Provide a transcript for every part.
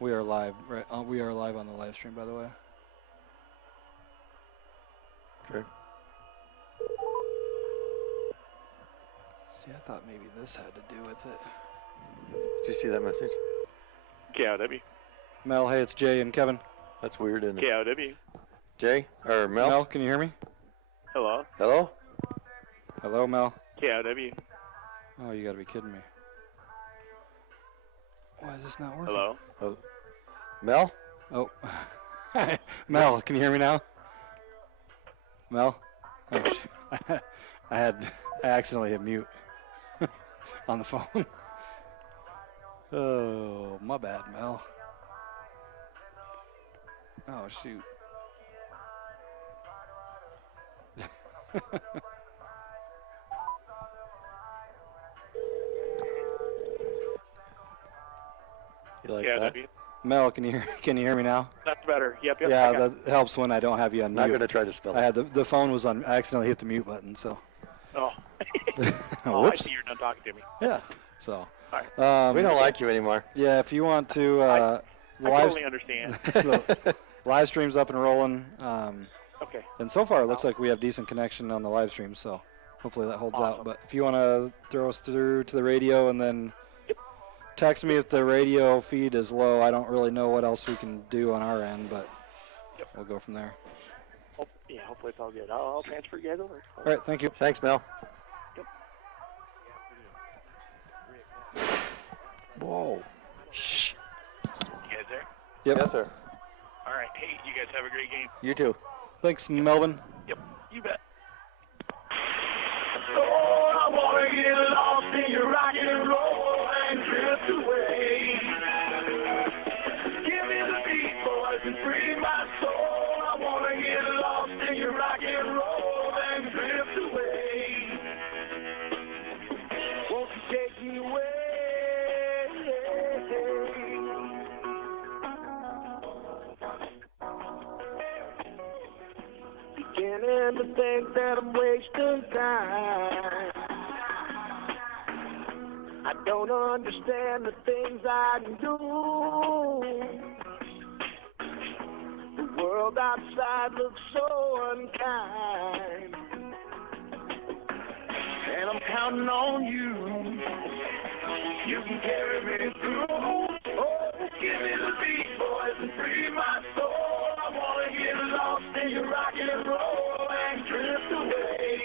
We are live, right? We are live on the live stream, by the way. Okay. See, I thought maybe this had to do with it. Did you see that message? KOW. Mel, hey, it's Jay and Kevin. That's weird, isn't it? KOW. Jay? Or Mel? Mel, can you hear me? Hello. Hello? Hello, Mel. KOW. Oh, you gotta be kidding me. Why is this not working? Hello. Oh. Mel? Oh. Mel, can you hear me now? Mel? Oh, I accidentally hit mute on the phone. Oh, my bad, Mel. Oh, shoot. You like KOW. that? Mel, can you hear me now? That's better. Yep. Yeah, that helps when I don't have you on I'm not mute. going to try to spell I it. had the phone was on. I accidentally hit the mute button, so. Oh. Oh, I whoops. see you're done talking to me. Yeah. So. We don't like you anymore. Yeah, if you want to. I live, totally understand. the live stream's up and rolling. Okay. And so far, it looks like we have decent connection on the live stream, so hopefully that holds out. Awesome. But if you want to throw us through to the radio and then text me if the radio feed is low, I don't really know what else we can do on our end, but we'll go from there. Yeah, hopefully it's all good. I'll transfer you guys over. All right, thank you. Thanks, Mel. Yep. Whoa. Shh. You guys there? Yep. Yes, sir. All right. Hey, you guys have a great game. You too. Thanks, Melvin. Yep. You bet. Oh, I wanna get lost in your rock and roll and drift away. Give me the beat, boys, and free my soul. I wanna get lost in your rock and roll and drift away. Won't you take me away? Beginning to think that I'm wasting time. I don't understand the things I do. The world outside looks so unkind. And I'm counting on you. You can carry me through. Oh, give me the beat, boys, and free my soul. I wanna get lost in your rock and roll and drift away.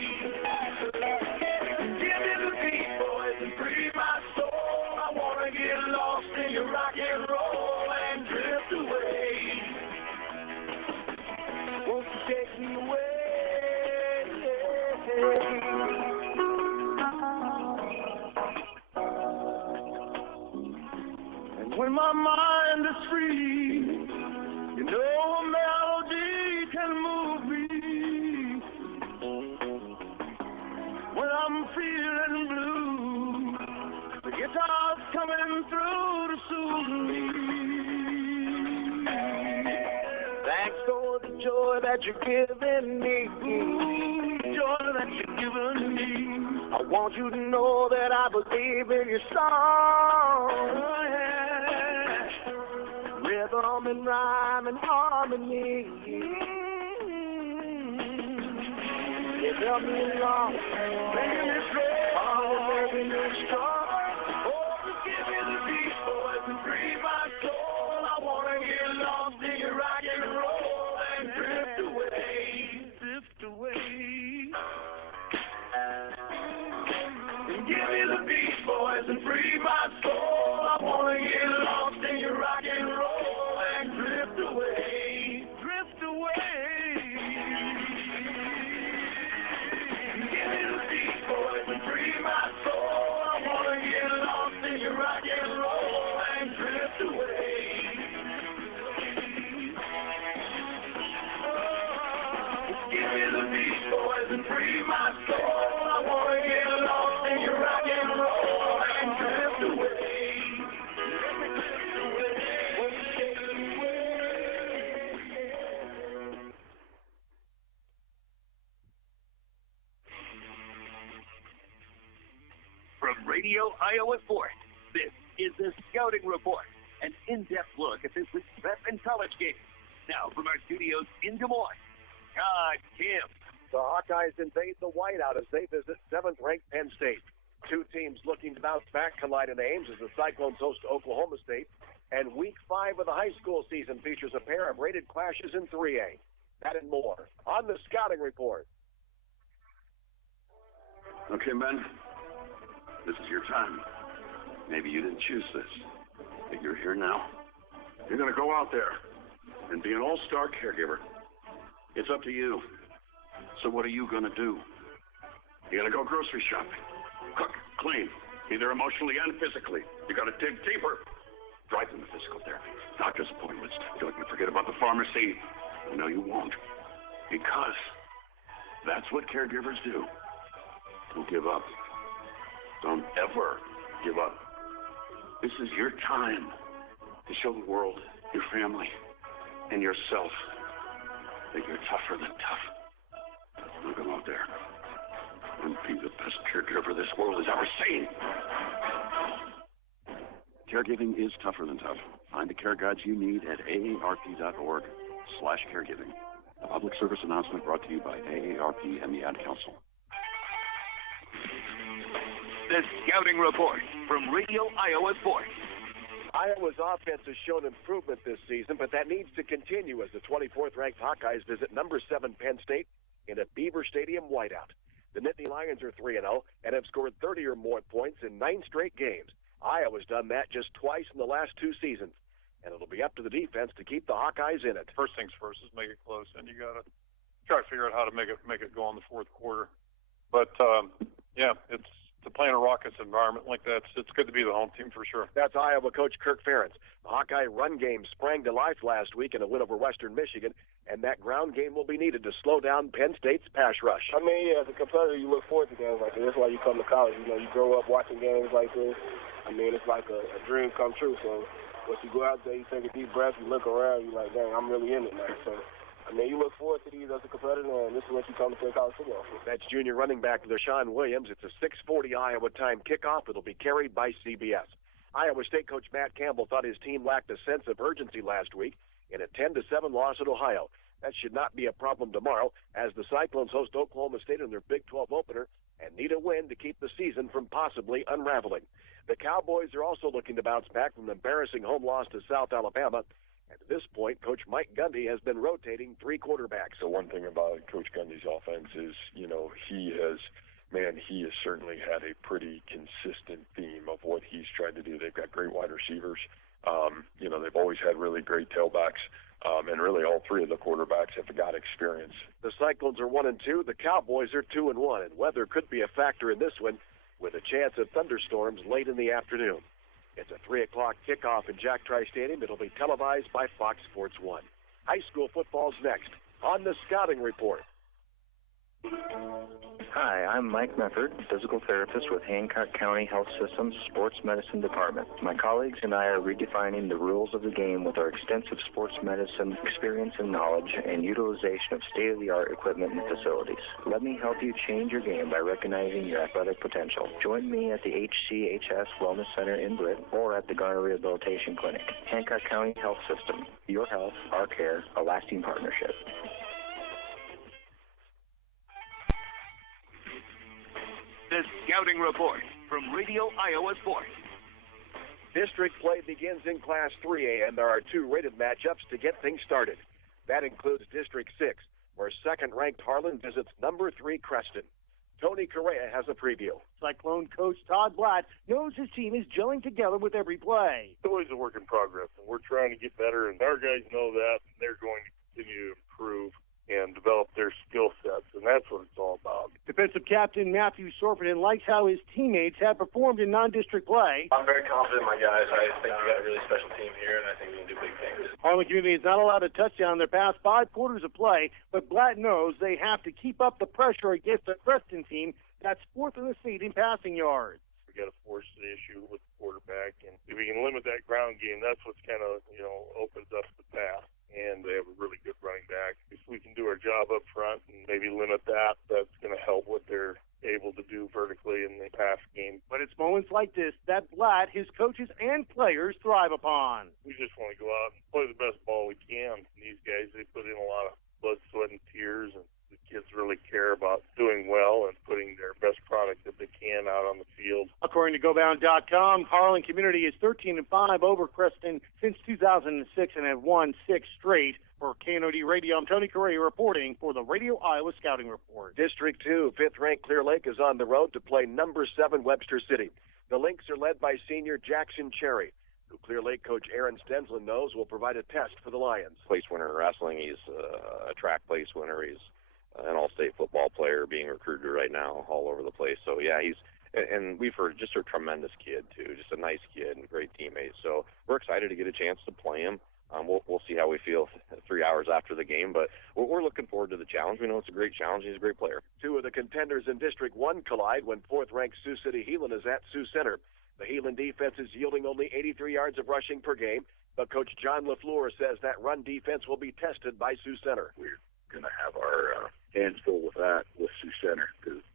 Give me the beat, boys, and free my soul. I wanna get lost in your rock and roll and drift away. Won't you take me away? And when my mind is free, you know a melody can move me. When I'm feeling blue, the guitar's coming through to soothe me. Thanks for the joy that you're giving me, joy that you're giving me. I want you to know that I believe in your song. Rhythm and rhyme and harmony. It helped me along, making me strong, making me strong. Oh, just give me the beat, boys, and free my soul. I wanna get lost in your rock and roll and drift away, drift away. And give me the beat, boys, and free my soul. I wanna get lost in your rock and roll and drift away, drift away. Give me the beat, boys, and free my soul. I wanna get lost in your rock and roll and drift away. Give me the beat, boys, and free my soul. I wanna get lost in your rock and roll and drift away. Radio Iowa Sports, this is the Scouting Report, an in-depth look at this week's prep and college games. Now, from our studios in Des Moines, Todd Kim. The Hawkeyes invade the whiteout as they visit 7th-ranked Penn State. Two teams looking to bounce back collide in Ames as the Cyclones host Oklahoma State. And Week 5 of the high school season features a pair of rated clashes in 3A. That and more on the Scouting Report. Okay, men. This is your time. Maybe you didn't choose this, but you're here now. You're going to go out there and be an all-star caregiver. It's up to you. So what are you going to do? You're going to go grocery shopping, cook, clean, either emotionally and physically. You got to dig deeper. Drive them to physical therapy, doctor's appointments. You're going to forget about the pharmacy. No, you won't. Because that's what caregivers do. Don't give up. Don't ever give up. This is your time to show the world, your family, and yourself that you're tougher than tough. Now go out there and be the best caregiver this world has ever seen. Caregiving is tougher than tough. Find the care guides you need at aarp.org/caregiving. A public service announcement brought to you by AARP and the Ad Council. The Scouting Report from Radio Iowa Sports. Iowa's offense has shown improvement this season, but that needs to continue as the 24th-ranked Hawkeyes visit number 7 Penn State in a Beaver Stadium whiteout. The Nittany Lions are 3-0 and have scored 30 or more points in 9 straight games. Iowa's done that just twice in the last 2 seasons, and it'll be up to the defense to keep the Hawkeyes in it. First things first is make it close, and you got to try to figure out how to make it go in the fourth quarter. But it's to play in a raucous environment like that. It's good to be the home team for sure. That's Iowa coach Kirk Ferentz. The Hawkeye run game sprang to life last week in a win over Western Michigan, and that ground game will be needed to slow down Penn State's pass rush. I mean, yeah, as a competitor, you look forward to games like this. That's why you come to college. You know, you grow up watching games like this. I mean, it's like a dream come true. So once you go out there, you take a deep breath, you look around, you're like, dang, I'm really in it now. So, I mean, you look forward to these as a competitor, and this is what you come to play college football for. That's junior running back Deshaun Williams. It's a 6:40 Iowa time kickoff. It'll be carried by CBS. Iowa State coach Matt Campbell thought his team lacked a sense of urgency last week in a 10-7 loss at Ohio. That should not be a problem tomorrow as the Cyclones host Oklahoma State in their Big 12 opener and need a win to keep the season from possibly unraveling. The Cowboys are also looking to bounce back from an embarrassing home loss to South Alabama. And at this point, Coach Mike Gundy has been rotating 3 quarterbacks. The one thing about Coach Gundy's offense is, he has certainly had a pretty consistent theme of what he's tried to do. They've got great wide receivers. They've always had really great tailbacks. And really all 3 of the quarterbacks have got experience. The Cyclones are 1-2. The Cowboys are 2-1. And weather could be a factor in this one with a chance of thunderstorms late in the afternoon. It's a 3 o'clock kickoff in Jack Trice Stadium. It'll be televised by Fox Sports 1. High school football's next on the Scouting Report. Hi, I'm Mike Mefford, physical therapist with Hancock County Health System's Sports Medicine Department. My colleagues and I are redefining the rules of the game with our extensive sports medicine experience and knowledge and utilization of state-of-the-art equipment and facilities. Let me help you change your game by recognizing your athletic potential. Join me at the HCHS Wellness Center in Britt or at the Garner Rehabilitation Clinic. Hancock County Health System. Your health, our care, a lasting partnership. The Scouting Report from Radio Iowa Sports. District play begins in Class 3A, and there are 2 rated matchups to get things started. That includes District 6, where second-ranked Harlan visits number 3 Creston. Tony Correa has a preview. Cyclone coach Todd Blatt knows his team is gelling together with every play. It's always a work in progress, and we're trying to get better, and our guys know that, and they're going to continue to improve and develop their skill sets, and that's what it's all about. Defensive captain Matthew Sorpinen likes how his teammates have performed in non-district play. I'm very confident in my guys. I think we got a really special team here, and I think we can do big things. Harlan Community is not allowed a touchdown in their past 5 quarters of play, but Blatt knows they have to keep up the pressure against the Creston team that's 4th in the state in passing yards. We got to force the issue with the quarterback, and if we can limit that ground game, that's what's kind of, opens up the path. And they have a really good running back. If we can do our job up front and maybe limit that, that's going to help with their able to do vertically in the pass game. But it's moments like this that Blatt, his coaches, and players thrive upon. We just want to go out and play the best ball we can. And these guys, they put in a lot of blood, sweat, and tears, and the kids really care about doing well and putting their best product that they can out on the field. According to GoBound.com, Harlan Community is 13-5 over Creston since 2006 and have won 6 straight. For KNOD Radio, I'm Tony Correa reporting for the Radio Iowa Scouting Report. District 2, 5th-ranked Clear Lake is on the road to play number 7 Webster City. The Lynx are led by senior Jackson Cherry, who Clear Lake coach Aaron Stensland knows will provide a test for the Lions. Place winner in wrestling. He's a track place winner. He's an all-state football player being recruited right now all over the place. So, yeah, and we've heard just a tremendous kid, too, just a nice kid and great teammate. So we're excited to get a chance to play him. We'll see how we feel 3 hours after the game, but we're looking forward to the challenge. We know it's a great challenge. He's a great player. 2 of the contenders in District 1 collide when 4th-ranked Sioux City Heelan is at Sioux Center. The Heelan defense is yielding only 83 yards of rushing per game, but Coach John LaFleur says that run defense will be tested by Sioux Center. We're going to have our hands full with that with Sioux Center because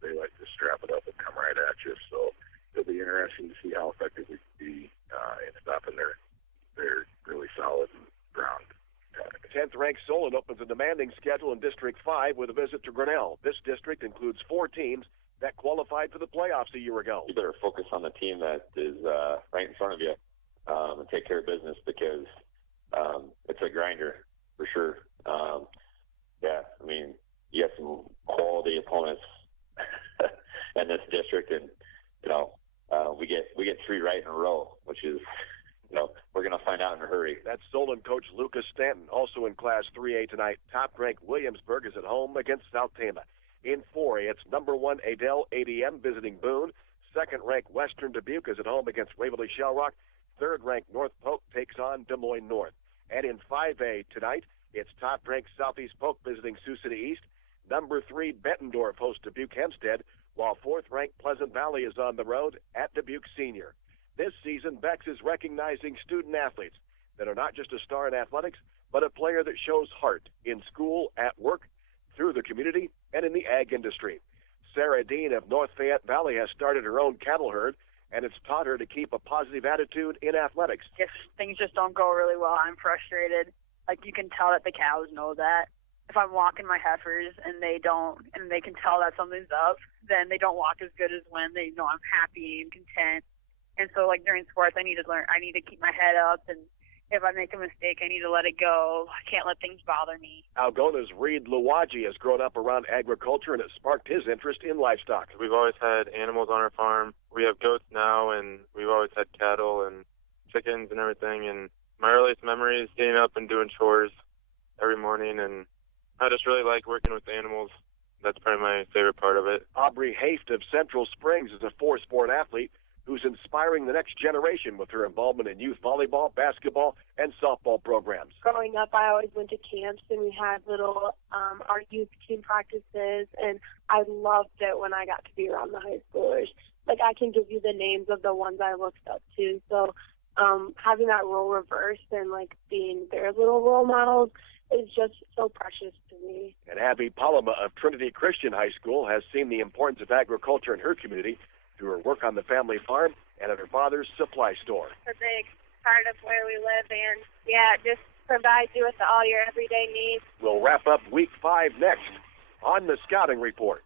they like to strap it up and come right at you. So it'll be interesting to see how effective we can be in stopping their really solid ground. 10th-ranked Solon opens a demanding schedule in District 5 with a visit to Grinnell. This district includes 4 teams that qualified for the playoffs a year ago. You better focus on the team that is right in front of you and take care of business because it's a grinder for sure. Yeah, I mean, you have some quality opponents in this district, and we get 3 right in a row, which is. We're going to find out in a hurry. That's Solon coach Lucas Stanton, also in Class 3A tonight. Top-ranked Williamsburg is at home against South Tama. In 4A, it's number 1 Adel ADM visiting Boone. Second-ranked Western Dubuque is at home against Waverly Shellrock. Third-ranked North Polk takes on Des Moines North. And in 5A tonight, it's top-ranked Southeast Polk visiting Sioux City East. Number 3 Bettendorf hosts Dubuque Hempstead, while 4th-ranked Pleasant Valley is on the road at Dubuque Senior. This season, Bex is recognizing student athletes that are not just a star in athletics, but a player that shows heart in school, at work, through the community, and in the ag industry. Sarah Dean of North Fayette Valley has started her own cattle herd, and it's taught her to keep a positive attitude in athletics. If things just don't go really well, I'm frustrated. Like, you can tell that the cows know that. If I'm walking my heifers and they can tell that something's up, then they don't walk as good as when they know I'm happy and content. And so, like, during sports, I need to keep my head up, and if I make a mistake, I need to let it go. I can't let things bother me. Algona's Reed Luwaji has grown up around agriculture, and it sparked his interest in livestock. We've always had animals on our farm. We have goats now, and we've always had cattle and chickens and everything. And my earliest memory is getting up and doing chores every morning, and I just really like working with animals. That's probably my favorite part of it. Aubrey Haft of Central Springs is a 4-sport athlete who's inspiring the next generation with her involvement in youth volleyball, basketball, and softball programs. Growing up, I always went to camps, and we had little our youth team practices, and I loved it when I got to be around the high schoolers. Like, I can give you the names of the ones I looked up to, so having that role reversed and, like, being their little role models is just so precious to me. And Abby Palama of Trinity Christian High School has seen the importance of agriculture in her community through her work on the family farm and at her father's supply store. A big part of where we live, and it just provides you with all your everyday needs. We'll wrap up Week 5 next on the Scouting Report.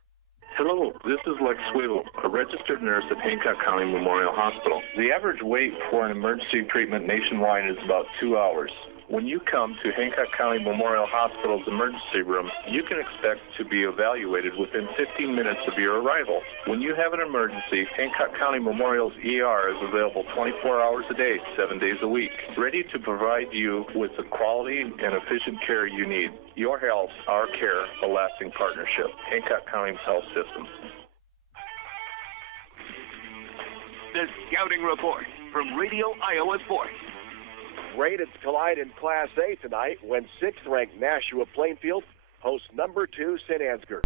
Hello, this is Lex Swivel, a registered nurse at Hancock County Memorial Hospital. The average wait for an emergency treatment nationwide is about 2 hours. When you come to Hancock County Memorial Hospital's emergency room, you can expect to be evaluated within 15 minutes of your arrival. When you have an emergency, Hancock County Memorial's ER is available 24 hours a day, 7 days a week, ready to provide you with the quality and efficient care you need. Your health, our care, a lasting partnership. Hancock County Health System. The Scouting Report from Radio Iowa Sports. Rated collide in Class A tonight when 6th-ranked Nashua Plainfield hosts number 2 St. Ansgar.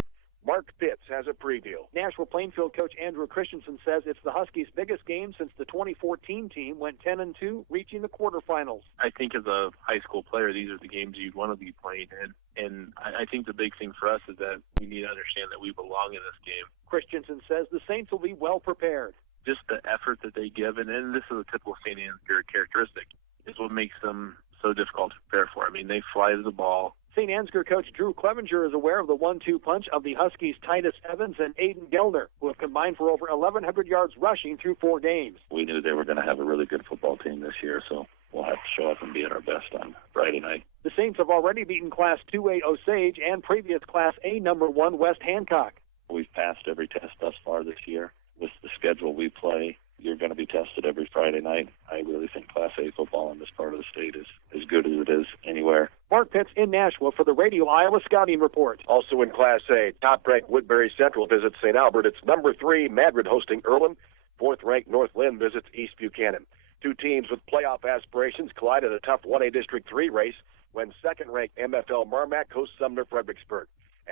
Mark Pitts has a preview. Nashville Plainfield coach Andrew Christensen says it's the Huskies' biggest game since the 2014 team went 10-2, reaching the quarterfinals. I think as a high school player, these are the games you'd want to be playing in. And I think the big thing for us is that we need to understand that we belong in this game. Christensen says the Saints will be well prepared. Just the effort that they give, and this is a typical St. Ansgar characteristic, is what makes them so difficult to prepare for. I mean, they fly to the ball. St. Ansgar coach Drew Clevenger is aware of the 1-2 punch of the Huskies' Titus Evans and Aiden Gelner, who have combined for over 1,100 yards rushing through 4 games. We knew they were going to have a really good football team this year, so we'll have to show up and be at our best on Friday night. The Saints have already beaten Class 2A Osage and previous Class A number 1 West Hancock. We've passed every test thus far this year. With the schedule we play, you're going to be tested every Friday night. I really think Class A football in this part of the state is as good as it is anywhere. Mark Pitts in Nashville for the Radio Iowa Scouting Report. Also in Class A, top-ranked Woodbury Central visits St. Albert. It's number 3, Madrid hosting Earlham. 4th-ranked North Lynn visits East Buchanan. 2 teams with playoff aspirations collide in a tough 1A District 3 race when 2nd-ranked MFL Marmac hosts Sumner Fredericksburg.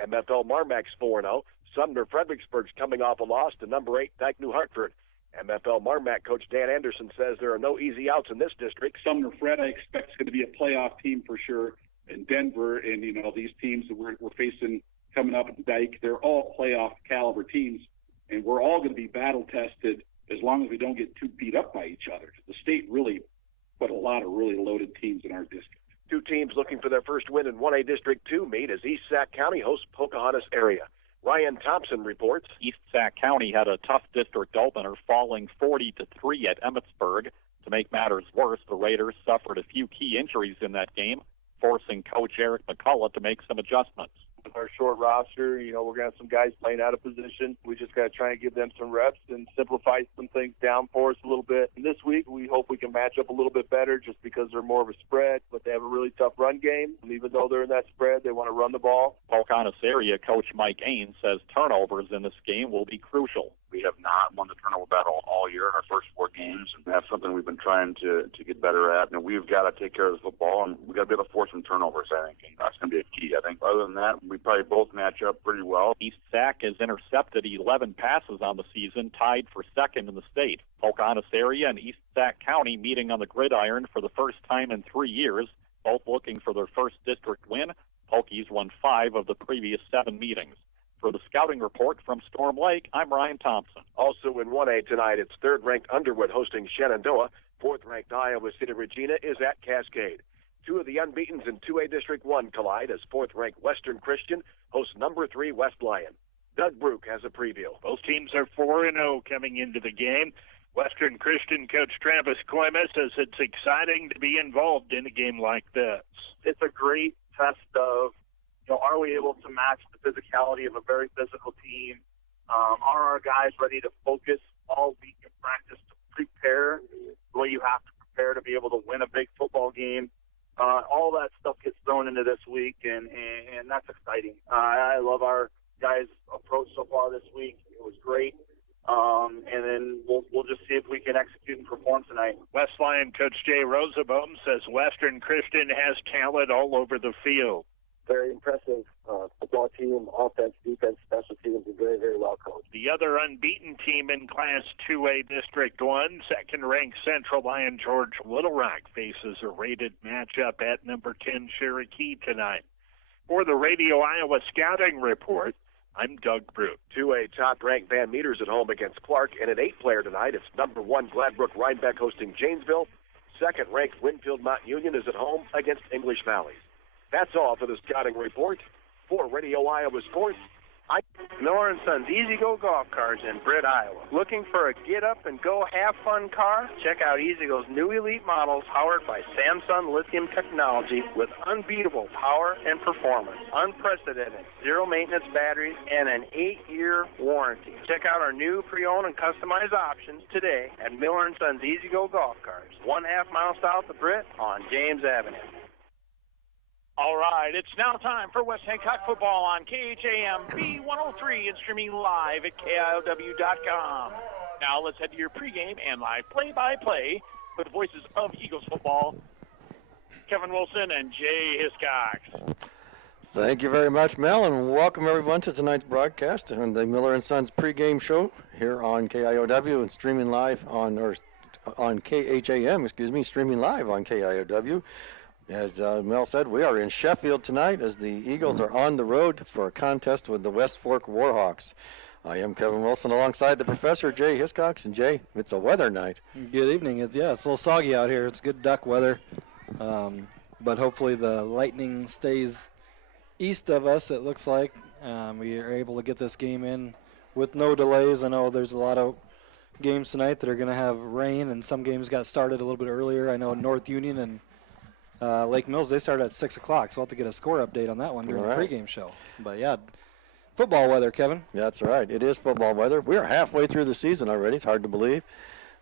MFL Marmac's 4-0. Sumner Fredericksburg's coming off a loss to number 8 Dyke New Hartford. MFL Marmac coach Dan Anderson says there are no easy outs in this district. Sumner Fred, I expect, is going to be a playoff team for sure. And Denver and, these teams that we're facing coming up at Dyke, they're all playoff caliber teams. And we're all going to be battle tested as long as we don't get too beat up by each other. The state really put a lot of really loaded teams in our district. 2 teams looking for their first win in 1A District 2 meet as East Sac County hosts Pocahontas area. Ryan Thompson reports. East Sac County had a tough district opener, falling 40-3 at Emmetsburg. To make matters worse, the Raiders suffered a few key injuries in that game, forcing coach Eric McCullough to make some adjustments. With our short roster, we're going to have some guys playing out of position. We just got to try and give them some reps and simplify some things down for us a little bit. And this week, we hope we can match up a little bit better just because they're more of a spread, but they have a really tough run game. And even though they're in that spread, they want to run the ball. Pocahontas area coach Mike Ains says turnovers in this game will be crucial. We have not won the turnover battle all year in our first 4 games, and that's something we've been trying to get better at. And we've got to take care of the football, and we've got to be able to force some turnovers, I think. And that's going to be a key, I think. Other than that, we probably both match up pretty well. East Sac has intercepted 11 passes on the season, tied for 2nd in the state. Pocahontas area and East Sac County meeting on the gridiron for the first time in 3 years, both looking for their first district win. Pokies won 5 of the previous 7 meetings. For the Scouting Report from Storm Lake, I'm Ryan Thompson. Also in 1A tonight, it's 3rd-ranked Underwood hosting Shenandoah. 4th-ranked Iowa City Regina is at Cascade. 2 of the unbeatens in 2A District 1 collide as 4th-ranked Western Christian hosts number 3 West Lyon. Doug Brook has a preview. Both teams are 4-0 coming into the game. Western Christian coach Travis Coimas says it's exciting to be involved in a game like this. It's a great test of, are we able to match the physicality of a very physical team? Are our guys ready to focus all week in practice to prepare the way you have to prepare to be able to win a big football game? All that stuff gets thrown into this week, and that's exciting. I love our guys' approach so far this week. It was great. And then we'll just see if we can execute and perform tonight. West Lyon coach Jay Rosenbaum says Western Christian has talent all over the field. Very impressive football team, offense, defense, special teams, and very, very well coached. The other unbeaten team in Class 2A District 1, 2nd-ranked Central Lyon George Little Rock, faces a rated matchup at number 10 Cherokee tonight. For the Radio Iowa Scouting Report, I'm Doug Brook. 2A top-ranked Van Meters at home against Clark, and an 8-player tonight. It's number 1 Gladbrook Rhinebeck hosting Janesville. 2nd-ranked Winfield Mount Union is at home against English Valley. That's all for the Scouting Report. For Radio Iowa Sports, Miller & Sons Easy Go Golf Cars in Britt, Iowa. Looking for a get-up-and-go have-fun car? Check out Easy Go's new elite models powered by Samsung lithium technology with unbeatable power and performance, unprecedented zero-maintenance batteries, and an 8-year warranty. Check out our new pre-owned and customized options today at Miller & Sons Easy Go Golf Cars, 1/2 mile south of Britt on James Avenue. All right, it's now time for West Hancock football on KHAM B103 and streaming live at KIOW.com. Now let's head to your pregame and live play-by-play with the voices of Eagles football, Kevin Wilson and Jay Hiscox. Thank you very much, Mel, and welcome everyone to tonight's broadcast and the Miller & Sons pregame show here on KIOW and streaming live on KHAM, streaming live on KIOW. As Mel said, we are in Sheffield tonight as the Eagles are on the road for a contest with the West Fork Warhawks. I am Kevin Wilson alongside the professor, Jay Hiscox. And Jay, it's a weather night. Good evening. It's a little soggy out here. It's good duck weather, but hopefully the lightning stays east of us, it looks like. We are able to get this game in with no delays. I know there's a lot of games tonight that are going to have rain, and some games got started a little bit earlier. I know North Union and Lake Mills, they started at 6 o'clock, so we'll have to get a score update on that one during the pregame show. But, yeah, football weather, Kevin. That's right. It is football weather. We are halfway through the season already. It's hard to believe.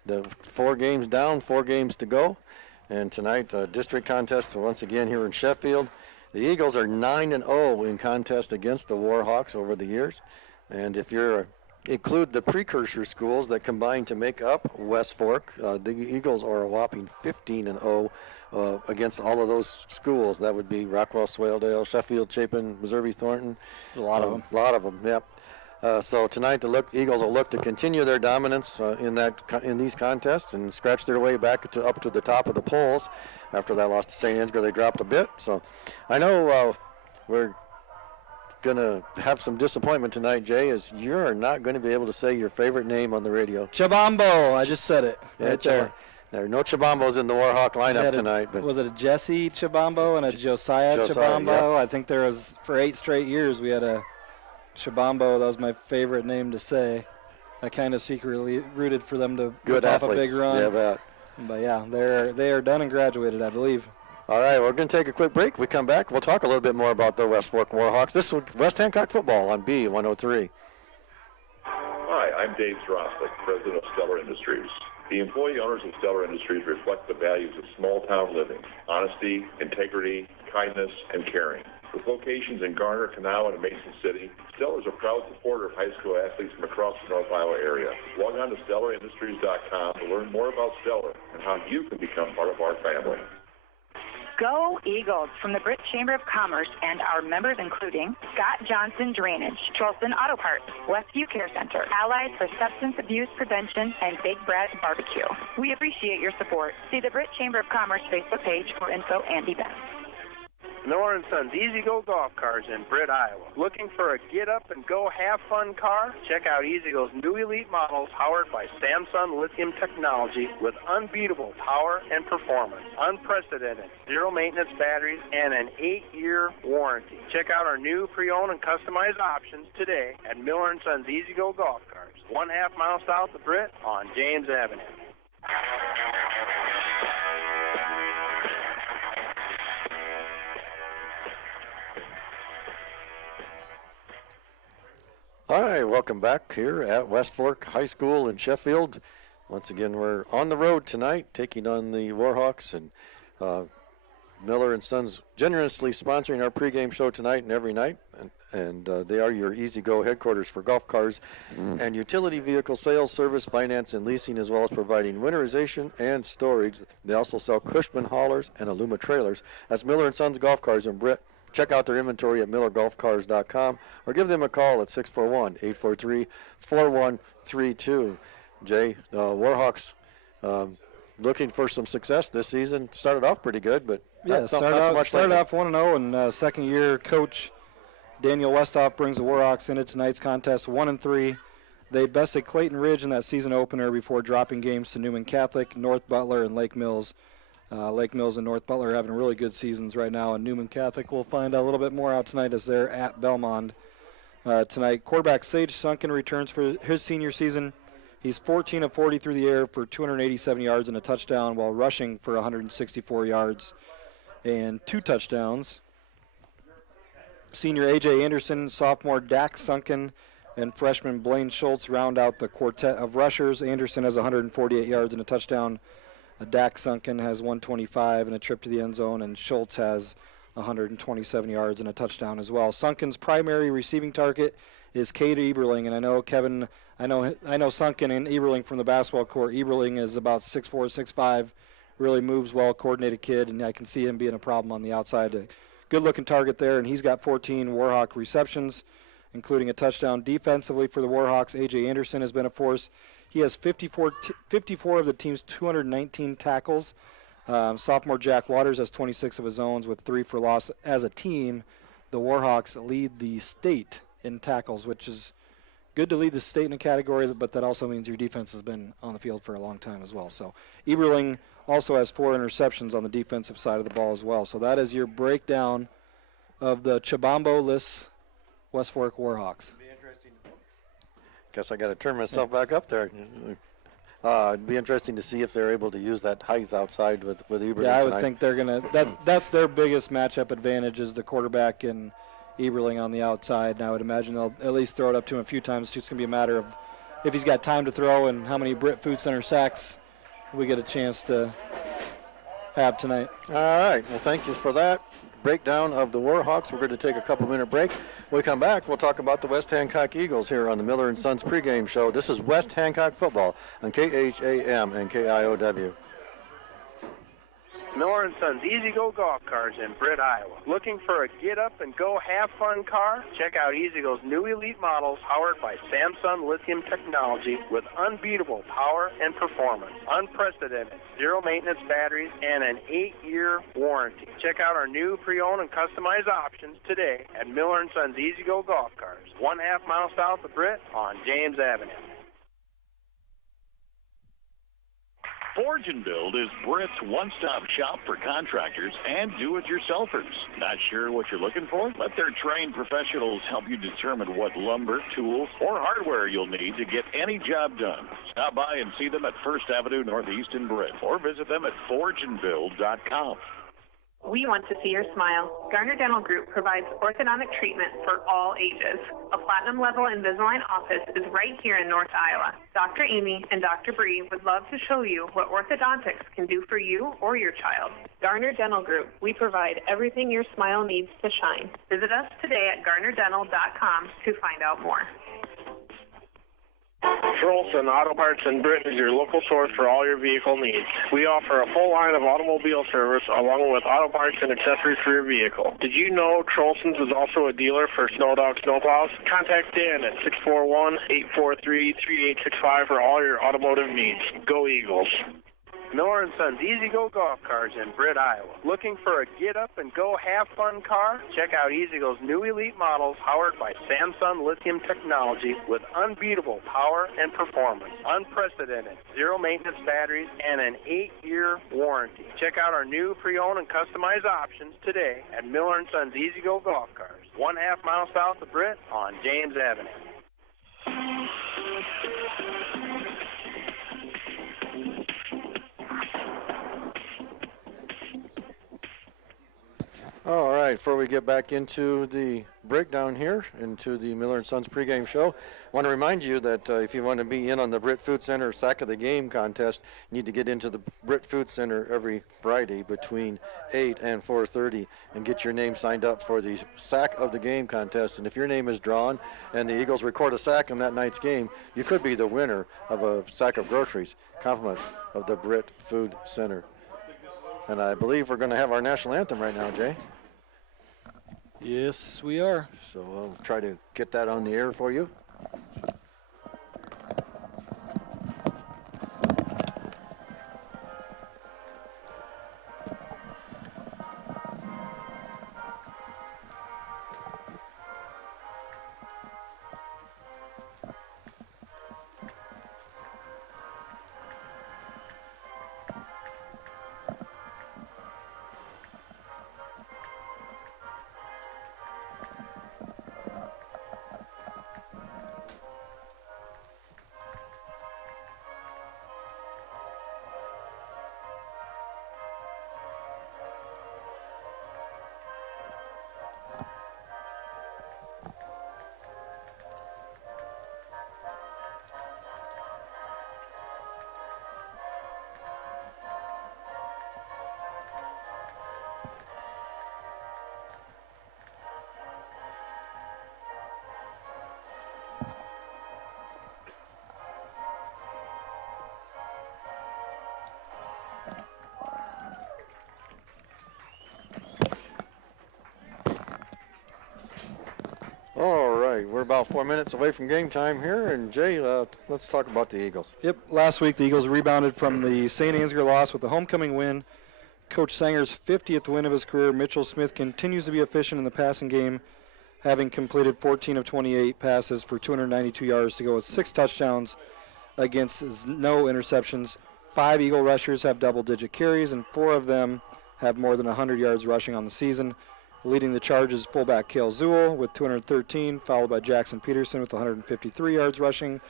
The 4 games down, 4 games to go. And tonight, district contest once again here in Sheffield. The Eagles are 9-0 in contest against the Warhawks over the years. And if you include the precursor schools that combine to make up West Fork, the Eagles are a whopping 15-0 against all of those schools. That would be Rockwell, Swaledale, Sheffield, Chapin, Missouri, Thornton. A lot of them. A lot of them, yep. So tonight the Eagles will look to continue their dominance in these contests and scratch their way back up to the top of the polls. After that loss to St. Ansgar, they dropped a bit. So I know we're going to have some disappointment tonight, Jay, as you're not going to be able to say your favorite name on the radio. Chibambo, I just said it right there. There are no Chibambos in the Warhawk lineup tonight. But was it a Jesse Chibambo and a Josiah Chibambo? Yep. I think there was, for 8 straight years, we had a Chibambo. That was my favorite name to say. I kind of secretly rooted for them to get off a big run. Yeah, but yeah, they are done and graduated, I believe. All right, we're going to take a quick break. We come back, we'll talk a little bit more about the West Fork Warhawks. This is West Hancock football on B103. Hi, I'm Dave Zroslik, president of Stellar Industries. The employee owners of Stellar Industries reflect the values of small-town living: honesty, integrity, kindness, and caring. With locations in Garner, Kanawha, and Mason City, Stellar is a proud supporter of high school athletes from across the North Iowa area. Log on to StellarIndustries.com to learn more about Stellar and how you can become part of our family. Go Eagles from the Britt Chamber of Commerce and our members including Scott Johnson Drainage, Charleston Auto Parts, Westview Care Center, Allies for Substance Abuse Prevention, and Big Brad's Barbecue. We appreciate your support. See the Britt Chamber of Commerce Facebook page for info and events. Miller & Sons Easy Go Golf Cars in Britt, Iowa. Looking for a get-up-and-go have-fun car? Check out Easy Go's new elite models powered by Samsung lithium technology with unbeatable power and performance, unprecedented zero-maintenance batteries, and an 8-year warranty. Check out our new pre-owned and customized options today at Miller & Sons Easy Go Golf Cars, 1/2 mile south of Britt on James Avenue. All right, welcome back here at West Fork High School in Sheffield. Once again, we're on the road tonight, taking on the Warhawks, and Miller & Sons generously sponsoring our pregame show tonight and every night. And they are your Easy Go headquarters for golf cars and utility vehicle sales, service, finance, and leasing, as well as providing winterization and storage. They also sell Cushman haulers and Aluma trailers. That's Miller & Sons Golf Cars in Britt. Check out their inventory at millergolfcars.com or give them a call at 641-843-4132. Jay, Warhawks looking for some success this season. Started off pretty good, but not so much. Started off 1-0, and second-year coach Daniel Westhoff brings the Warhawks into tonight's contest 1-3. They bested Clayton Ridge in that season opener before dropping games to Newman Catholic, North Butler, and Lake Mills. Lake Mills and North Butler are having really good seasons right now, and Newman Catholic will find a little bit more out tonight as they're at Belmont tonight. Quarterback Sage Sunken returns for his senior season. He's 14 of 40 through the air for 287 yards and a touchdown, while rushing for 164 yards and 2 touchdowns. Senior A.J. Anderson, sophomore Dak Sunken, and freshman Blaine Schultz round out the quartet of rushers. Anderson has 148 yards and a touchdown. Dak Sunken has 125 and a trip to the end zone, and Schultz has 127 yards and a touchdown as well. Sunken's primary receiving target is Cade Eberling, and I know, Kevin, I know Sunken and Eberling from the basketball court. Eberling is about 6'4", 6'5", really moves well, coordinated kid, and I can see him being a problem on the outside to good-looking target there, and he's got 14 Warhawk receptions, including a touchdown. Defensively for the Warhawks, A.J. Anderson has been a force. He has 54 of the team's 219 tackles. Sophomore Jack Waters has 26 of his own with 3 for loss. As a team, the Warhawks lead the state in tackles, which is good to lead the state in a category, but that also means your defense has been on the field for a long time as well. So Eberling also has 4 interceptions on the defensive side of the ball as well. So that is your breakdown of the Chibambo-less West Fork Warhawks. Guess I got to turn myself back up there. It'd be interesting to see if they're able to use that height outside with Eberling Yeah, I would tonight. think they're going to – that's their biggest matchup advantage is the quarterback and Eberling on the outside. And I would imagine they'll at least throw it up to him a few times. It's just going to be a matter of if he's got time to throw and how many Britt Food Center sacks we get a chance to have tonight. All right. Well, thank you for that breakdown of the Warhawks. We're going to take a couple-minute break. When we come back, we'll talk about the West Hancock Eagles here on the Miller & Sons pregame show. This is West Hancock football on KHAM and KIOW. Miller & Sons Easy Go Golf Cars in Britt, Iowa. Looking for a get-up-and-go have-fun car? Check out Easy Go's new elite models powered by Samsung lithium technology with unbeatable power and performance, unprecedented zero-maintenance batteries, and an 8-year warranty. Check out our new pre-owned and customized options today at Miller & Sons Easy Go Golf Cars, 1/2 mile south of Britt on James Avenue. Forge and Build is Britt's one-stop shop for contractors and do-it-yourselfers. Not sure what you're looking for? Let their trained professionals help you determine what lumber, tools, or hardware you'll need to get any job done. Stop by and see them at First Avenue Northeast in Britt, or visit them at forgeandbuild.com. We want to see your smile. Garner Dental Group provides orthodontic treatment for all ages. A platinum-level Invisalign office is right here in North Iowa. Dr. Amy and Dr. Bree would love to show you what orthodontics can do for you or your child. Garner Dental Group, we provide everything your smile needs to shine. Visit us today at garnerdental.com to find out more. Trolson Auto Parts in Britt is your local source for all your vehicle needs. We offer a full line of automobile service along with auto parts and accessories for your vehicle. Did you know Trolson's is also a dealer for Snowdog snowplows? Contact Dan at 641-843-3865 for all your automotive needs. Go Eagles. Miller & Sons Easy Go Golf Cars in Britt, Iowa. Looking for a get-up-and-go have-fun car? Check out Easy Go's new elite models powered by Samsung lithium technology with unbeatable power and performance, unprecedented zero-maintenance batteries, and an 8-year warranty. Check out our new pre-owned and customized options today at Miller & Sons Easy Go Golf Cars, 1/2 mile south of Britt on James Avenue. All right, before we get back into the breakdown here, into the Miller & Sons pregame show, I want to remind you that if you want to be in on the Britt Food Center Sack of the Game contest, you need to get into the Britt Food Center every Friday between 8 and 4:30 and get your name signed up for the Sack of the Game contest. And if your name is drawn and the Eagles record a sack in that night's game, you could be the winner of a sack of groceries, compliment of the Britt Food Center. And I believe we're going to have our national anthem right now, Jay. Yes, we are. So I'll try to get that on the air for you. right, we're about 4 minutes away from game time here, and Jay, let's talk about the Eagles. Yep, last week the Eagles rebounded from the St. Ansgar loss with the homecoming win. Coach Sanger's 50th win of his career. Mitchell Smith continues to be efficient in the passing game, having completed 14 of 28 passes for 292 yards to go with 6 touchdowns against no interceptions. 5 Eagle rushers have double-digit carries, and 4 of them have more than 100 yards rushing on the season. Leading the charge is fullback Cale Zool with 213, followed by Jackson Peterson with 153 yards rushing.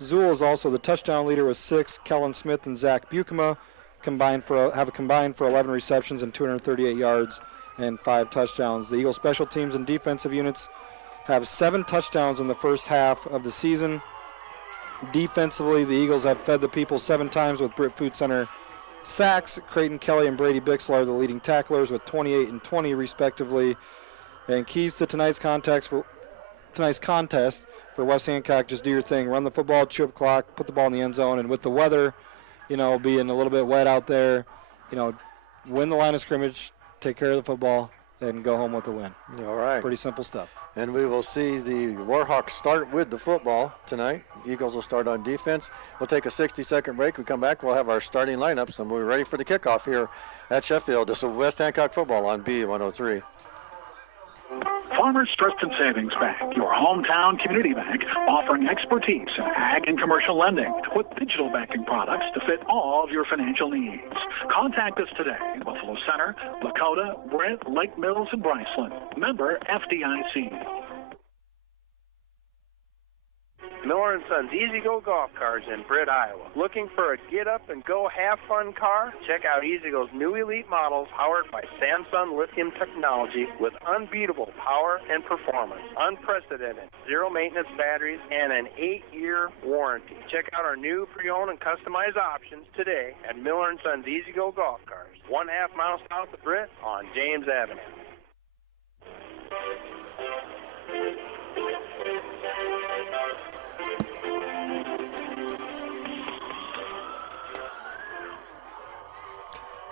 Zool is also the touchdown leader with 6. Kellen Smith and Zach Bukema have a combined for 11 receptions and 238 yards and 5 touchdowns. The Eagles special teams and defensive units have 7 touchdowns in the first half of the season. Defensively, the Eagles have fed the people 7 times with Britt Food Center sacks. Creighton Kelly and Brady Bixler are the leading tacklers with 28 and 20 respectively. And keys to tonight's contest for West Hancock: just do your thing, run the football, chew up clock, put the ball in the end zone, and with the weather, being a little bit wet out there, win the line of scrimmage, take care of the football, and go home with a win. All right. Pretty simple stuff. And we will see the Warhawks start with the football tonight. Eagles will start on defense. We'll take a 60-second break. We come back, we'll have our starting lineups, and we're ready for the kickoff here at Sheffield. This is West Hancock football on B103. Farmers Trust and Savings Bank, your hometown community bank, offering expertise in ag and commercial lending with digital banking products to fit all of your financial needs. Contact us today in Buffalo Center, Lakota, Brent, Lake Mills, and Bryceland. Member FDIC. Miller & Sons Easy Go Golf Cars in Britt, Iowa. Looking for a get-up-and-go have-fun car? Check out Easy Go's new elite models powered by Samsung lithium technology with unbeatable power and performance, unprecedented zero-maintenance batteries, and an 8-year warranty. Check out our new pre-owned and customized options today at Miller & Sons Easy Go Golf Cars, 1.5 miles south of Britt on James Avenue.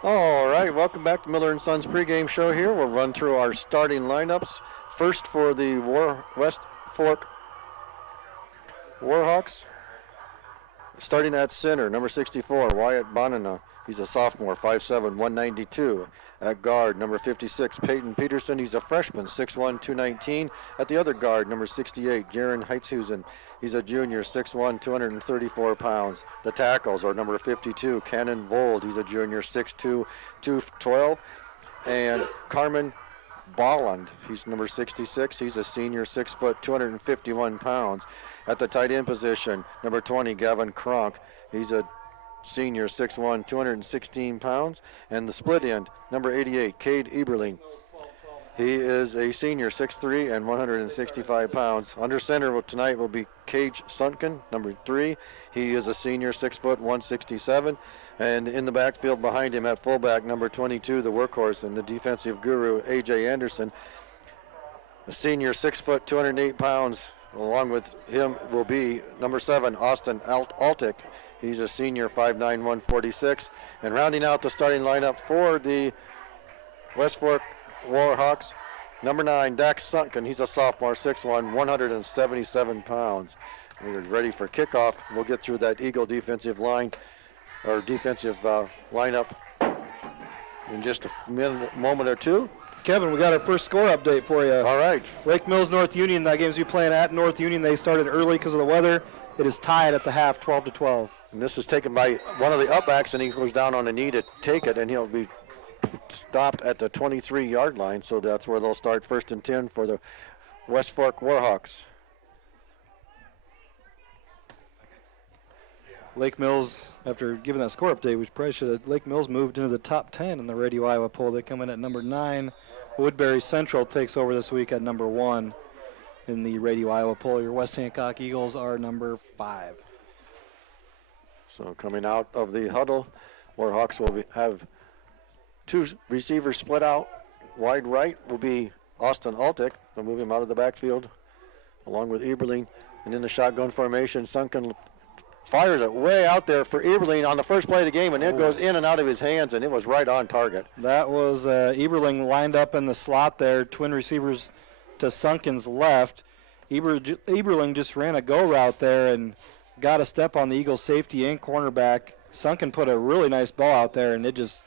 All right, welcome back to Miller & Sons pregame show here. We'll run through our starting lineups. First for the West Fork Warhawks. Starting at center, number 64, Wyatt Bonina. He's a sophomore, 5'7", 192. At guard, number 56, Peyton Peterson. He's a freshman, 6'1", 219. At the other guard, number 68, Jaron Heitzhusen. He's a junior, 6'1", 234 pounds. The tackles are number 52, Cannon Vold. He's a junior, 6'2", 212. And Carmen Bolland. He's number 66. He's a senior, 6 foot, 251 pounds. At the tight end position, number 20, Gavin Kronk. He's a senior, 6'1", 216 pounds. And the split end, number 88, Cade Eberling. He is a senior, 6'3", and 165 pounds. Under center tonight will be Cage Sunken, number 3. He is a senior, 6 foot, 167. And in the backfield behind him at fullback, number 22, the workhorse and the defensive guru, A.J. Anderson. A senior, 6 foot, 208 pounds. Along with him will be number 7, Austin Altick. He's a senior, 5'9", 146. And rounding out the starting lineup for the West Fork Warhawks, number 9, Dax Sunken. He's a sophomore, 6'1", 177 pounds. We're ready for kickoff. We'll get through that Eagle defensive line, or defensive lineup in just a moment or two. Kevin, we got our first score update for you. All right. Lake Mills, North Union. That game's be playing at North Union. They started early because of the weather. It is tied at the half, 12-12. And this is taken by one of the upbacks, and he goes down on a knee to take it, and he'll be stopped at the 23-yard line. So that's where they'll start 1st and 10 for the West Fork Warhawks. Lake Mills, after giving that score update, we probably should have. Lake Mills moved into the top 10 in the Radio Iowa poll. They come in at number 9. Woodbury Central takes over this week at number 1 in the Radio Iowa poll. Your West Hancock Eagles are number 5. So coming out of the huddle, Warhawks will have 2 receivers split out. Wide right will be Austin Altick. They'll move him out of the backfield along with Eberling. And in the shotgun formation, Sunken fires it way out there for Eberling on the first play of the game, and it goes in and out of his hands, and it was right on target. That was Eberling lined up in the slot there, twin receivers to Sunken's left, Eberling just ran a go route there and got a step on the Eagles safety and cornerback. Sunken put a really nice ball out there, and it just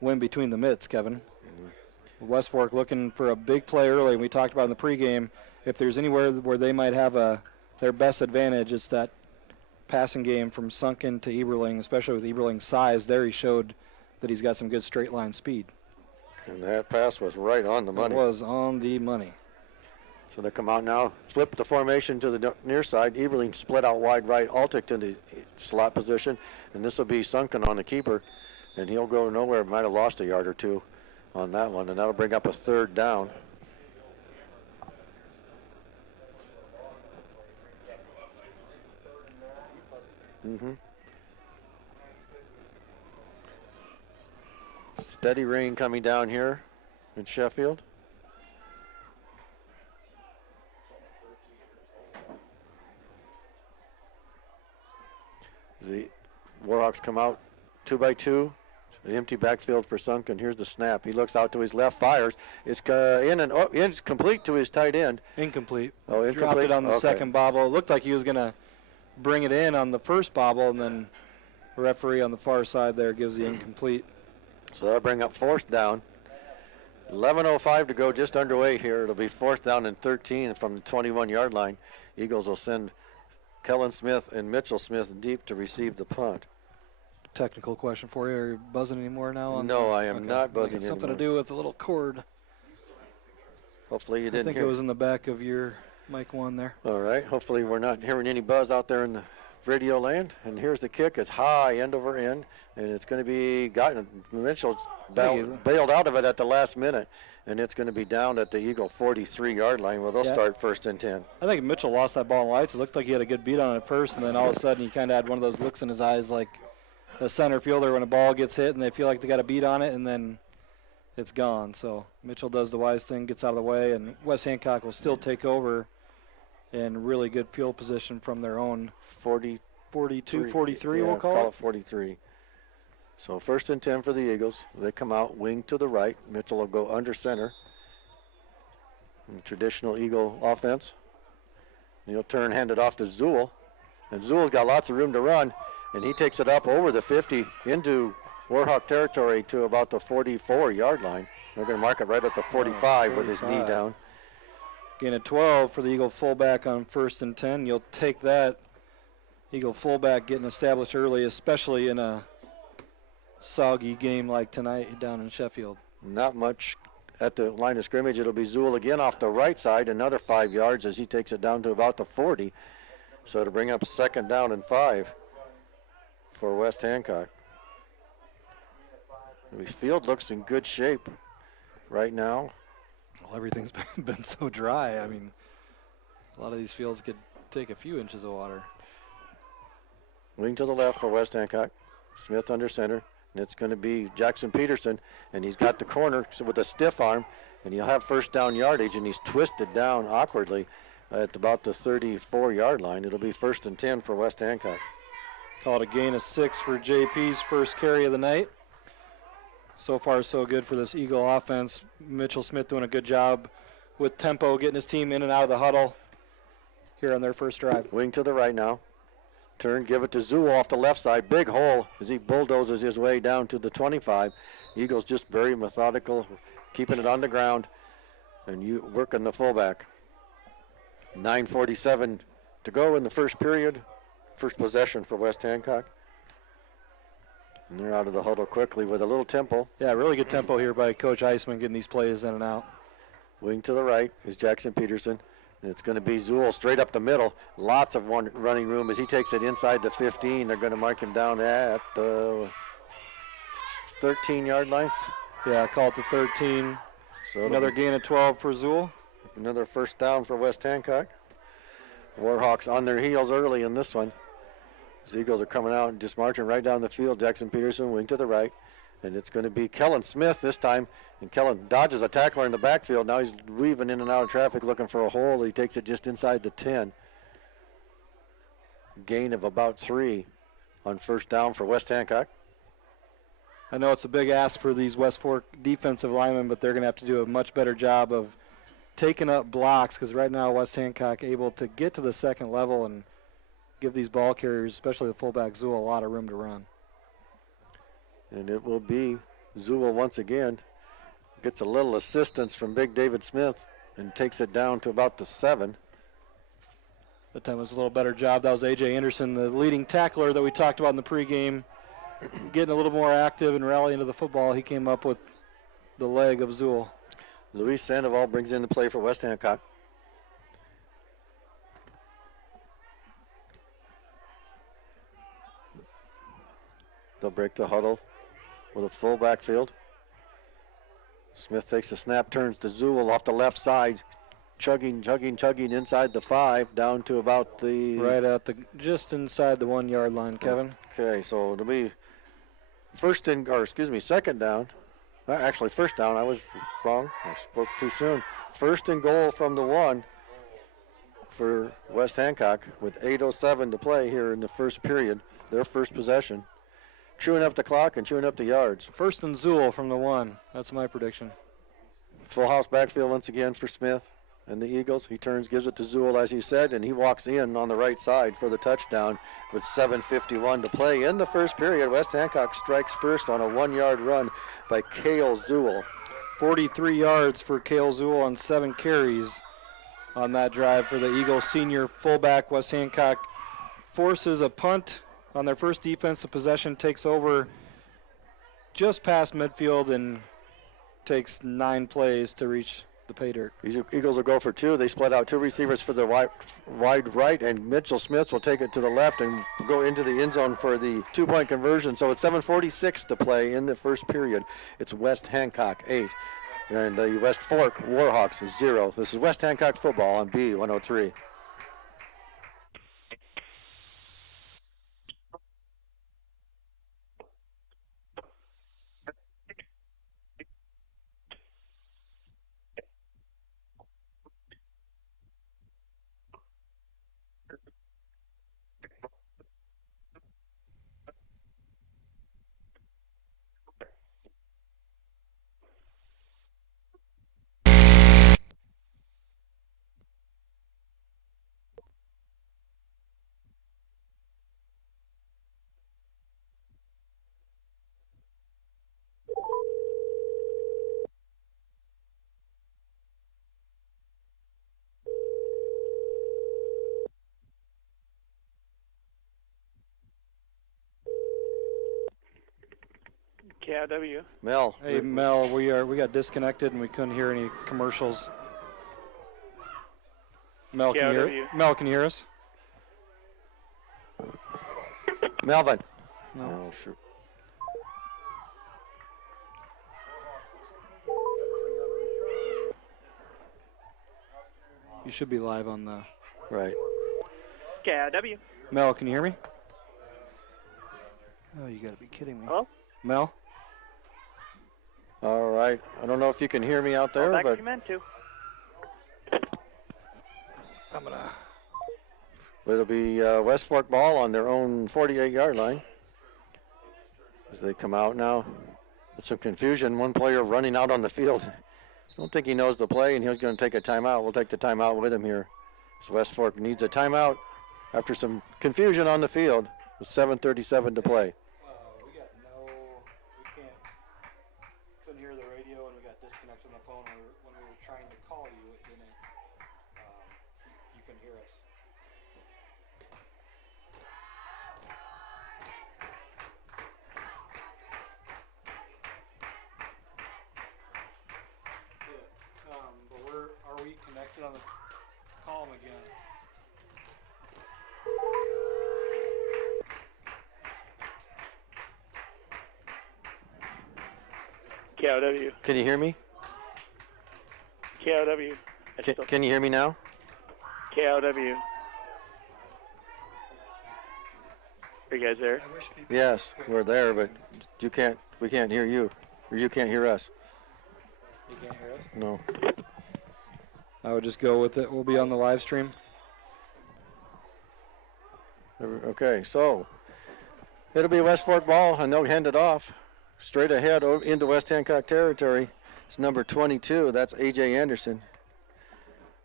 went between the mitts, Kevin. West Fork looking for a big play early. We talked about in the pregame, if there's anywhere where they might have their best advantage, it's that passing game from Sunken to Eberling, especially with Eberling's size. There he showed that he's got some good straight line speed. And that pass was right on the money. It was on the money. So they come out now, flip the formation to the near side. Eberling split out wide right, Altick to the slot position, and this will be Sunken on the keeper, and he'll go nowhere. Might have lost a yard or two on that one, and that'll bring up a third down. Steady rain coming down here in Sheffield. The Warhawks come out 2 by 2. An empty backfield for Sunken. Here's the snap. He looks out to his left, fires. It's it's complete to his tight end. Incomplete. Oh, incomplete. Dropped it on the Okay. second bobble. It looked like he was going to bring it in on the first bobble, and then the referee on the far side there gives the incomplete. So that'll bring up fourth down. 11:05 to go, just underway here. It'll be fourth down and 13 from the 21-yard line. Eagles will send Kellen Smith and Mitchell Smith deep to receive the punt. Technical question for you. Are you buzzing anymore now? No, I am not buzzing Something anymore. to do with the little cord. Hopefully you I didn't think hear. it was in the back of your mic one there. All right. Hopefully we're not hearing any buzz out there in the radio land. And here's the kick. It's high, end over end, and it's going to be gotten. Mitchell's bailed out of it at the last minute, and it's going to be down at the Eagle 43-yard line where they'll start first and 10. I think Mitchell lost that ball in lights. It looked like he had a good beat on it first, and then all of a sudden he kind of had one of those looks in his eyes like the center fielder when a ball gets hit and they feel like they got a beat on it, and then it's gone. So Mitchell does the wise thing, gets out of the way, and West Hancock will still take over in really good field position from their own 42, 43, we'll call it. 43. So first and 10 for the Eagles. They come out wing to the right. Mitchell will go under center. Traditional Eagle offense. He'll turn, hand it off to Zool. And Zool's got lots of room to run, and he takes it up over the 50 into Warhawk territory to about the 44-yard line. They're going to mark it right at the 45 with his knee down. Gain of 12 for the Eagle fullback on first and 10. You'll take that. Eagle fullback getting established early, especially in a soggy game like tonight down in Sheffield. Not much at the line of scrimmage. It'll be Zool again off the right side, another 5 yards as he takes it down to about the 40. So to bring up second down and 5 for West Hancock. The field looks in good shape right now. Well, everything's been so dry. I mean, a lot of these fields could take a few inches of water. Wing to the left for West Hancock. Smith under center. And it's going to be Jackson Peterson. And he's got the corner with a stiff arm. And he'll have first down yardage. And he's twisted down awkwardly at about the 34-yard line. It'll be first and 10 for West Hancock. Called a gain of 6 for JP's first carry of the night. So far, so good for this Eagle offense. Mitchell Smith doing a good job with tempo, getting his team in and out of the huddle here on their first drive. Wing to the right now. Turn, give it to Zool off the left side. Big hole as he bulldozes his way down to the 25. Eagles just very methodical, keeping it on the ground, and you working the fullback. 9:47 to go in the first period. First possession for West Hancock. And they're out of the huddle quickly with a little tempo. Yeah, really good tempo here by Coach Eisman getting these plays in and out. Wing to the right is Jackson Peterson. And it's going to be Zool straight up the middle. Lots of running room as he takes it inside the 15. They're going to mark him down at the 13-yard line. Yeah, call it the 13. So another gain of 12 for Zool. Another first down for West Hancock. Warhawks on their heels early in this one. The Eagles are coming out and just marching right down the field. Jackson Peterson, wing to the right. And it's going to be Kellen Smith this time. And Kellen dodges a tackler in the backfield. Now he's weaving in and out of traffic looking for a hole. He takes it just inside the 10. Gain of about 3 on first down for West Hancock. I know it's a big ask for these West Fork defensive linemen, but they're going to have to do a much better job of taking up blocks, because right now West Hancock able to get to the second level and give these ball carriers, especially the fullback Zool, a lot of room to run. And it will be Zool once again. Gets a little assistance from Big David Smith and takes it down to about the 7. That time was a little better job. That was A.J. Anderson, the leading tackler that we talked about in the pregame, getting a little more active and rallying to the football. He came up with the leg of Zool. Luis Sandoval brings in the play for West Hancock. They'll break the huddle with a full backfield. Smith takes a snap, turns to Zool off the left side, chugging inside the 5, down to about the... Right at the, just inside the 1 yard line, Kevin. Okay, so it'll be second down. Actually, first down. I was wrong. I spoke too soon. First and goal from the 1 for West Hancock with 8:07 to play here in the first period, their first possession. Chewing up the clock and chewing up the yards. First and Zool from the 1. That's my prediction. Full house backfield once again for Smith and the Eagles. He turns, gives it to Zool, as he said, and he walks in on the right side for the touchdown with 7:51 to play. In the first period, West Hancock strikes first on a 1 yard run by Cale Zool. 43 yards for Cale Zool on 7 carries on that drive for the Eagles. Senior fullback. West Hancock forces a punt on their first defensive possession, takes over just past midfield and takes 9 plays to reach the pay dirt. These Eagles will go for 2. They split out 2 receivers for the wide right, and Mitchell Smith will take it to the left and go into the end zone for the 2-point conversion. So it's 7:46 to play in the first period. It's West Hancock 8 and the West Fork Warhawks 0. This is West Hancock football on B103. KIW. Mel. Hey, Mel, we got disconnected and we couldn't hear any commercials. Mel, can you hear us? Melvin. No. Oh, shoot. You should be live on the... Right. KIW. Mel, can you hear me? Oh, you got to be kidding me. Hello? Mel? All right. I don't know if you can hear me out there, back but if you meant to. I'm going to... It'll be West Fork ball on their own 48-yard line as they come out now. With some confusion, one player running out on the field. I don't think he knows the play, and he's going to take a timeout. We'll take the timeout with him here. So West Fork needs a timeout after some confusion on the field with 7:37 to play. We couldn't hear the radio, and we got disconnected on the phone when we were trying to call you. It didn't. You couldn't hear us. But are we connected on the call him again? KIW. Can you hear me? KIW. Can you hear me now? KIW. Are you guys there? Yes, we're there, but we can't hear you, or you can't hear us. You can't hear us? No. I would just go with it. We'll be on the live stream. Okay, so it'll be West Fork ball, and they'll hand it off straight ahead into West Hancock territory. It's number 22. That's A.J. Anderson.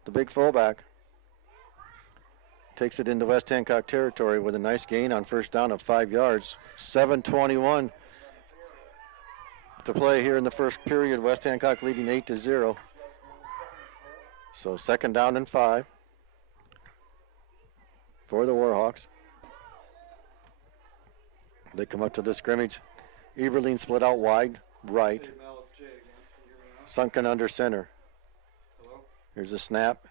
the big fullback. Takes it into West Hancock territory with a nice gain on first down of 5 yards. 7:21 to play here in the first period. West Hancock leading 8-0. So 2nd down and 5 for the Warhawks. They come up to the scrimmage. Eberlein split out wide right. Sunken under center. Here's a snap.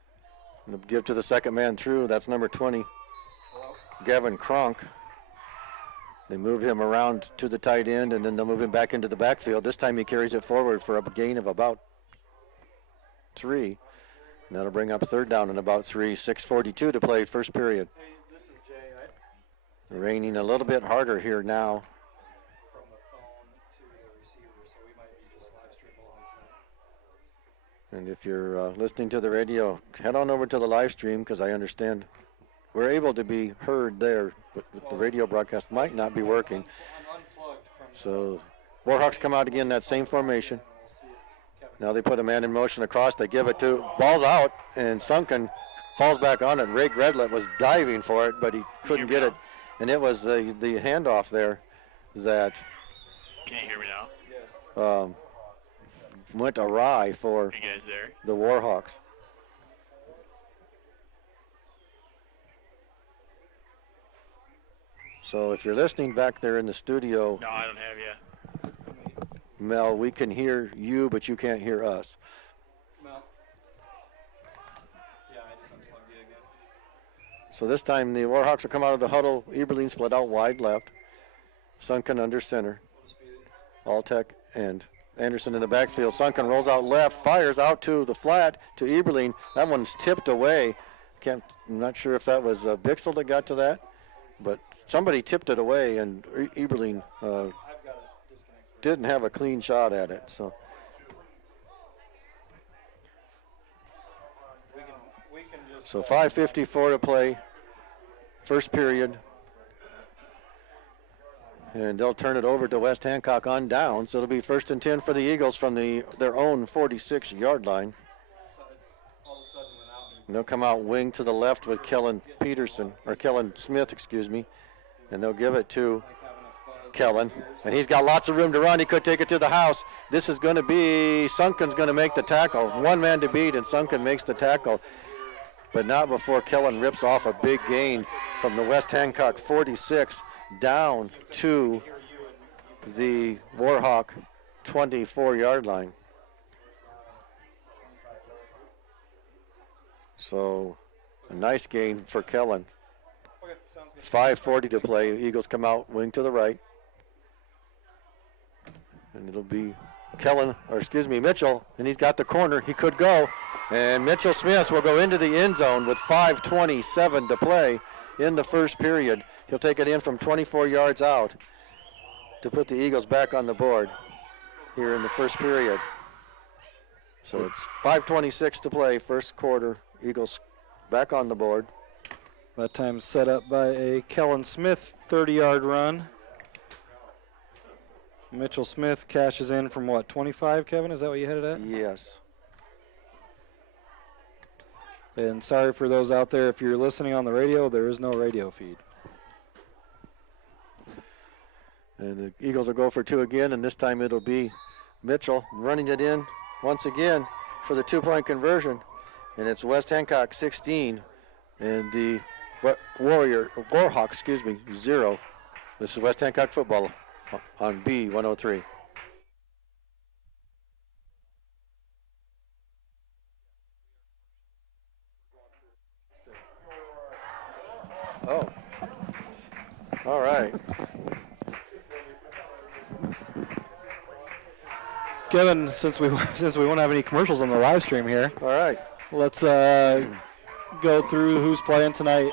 And they'll give to the second man through. That's number 20, Gavin Kronk. They move him around to the tight end, and then they'll move him back into the backfield. This time he carries it forward for a gain of about 3. And that'll bring up 3rd down and about 3. 6:42 to play, first period. Raining a little bit harder here now. And if you're listening to the radio, head on over to the live stream, because I understand we're able to be heard there, but the radio broadcast might not be working. So Warhawks come out again, that same formation. Now they put a man in motion across. They give it to, ball's out, and Sunken falls back on it. Ray Gredlett was diving for it, but he couldn't get it. And it was the handoff there that Can you hear me now? Yes. Went awry for You guys there? the Warhawks. So if you're listening back there in the studio, No, I don't have you. Mel, we can hear you, but you can't hear us. Mel. Yeah, I just unplugged you again. So this time the Warhawks will come out of the huddle. Eberlein split out wide left. Sunken under center. Alltech and Anderson in the backfield. Sunken rolls out left, fires out to the flat to Eberlein. That one's tipped away. I'm not sure if that was Bixel that got to that, but somebody tipped it away, and Eberlein didn't have a clean shot at it. So So 5:54 to play, first period. And they'll turn it over to West Hancock on down. So it'll be 1st and 10 for the Eagles from their own 46-yard line. And they'll come out wing to the left with Kellen Smith, excuse me. And they'll give it to Kellen. And he's got lots of room to run. He could take it to the house. This is going to be, Sunken's going to make the tackle. One man to beat, and Sunken makes the tackle. But not before Kellen rips off a big gain from the West Hancock 46 down to the Warhawk 24-yard line. So a nice gain for Kellen. 5:40 to play. Eagles come out wing to the right. And it'll be Mitchell, and he's got the corner. He could go. And Mitchell Smith will go into the end zone with 5:27 to play in the first period. He'll take it in from 24 yards out to put the Eagles back on the board here in the first period. So it's 5:26 to play, first quarter. Eagles back on the board. That time set up by a Kellen Smith 30-yard run. Mitchell Smith cashes in from what, 25, Kevin? Is that what you headed at? Yes. And sorry for those out there, if you're listening on the radio, there is no radio feed. And the Eagles will go for 2 again, and this time it'll be Mitchell running it in once again for the 2-point conversion. And it's West Hancock 16 and the Warhawks, 0. This is West Hancock football on B103. Oh, all right. Kevin, since we won't have any commercials on the live stream here, all right, let's go through who's playing tonight.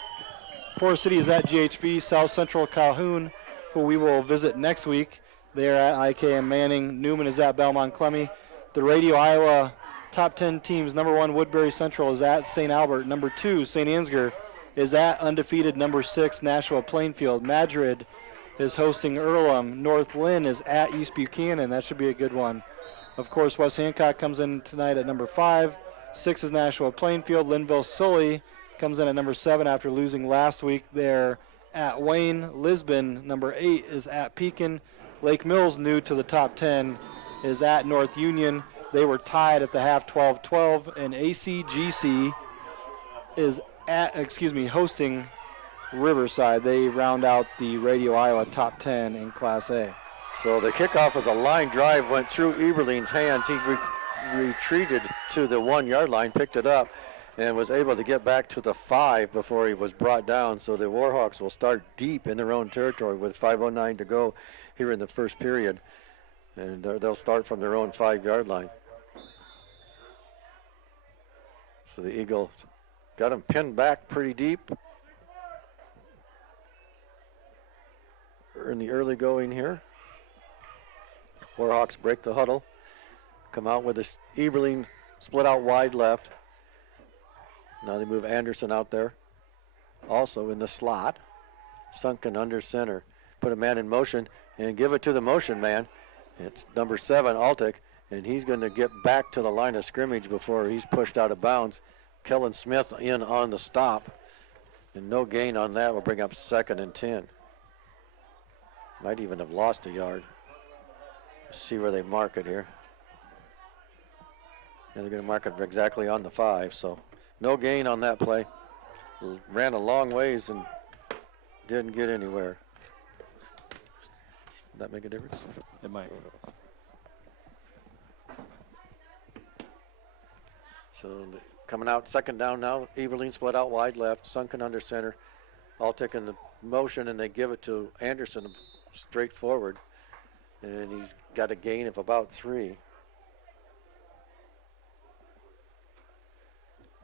Forest City is at GHB, South Central Calhoun, who we will visit next week. They are at IKM Manning. Newman is at Belmont Clemmy. The Radio Iowa top 10 teams, number 1 Woodbury Central is at St. Albert. Number 2 St. Ansgar is at undefeated number 6 Nashua Plainfield. Madrid is hosting Earlham. North Lynn is at East Buchanan. That should be a good one. Of course, West Hancock comes in tonight at number 5. 6 is Nashua Plainfield. Linville Sully comes in at number 7 after losing last week. They're at Wayne. Lisbon, number 8, is at Pekin. Lake Mills, new to the top 10, is at North Union. They were tied at the half 12-12, and ACGC is hosting Riverside. They round out the Radio Iowa top 10 in Class A. So the kickoff was a line drive, went through Eberling's hands. He retreated to the 1 yard line, picked it up, and was able to get back to the 5 before he was brought down. So the Warhawks will start deep in their own territory with 5:09 to go here in the first period. And they'll start from their own 5 yard line. So the Eagles got him pinned back pretty deep in the early going here. Warhawks break the huddle, come out with this Eberling split out wide left. Now they move Anderson out there, also in the slot, sunken under center. Put a man in motion and give it to the motion man. It's number 7, Altick, and he's going to get back to the line of scrimmage before he's pushed out of bounds. Kellen Smith in on the stop, and no gain on that will bring up 2nd and 10. Might even have lost a yard. Let's see where they mark it here. And they're going to mark it exactly on the 5, so no gain on that play. Ran a long ways and didn't get anywhere. Does that make a difference? It might. So coming out 2nd down now. Eberling split out wide left, sunken under center. All taking the motion, and they give it to Anderson straight forward. And he's got a gain of about 3.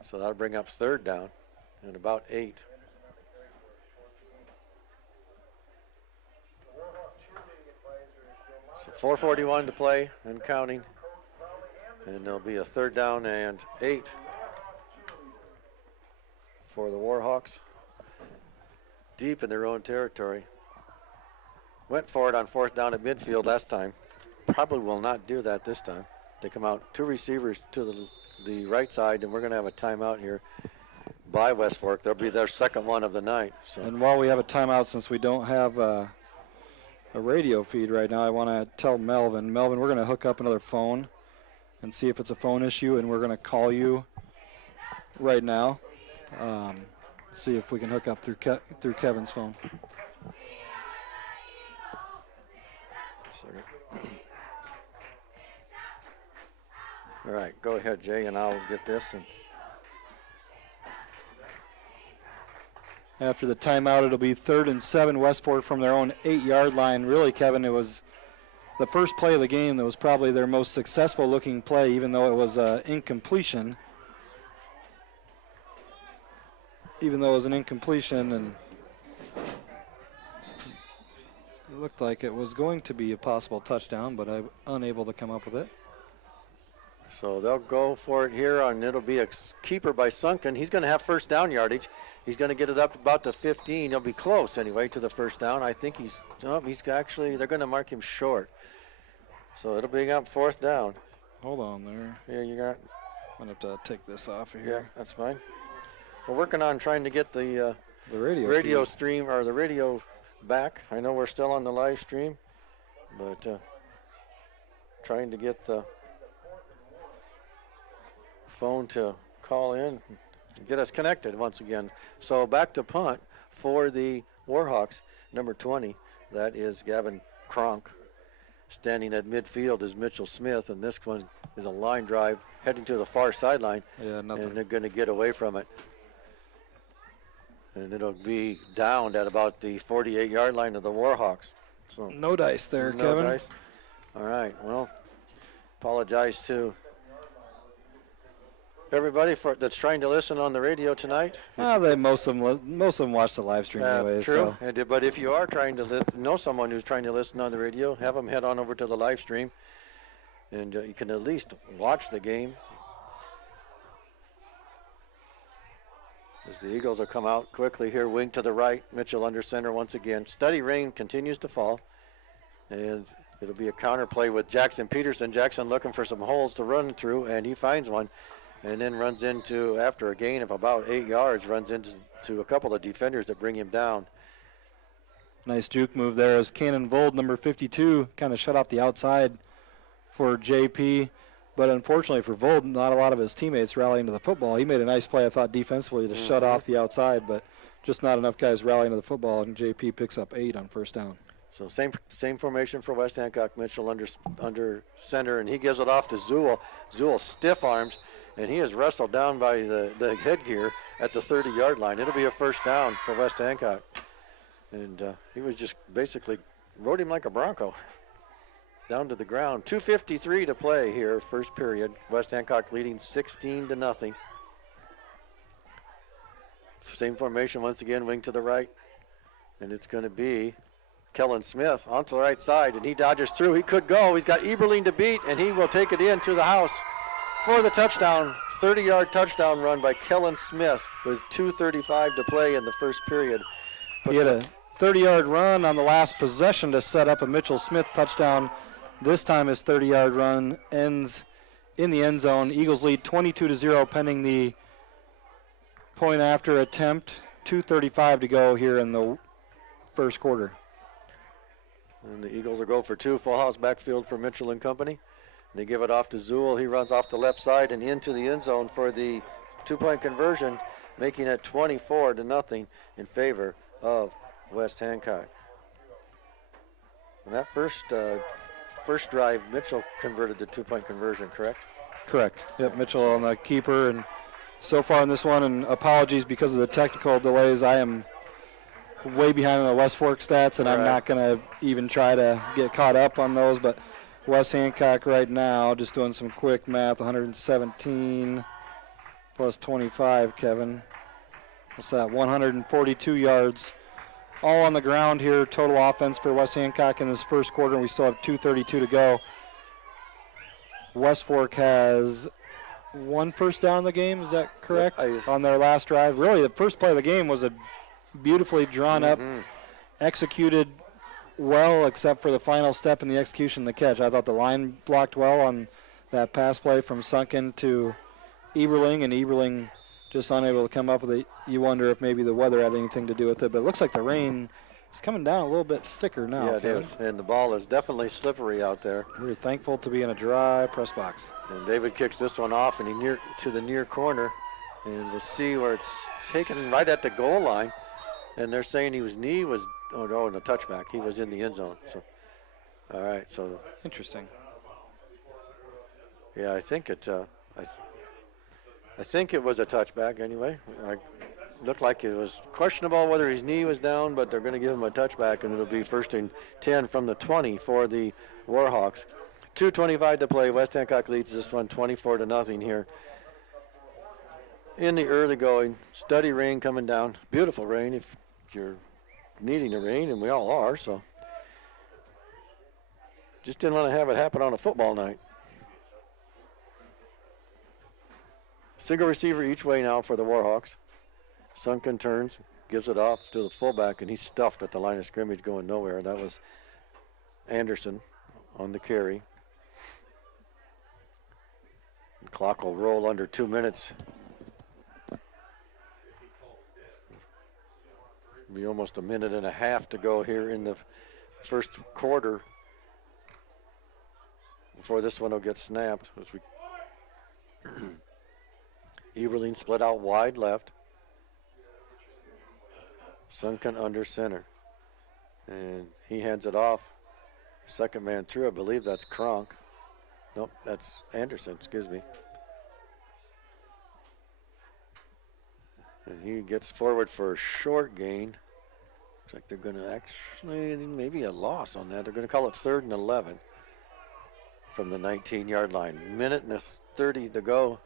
So that'll bring up 3rd down and about 8. So 4:41 to play and counting. And there'll be a 3rd down and 8 for the Warhawks. Deep in their own territory. Went for it on 4th down at midfield last time. Probably will not do that this time. They come out 2 receivers to the right side, and we're going to have a timeout here by West Fork. They'll be their 2nd one of the night. So. And while we have a timeout, since we don't have a radio feed right now, I want to tell Melvin, we're going to hook up another phone and see if it's a phone issue, and we're going to call you right now. See if we can hook up through Kevin's phone. All right, go ahead, Jay, and I'll get this. And after the timeout, it'll be 3rd and 7, West Fork from their own 8 yard line. Really, Kevin, it was the first play of the game that was probably their most successful looking play, even though it was incompletion. Even though it was an incompletion, and it looked like it was going to be a possible touchdown, but I'm unable to come up with it. So they'll go for it here, and it'll be a keeper by Sunken. He's going to have 1st down yardage. He's going to get it up about to 15. He'll be close anyway to the 1st down. I think he's actually, they're going to mark him short. So it'll bring up 4th down. Hold on there. Yeah, you got. I'm going to have to take this off of Yeah, here. that's fine. We're working on trying to get the radio stream, or the radio back. I know we're still on the live stream, but trying to get the phone to call in and get us connected once again. So back to punt for the Warhawks, number 20. That is Gavin Kronk. Standing at midfield is Mitchell Smith, and this one is a line drive heading to the far sideline. Yeah, nothing. And they're going to get away from it. And it'll be downed at about the 48-yard line of the Warhawks. So no dice there, no Kevin. Dice. All right. Well, apologize to everybody that's trying to listen on the radio tonight. Most of them watch the live stream anyway. True. So. But if you are trying to know someone who's trying to listen on the radio, have them head on over to the live stream, and you can at least watch the game. As the Eagles will come out quickly here, wing to the right, Mitchell under center once again. Steady rain continues to fall, and it'll be a counter play with Jackson Peterson. Jackson looking for some holes to run through, and he finds one. and then runs into, after a gain of about 8 yards, runs into a couple of defenders that bring him down. Nice juke move there as Cannon Vold, number 52, kind of shut off the outside for JP. But unfortunately for Vold, not a lot of his teammates rallying to the football. He made a nice play, I thought, defensively to shut off the outside, but just not enough guys rallying to the football, and JP picks up 8 on first down. So same formation for West Hancock. Mitchell under center, and he gives it off to Zool. Zool stiff arms, and he is wrestled down by the headgear at the 30-yard line. It'll be a first down for West Hancock. And he was just basically rode him like a bronco down to the ground. 2:53 to play here, first period. West Hancock leading 16-0. Same formation once again, wing to the right. And it's going to be Kellen Smith onto the right side, and he dodges through. He could go. He's got Eberling to beat, and he will take it into the house for the touchdown. 30-yard touchdown run by Kellen Smith with 2:35 to play in the first period. He had a 30-yard run on the last possession to set up a Mitchell Smith touchdown. This time his 30-yard run ends in the end zone. Eagles lead 22-0 pending the point after attempt. 2:35 to go here in the first quarter. And the Eagles will go for 2, full house backfield for Mitchell and company. They give it off to Zool. He runs off the left side and into the end zone for the 2-point conversion, making it 24-0 in favor of West Hancock. And that first drive, Mitchell converted the 2-point conversion, correct? Correct. Yep, Mitchell on the keeper, and so far in this one, and apologies because of the technical delays, I am way behind on the West Fork stats, and I'm not going to even try to get caught up on those, but West Hancock right now, just doing some quick math, 117 plus 25, Kevin. What's that, 142 yards. All on the ground here, total offense for West Hancock in this first quarter, and we still have 2:32 to go. West Fork has 1 first down in the game, is that correct? Yep, on their last drive. Really, the first play of the game was a beautifully drawn up, executed well, except for the final step in the execution of the catch. I thought the line blocked well on that pass play from Sunken to Eberling, and Eberling just unable to come up with it. You wonder if maybe the weather had anything to do with it, but it looks like the rain is coming down a little bit thicker now. Yeah, it is, and the ball is definitely slippery out there. We're thankful to be in a dry press box. And David kicks this one off, and he to the near corner, and we'll see where it's taken right at the goal line. And they're saying his knee was, in a touchback. He was in the end zone. So, all right, so. Interesting. Yeah, I think it, I think it was a touchback anyway. Looked like it was questionable whether his knee was down, but they're going to give him a touchback, and it'll be 1st and 10 from the 20 for the Warhawks. 2:25 to play. West Hancock leads this one 24-0 here. In the early going, steady rain coming down. Beautiful rain if you're needing the rain, and we all are, so. Just didn't want to have it happen on a football night. Single receiver each way now for the Warhawks. Sunken turns, gives it off to the fullback, and he's stuffed at the line of scrimmage going nowhere. That was Anderson on the carry. The clock will roll under 2 minutes. Be almost a minute and a half to go here in the first quarter before this one will get snapped. As Eberling split out wide left. Sunken under center. And he hands it off. Second man through, I believe that's Kronk. Nope, that's Anderson, excuse me. And he gets forward for a short gain. Looks like they're going to actually, maybe a loss on that. They're going to call it 3rd and 11 from the 19-yard line. Minute and 30 to go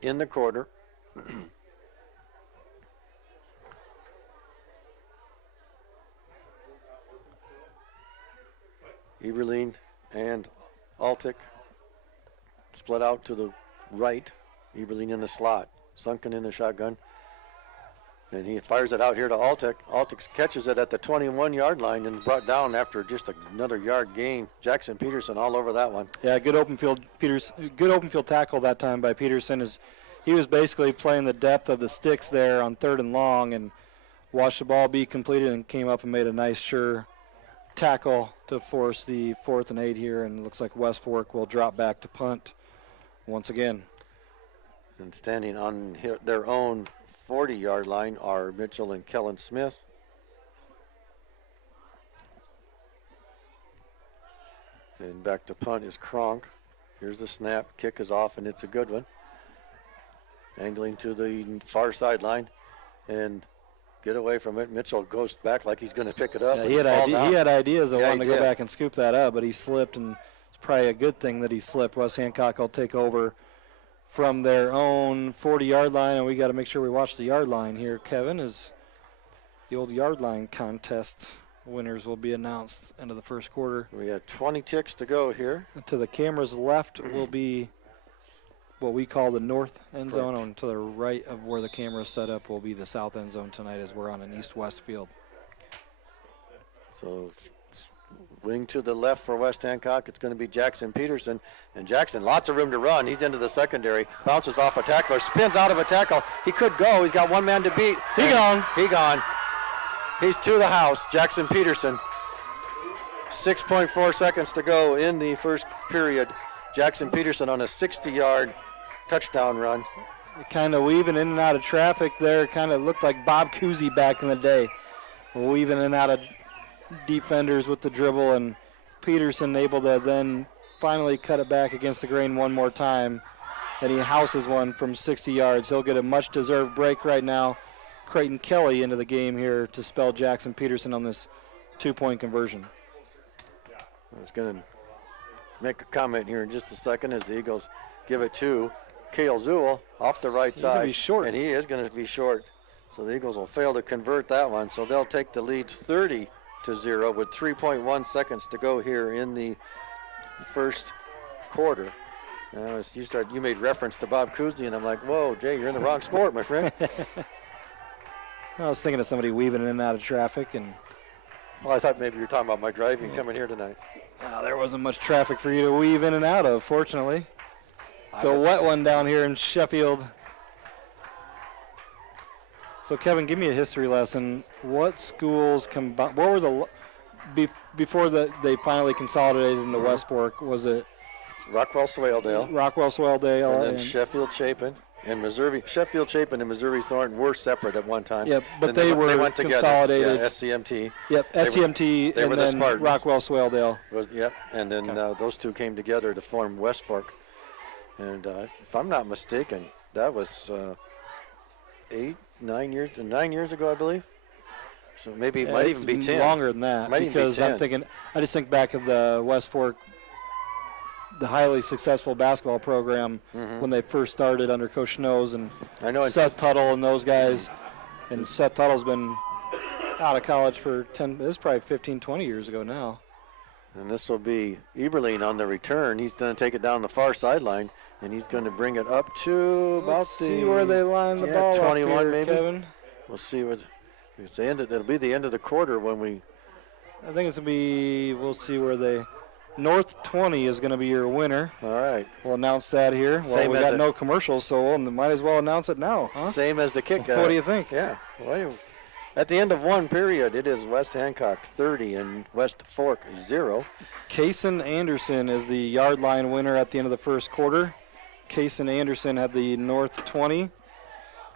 in the quarter. Eberling and Altick split out to the right. Eberling in the slot. Sunken in the shotgun. And he fires it out here to Altic. Altic catches it at the 21-yard line and brought down after just another yard gain. Jackson Peterson all over that one. Yeah, good open field tackle that time by Peterson. He was basically playing the depth of the sticks there on 3rd and long and watched the ball be completed and came up and made a nice, sure tackle to force the 4th and 8 here. And it looks like West Fork will drop back to punt once again. And standing on their own 40-yard line are Mitchell and Kellen Smith. And back to punt is Kronk. Here's the snap. Kick is off, and it's a good one. Angling to the far sideline and get away from it. Mitchell goes back like he's going to pick it up. Yeah, he had ideas of wanting to go back and scoop that up, but he slipped, and it's probably a good thing that he slipped. West Hancock will take over from their own 40-yard line, and we got to make sure we watch the yard line here, Kevin, as the old yard line contest winners will be announced end of the first quarter. We got 20 ticks to go here. And to the camera's left will be what we call the north end zone, and to the right of where the camera is set up will be the south end zone tonight as we're on an east-west field. So wing to the left for West Hancock. It's going to be Jackson Peterson. And Jackson, lots of room to run. He's into the secondary. Bounces off a tackler. Spins out of a tackle. He could go. He's got one man to beat. He gone. He's to the house. Jackson Peterson. 6.4 seconds to go in the first period. Jackson Peterson on a 60-yard touchdown run. Kind of weaving in and out of traffic there. Kind of looked like Bob Cousy back in the day. Weaving in and out of defenders with the dribble, and Peterson able to then finally cut it back against the grain one more time, and he houses one from 60 yards. He'll get a much-deserved break right now. Creighton Kelly into the game here to spell Jackson Peterson on this 2-point conversion. I was going to make a comment here in just a second as the Eagles give it to Cale Zuhl off the right side. Gonna be short. And he is going to be short. So the Eagles will fail to convert that one. So they'll take the lead 30-0 with 3.1 seconds to go here in the first quarter. As you made reference to Bob Cousy, and I'm like, whoa, Jay, you're in the wrong sport, my friend. I was thinking of somebody weaving in and out of traffic. Well, I thought maybe you were talking about my driving coming here tonight. There wasn't much traffic for you to weave in and out of, fortunately. It's a wet one down here in Sheffield. So, Kevin, give me a history lesson. What schools what were the before they finally consolidated into West Fork? Was it Rockwell-Swaledale? Rockwell-Swaledale, and then Sheffield-Chapin and Missouri. Sheffield-Chapin and Missouri-Thornton were separate at one time. Yep, but they went together. Consolidated. Yeah, SCMT. Yep, SCMT, they were and the then Rockwell-Swaledale. Yep, and then those two came together to form West Fork. And if I'm not mistaken, that was 9 years ago, I believe. So maybe it might even be 10. Longer than that, because I just think back of the West Fork, the highly successful basketball program when they first started under Coach Snows and Seth Tuttle and those guys. And Seth Tuttle's been out of college for this is probably 15, 20 years ago now. And this will be Eberlein on the return. He's going to take it down the far sideline, and he's going to bring it up to about see where they line the ball 21 up here, maybe. Kevin. We'll see what it's the end. It'll be the end of the quarter when we. I think it's going to be. We'll see where they. North 20 is going to be your winner. All right. We'll announce that here. Well, we got no commercials, so we might as well announce it now. Huh? Same as the kick. What do you think? Yeah. Well, at the end of one period, it is West Hancock 30 and West Fork 0. Kaysen Anderson is the yard line winner at the end of the first quarter. Kaysen Anderson had the North 20.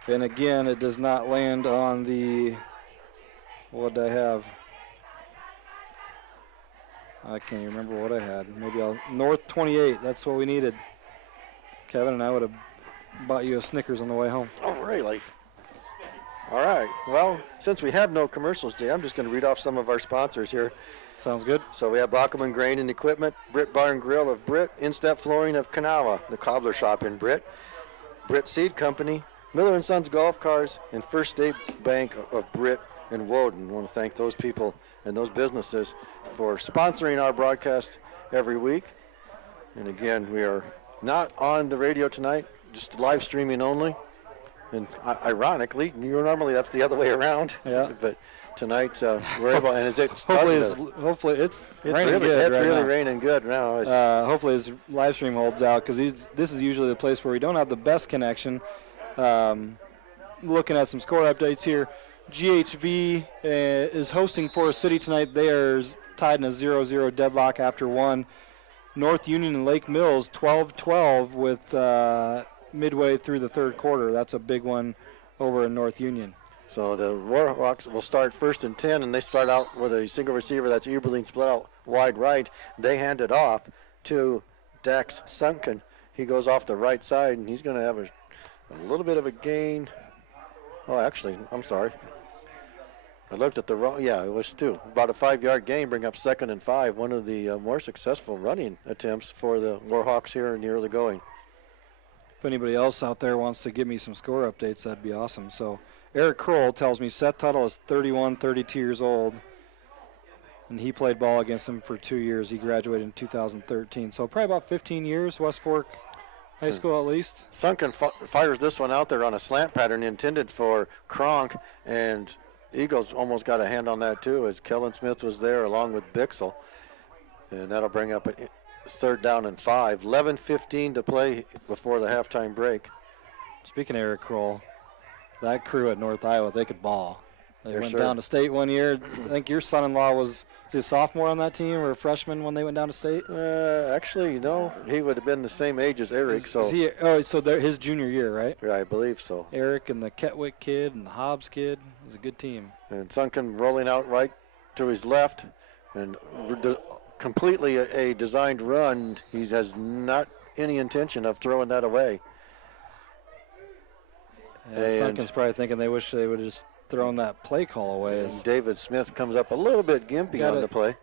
And again, it does not land on the, what did I have? I can't even remember what I had. Maybe North 28, that's what we needed. Kevin and I would have bought you a Snickers on the way home. Oh, really? All right. Well, since we have no commercials, Jay, I'm just going to read off some of our sponsors here. Sounds good. So we have Bachman Grain and Equipment, Britt Bar and Grill of Britt, Instep Flooring of Kanawha, the Cobbler Shop in Britt, Britt Seed Company, Miller & Sons Golf Cars, and First State Bank of Britt and Woden. I want to thank those people and those businesses for sponsoring our broadcast every week. And again, we are not on the radio tonight, just live streaming only. And ironically, normally that's the other way around. Yeah. But tonight we're able, and is it starting? Hopefully it's raining really good. It's right really now. raining good now. Hopefully his live stream holds out because this is usually the place where we don't have the best connection. Looking at some score updates here, GHV is hosting Forest City tonight. They are tied in a 0-0 deadlock after one. North Union and Lake Mills 12-12 with midway through the third quarter. That's a big one over in North Union. So the Warhawks will start 1st and 10, and they start out with a single receiver. That's Eberling split out wide right. They hand it off to Dax Sunken. He goes off the right side, and he's going to have a little bit of a gain. Oh, actually, I'm sorry. I looked at the wrong. Yeah, it was 2. About a 5-yard gain, bring up 2nd and 5. One of the more successful running attempts for the Warhawks here in the early going. If anybody else out there wants to give me some score updates, that'd be awesome. So Eric Kroll tells me Seth Tuttle is 31, 32 years old, and he played ball against him for 2 years. He graduated in 2013. So probably about 15 years, West Fork High School at least. Sunken fires this one out there on a slant pattern intended for Kronk, and Eagles almost got a hand on that too as Kellen Smith was there along with Bixel. And that'll bring up a 3rd down and 5. 11:15 to play before the halftime break. Speaking of Eric Kroll, that crew at North Iowa, they could ball. They Yes, went sir. down to state one year. I think your son-in-law was he a sophomore on that team or a freshman when they went down to state? Actually, no. He would have been the same age as Eric. So his junior year, right? Yeah, I believe so. Eric and the Ketwick kid and the Hobbs kid. It was a good team. And Sunken rolling out right to his left, and completely a designed run. He has not any intention of throwing that away. Sunken's probably thinking they wish they would have just thrown that play call away. And David Smith comes up a little bit gimpy on the play.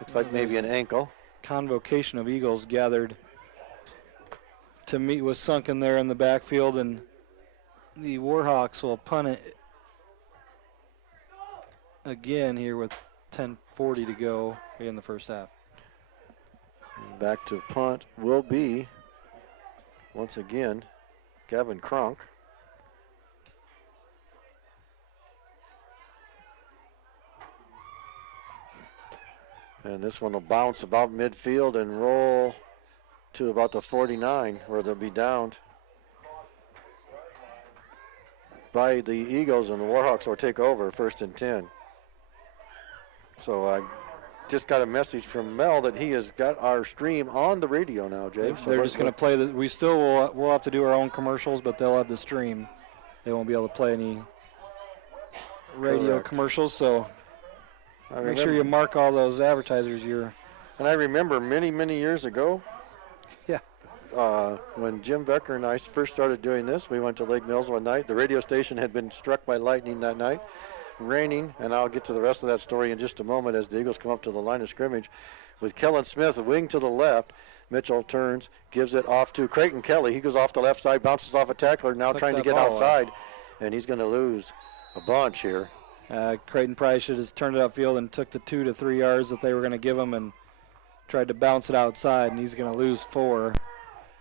Looks like maybe an ankle. Convocation of Eagles gathered to meet with Sunken there in the backfield, and the Warhawks will punt it again here with 10:40 to go in the first half. Back to punt will be, once again, Gavin Kronk. And this one will bounce about midfield and roll to about the 49, where they'll be downed by the Eagles, and the Warhawks will take over 1st and 10. So I just got a message from Mel that he has got our stream on the radio now, Jay. So they're just going to play the. We still will have to do our own commercials, but they'll have the stream. They won't be able to play any radio Correct. commercials. So make sure you mark all those advertisers. And I remember many, many years ago. Yeah. When Jim Becker and I first started doing this, we went to Lake Mills one night. The radio station had been struck by lightning that night, raining, and I'll get to the rest of that story in just a moment as the Eagles come up to the line of scrimmage. With Kellen Smith, wing to the left, Mitchell turns, gives it off to Creighton Kelly. He goes off the left side, bounces off a tackler, now trying to get outside, and he's going to lose a bunch here. Creighton probably should have turned it upfield and took the 2 to 3 yards that they were going to give him and tried to bounce it outside, and he's going to lose 4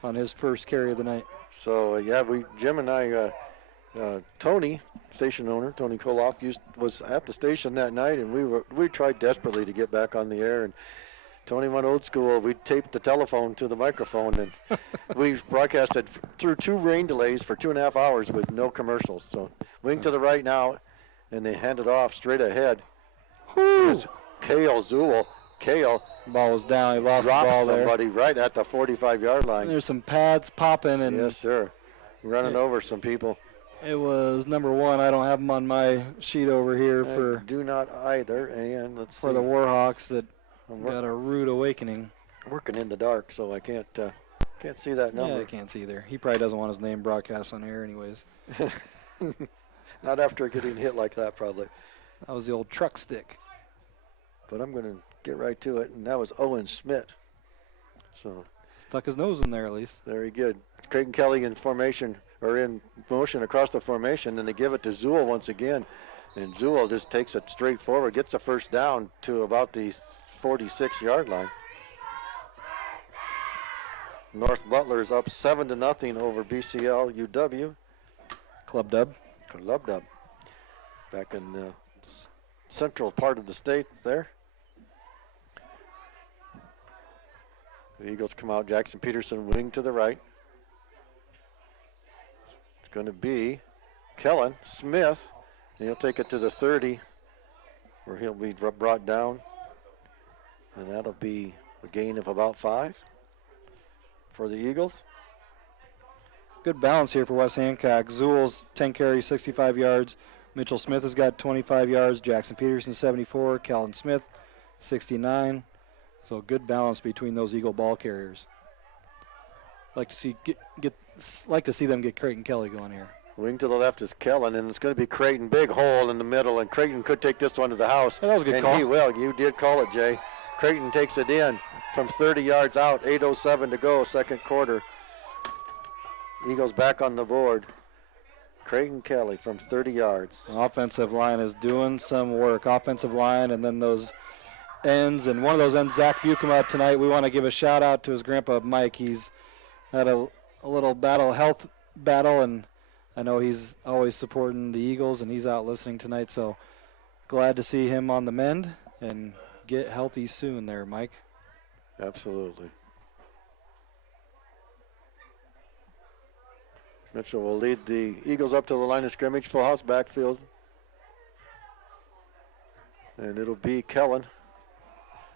on his first carry of the night. So, yeah, Jim and I, Tony, station owner, Tony Koloff, was at the station that night, and we tried desperately to get back on the air, and Tony went old school. We taped the telephone to the microphone, and we broadcasted through 2 rain delays for 2.5 hours with no commercials. So, wing to the right now, and they hand it off straight ahead. Here's Kale Zool. Kale. Ball was down. He lost the ball there. Somebody right at the 45-yard line. There's some pads popping. And yes, sir. Running over some people. It was number 1. I don't have him on my sheet over here I do not either. And let's see. For the Warhawks that got a rude awakening. Working in the dark, so I can't see that number. Yeah, I can't see there. He probably doesn't want his name broadcast on air anyways. Not after getting hit like that, probably. That was the old truck stick. But I'm going to get right to it, and that was Owen Schmidt. So stuck his nose in there at least. Very good. Creighton Kelly in formation, or in motion across the formation, and they give it to Zool once again. And Zool just takes it straight forward, gets a first down to about the 46-yard line. North Butler is up 7-0 over BCL UW. Club dub. Club dub. Back in the central part of the state there. The Eagles come out. Jackson Peterson wing to the right. It's going to be Kellen Smith. And he'll take it to the 30 where he'll be brought down. And that'll be a gain of about 5 for the Eagles. Good balance here for West Hancock. Zool's 10 carries, 65 yards. Mitchell Smith has got 25 yards. Jackson Peterson 74. Kellen Smith 69. So good balance between those Eagle ball carriers. Like to see them get Creighton Kelly going here. Wing to the left is Kellen, and it's going to be Creighton. Big hole in the middle, and Creighton could take this one to the house. That was a good call. And he will. You did call it, Jay. Creighton takes it in from 30 yards out. 8:07 to go, second quarter. Eagles back on the board. Creighton Kelly from 30 yards. The offensive line is doing some work. Offensive line, and then those ends, and one of those ends, Zach Buchem out tonight. We want to give a shout out to his grandpa Mike. He's had a little health battle, and I know he's always supporting the Eagles, and he's out listening tonight. So glad to see him on the mend and get healthy soon there, Mike. Absolutely. Mitchell will lead the Eagles up to the line of scrimmage, full house backfield. And it'll be Kellen.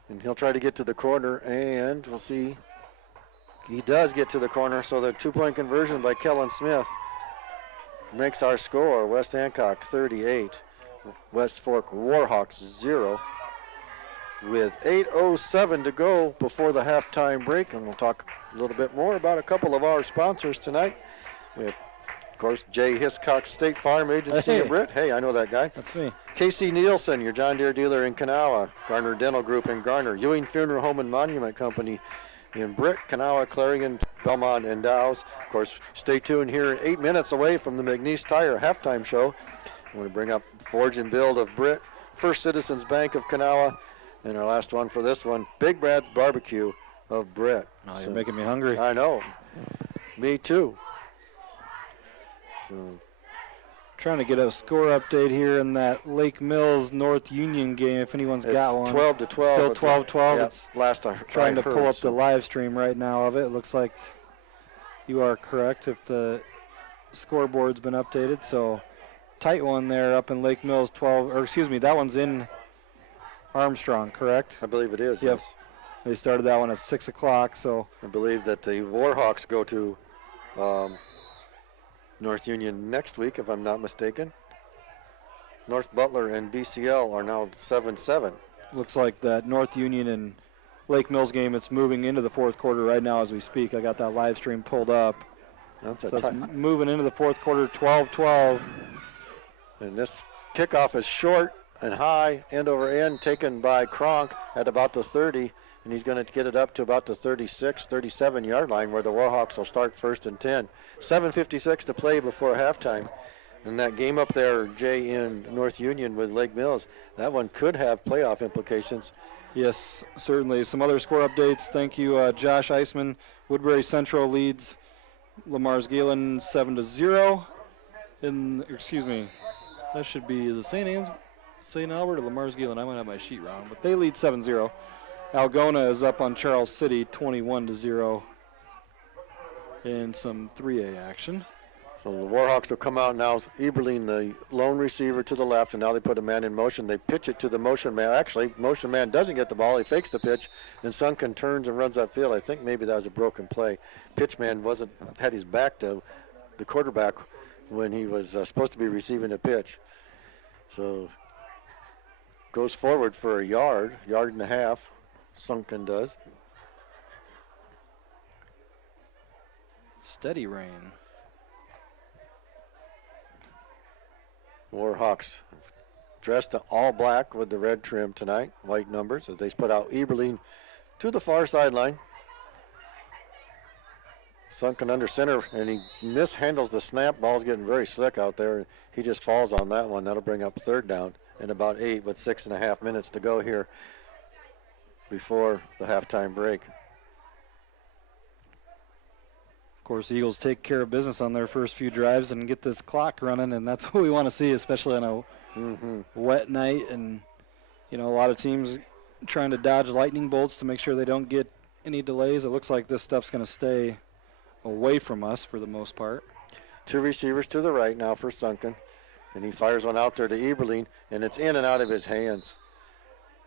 And he'll try to get to the corner, and we'll see. He does get to the corner, so the two-point conversion by Kellen Smith makes our score. West Hancock 38, West Fork Warhawks 0. With 8:07 to go before the halftime break, and we'll talk a little bit more about a couple of our sponsors tonight. We have, of course, Jay Hiscox State Farm Agency of Britt. Hey, I know that guy. That's me. Casey Nielsen, your John Deere dealer in Kanawha. Garner Dental Group in Garner. Ewing Funeral Home and Monument Company in Britt, Kanawha, Clarion, Belmont, and Dow's. Of course, stay tuned here 8 minutes away from the McNeese Tire halftime show. I'm going to bring up Forge and Build of Britt, First Citizens Bank of Kanawha, and our last one for this one, Big Brad's Barbecue of Britt. Oh, you're making me hungry. I know. Me too. So, trying to get a score update here in that Lake Mills North Union game, if anyone's got one. 12-12. Still 12-12. Yeah, It's last I trying to heard, pull up so. the live stream right now of it. It looks like you are correct if the scoreboard's been updated. So tight one there up in Lake Mills, that one's in Armstrong, correct? I believe it is, yep. Yes. They started that one at 6 o'clock, so. I believe that the Warhawks go to North Union next week, if I'm not mistaken. North Butler and BCL are now 7-7. Looks like that North Union and Lake Mills game, it's moving into the fourth quarter right now as we speak. I got that live stream pulled up. That's so it's moving into the fourth quarter, 12-12. And this kickoff is short and high, end over end, taken by Kronk at about the 30. And he's going to get it up to about the 36, 37-yard line where the Warhawks will start first and 10. 7:56 to play before halftime. And that game up there, Jay, in North Union with Lake Mills, that one could have playoff implications. Yes, certainly. Some other score updates. Thank you, Josh Eisman. Woodbury Central leads Lamar's Galen 7-0. That should be, is it St. Albert or Lamar's Galen? I might have my sheet wrong, but they lead 7-0. Algona is up on Charles City 21-0 in some 3A action. So the Warhawks will come out now. Eberling, the lone receiver, to the left, and now they put a man in motion. They pitch it to the motion man. Actually, motion man doesn't get the ball. He fakes the pitch, and Sunken turns and runs upfield. I think maybe that was a broken play. Pitch man had his back to the quarterback when he was supposed to be receiving a pitch. So goes forward for a yard and a half. Sunken does. Steady rain. Warhawks dressed in all black with the red trim tonight, white numbers, as they put out Eberling to the far sideline. Sunken under center, and he mishandles the snap. Ball's getting very slick out there. He just falls on that one. That'll bring up third down in about 8 with 6.5 minutes to go here before the halftime break. Of course, the Eagles take care of business on their first few drives and get this clock running, and that's what we want to see, especially on a wet night. And, a lot of teams trying to dodge lightning bolts to make sure they don't get any delays. It looks like this stuff's going to stay away from us for the most part. 2 receivers to the right now for Sunken, and he fires one out there to Eberling, and it's in and out of his hands.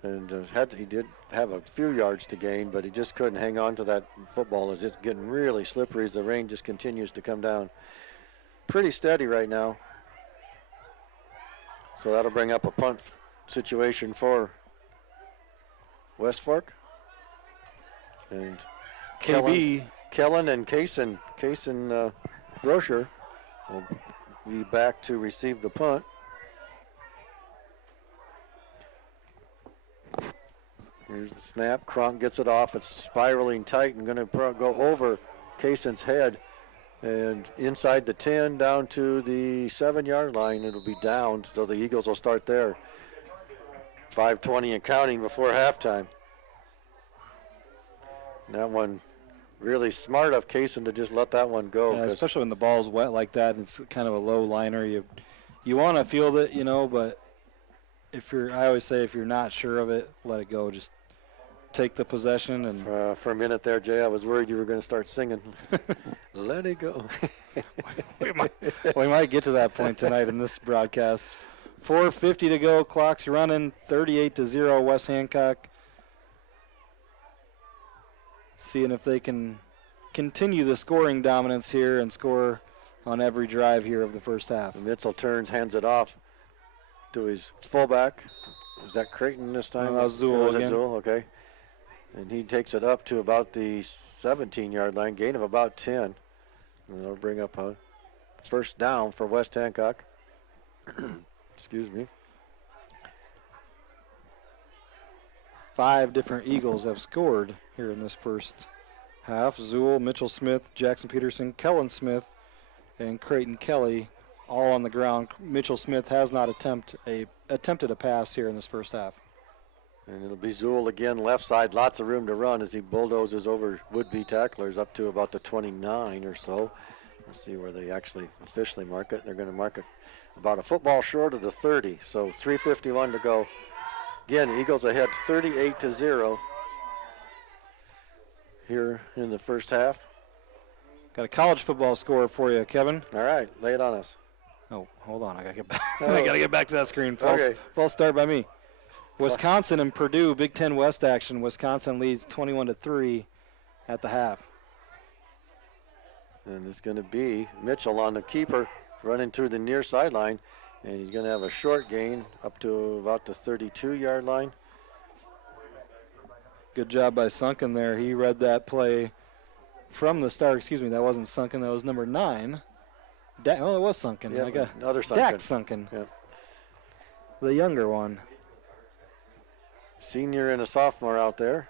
And he did have a few yards to gain, but he just couldn't hang on to that football as it's getting really slippery as the rain just continues to come down. Pretty steady right now. So that'll bring up a punt situation for West Fork. And Kellen and Kaysen Brosher will be back to receive the punt. Here's the snap. Cronk gets it off. It's spiraling tight and going to go over Kaysen's head. And inside the 10 down to the 7-yard line. It'll be down, so the Eagles will start there. 5:20 and counting before halftime. That one really smart of Kaysen to just let that one go. Yeah, especially when the ball's wet like that and it's kind of a low liner. You want to field it, but I always say if you're not sure of it, let it go. Just take the possession. And for a minute there, Jay, I was worried you were going to start singing. Let it go. we might get to that point tonight in this broadcast. 4:50 to go. Clock's running. 38-0 West Hancock. Seeing if they can continue the scoring dominance here and score on every drive here of the first half. Mitchell turns, hands it off to his fullback. Is that Creighton this time? That was Zool again. Zool, okay. And he takes it up to about the 17-yard line, gain of about 10. And that'll bring up a first down for West Hancock. Excuse me. 5 different Eagles have scored here in this first half. Zool, Mitchell Smith, Jackson Peterson, Kellen Smith, and Creighton Kelly all on the ground. Mitchell Smith has not attempted a pass here in this first half. And it'll be Zool again, left side, lots of room to run as he bulldozes over would-be tacklers up to about the 29 or so. Let's see where they actually officially mark it. They're going to mark it about a football short of the 30, so 3:51 to go. Again, Eagles ahead 38-0 here in the first half. Got a college football score for you, Kevin. All right, lay it on us. Oh, hold on, I gotta get back. I gotta get back to that screen. False start by me. Wisconsin and Purdue, Big Ten West action. Wisconsin leads 21-3 at the half. And it's going to be Mitchell on the keeper, running through the near sideline, and he's going to have a short gain up to about the 32-yard line. Good job by Sunken there. He read that play from the start. Excuse me, that wasn't Sunken. That was number 9. It was Sunken. Yeah, another Sunken. Dak Sunken. Yeah. The younger one. Senior and a sophomore out there.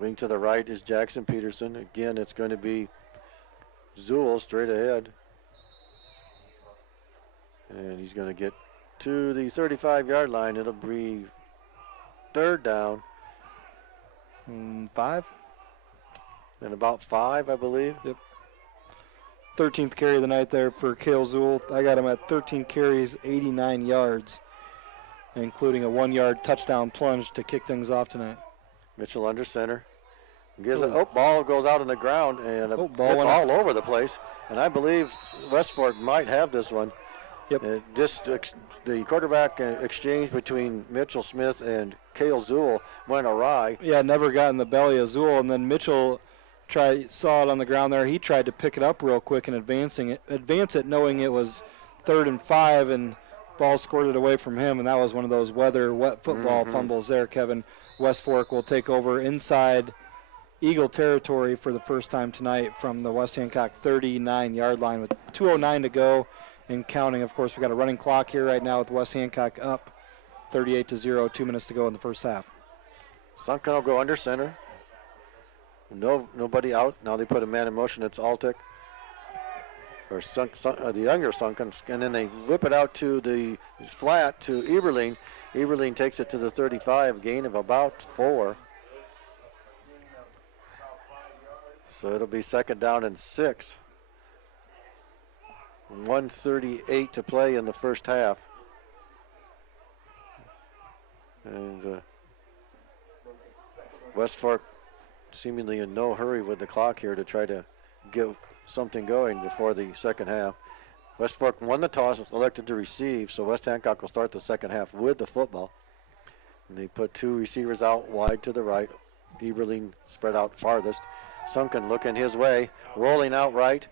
Wing to the right is Jackson Peterson. Again, it's going to be Zool straight ahead. And he's going to get to the 35-yard line. It'll be third down. 5? And about 5, I believe. Yep. 13th carry of the night there for Cale Zool. I got him at 13 carries, 89 yards, including a 1-yard touchdown plunge to kick things off tonight. Mitchell under center. Ball goes out on the ground, and it's all over the place. And I believe West Fork might have this one. Yep. The quarterback exchange between Mitchell Smith and Cale Zool went awry. Yeah, never got in the belly of Zool, and then Mitchell saw it on the ground there. He tried to pick it up real quick and advance it, knowing it was 3rd and 5, and ball squirted away from him, and that was one of those wet football fumbles there, Kevin. West Fork will take over inside Eagle territory for the first time tonight from the West Hancock 39-yard line with 2:09 to go and counting. Of course, we've got a running clock here right now with West Hancock up 38-0, 2 minutes to go in the first half. Sunken will go under center. Nobody out. Now they put a man in motion. It's Altick. Or the younger Sunken. And then they whip it out to the flat to Eberling. Eberling takes it to the 35, gain of about 4. So it'll be second down and 6. 1:38 to play in the first half. And West Fork seemingly in no hurry with the clock here to try to get something going before the second half. West Fork won the toss, elected to receive, so West Hancock will start the second half with the football. And they put 2 receivers out wide to the right. Eberling spread out farthest. Sunken looking his way, rolling out right.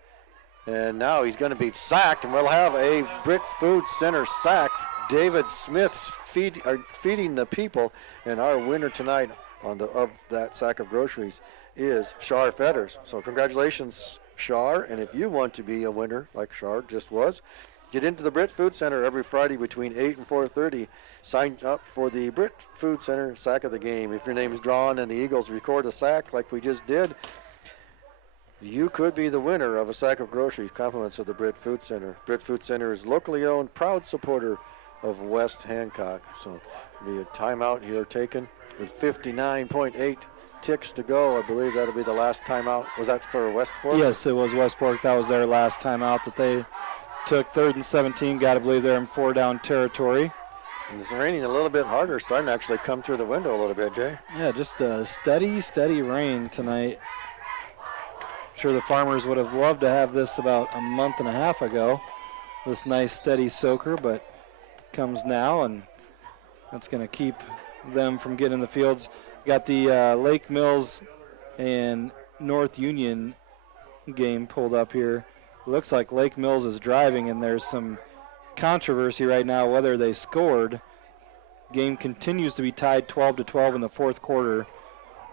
And now he's going to be sacked, and we'll have a Britt Food Center sack. David Smith's feeding the people, and our winner tonight of that sack of groceries is Shar Fetters. So congratulations, Shar, and if you want to be a winner like Shar just was, get into the Britt Food Center every Friday between 8 and 4:30. Sign up for the Britt Food Center sack of the game. If your name is drawn and the Eagles record a sack like we just did, you could be the winner of a sack of groceries, compliments of the Britt Food Center. Britt Food Center is locally owned, proud supporter of West Hancock. So be a timeout here taken with 59.8 ticks to go. I believe that'll be the last timeout. Was that for West Fork? Yes, it was West Fork. That was their last timeout that they took. 3rd and 17. Got to believe they're in 4-down territory. And it's raining a little bit harder, starting to actually come through the window a little bit, Jay. Yeah, just a steady rain tonight. I'm sure the farmers would have loved to have this about a month and a half ago. This nice steady soaker, but comes now, and that's going to keep them from getting in the fields. Got the Lake Mills and North Union game pulled up here. Looks like Lake Mills is driving, and there's some controversy right now whether they scored. Game continues to be tied 12-12 in the fourth quarter.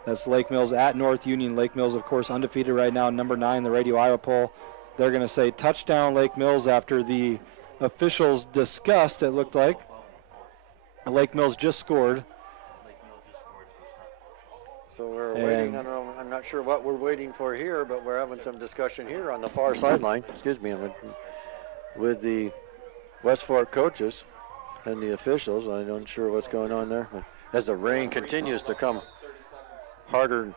That's Lake Mills at North Union. Lake Mills, of course, undefeated right now, number 9, the Radio Iowa poll. They're going to say touchdown Lake Mills after the officials discussed, it looked like. Lake Mills just scored. So we're waiting. I don't know, I'm not sure what we're waiting for here, but we're having some discussion here on the far sideline. Excuse me, with the West Fork coaches and the officials. I'm not sure what's going on there. But as the rain continues to come harder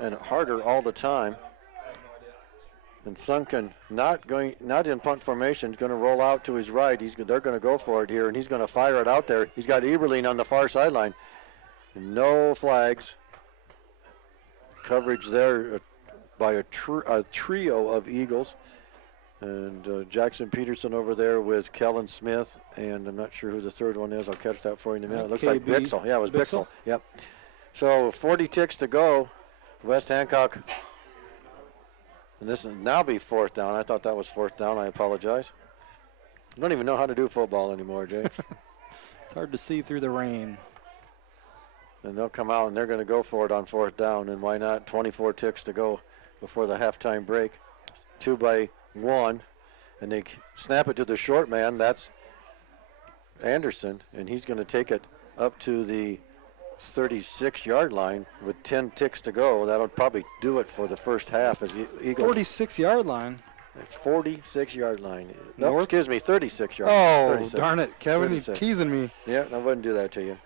and harder all the time. And Sunken not in punt formation, is going to roll out to his right. They're going to go for it here, and he's going to fire it out there. He's got Eberling on the far sideline. No flags. Coverage there by a trio of Eagles. And Jackson Peterson over there with Kellen Smith, and I'm not sure who the third one is. I'll catch that for you in a minute. It looks like Bixel. Yeah, it was Bixel. Yep. So 40 ticks to go. West Hancock. And this will now be 4th down. I thought that was 4th down. I apologize. I don't even know how to do football anymore, James. It's hard to see through the rain. And they'll come out and they're going to go for it on 4th down. And why not? 24 ticks to go before the halftime break. 2-by-1. And they snap it to the short man. That's Anderson. And he's going to take it up to the 36-yard line with 10 ticks to go. That'll probably do it for the first half as Eagles. 46-yard line. 46-yard line. No, excuse me, 36-yard line. Oh, 36. Darn it, Kevin, you're teasing me. Yeah, I wouldn't do that to you.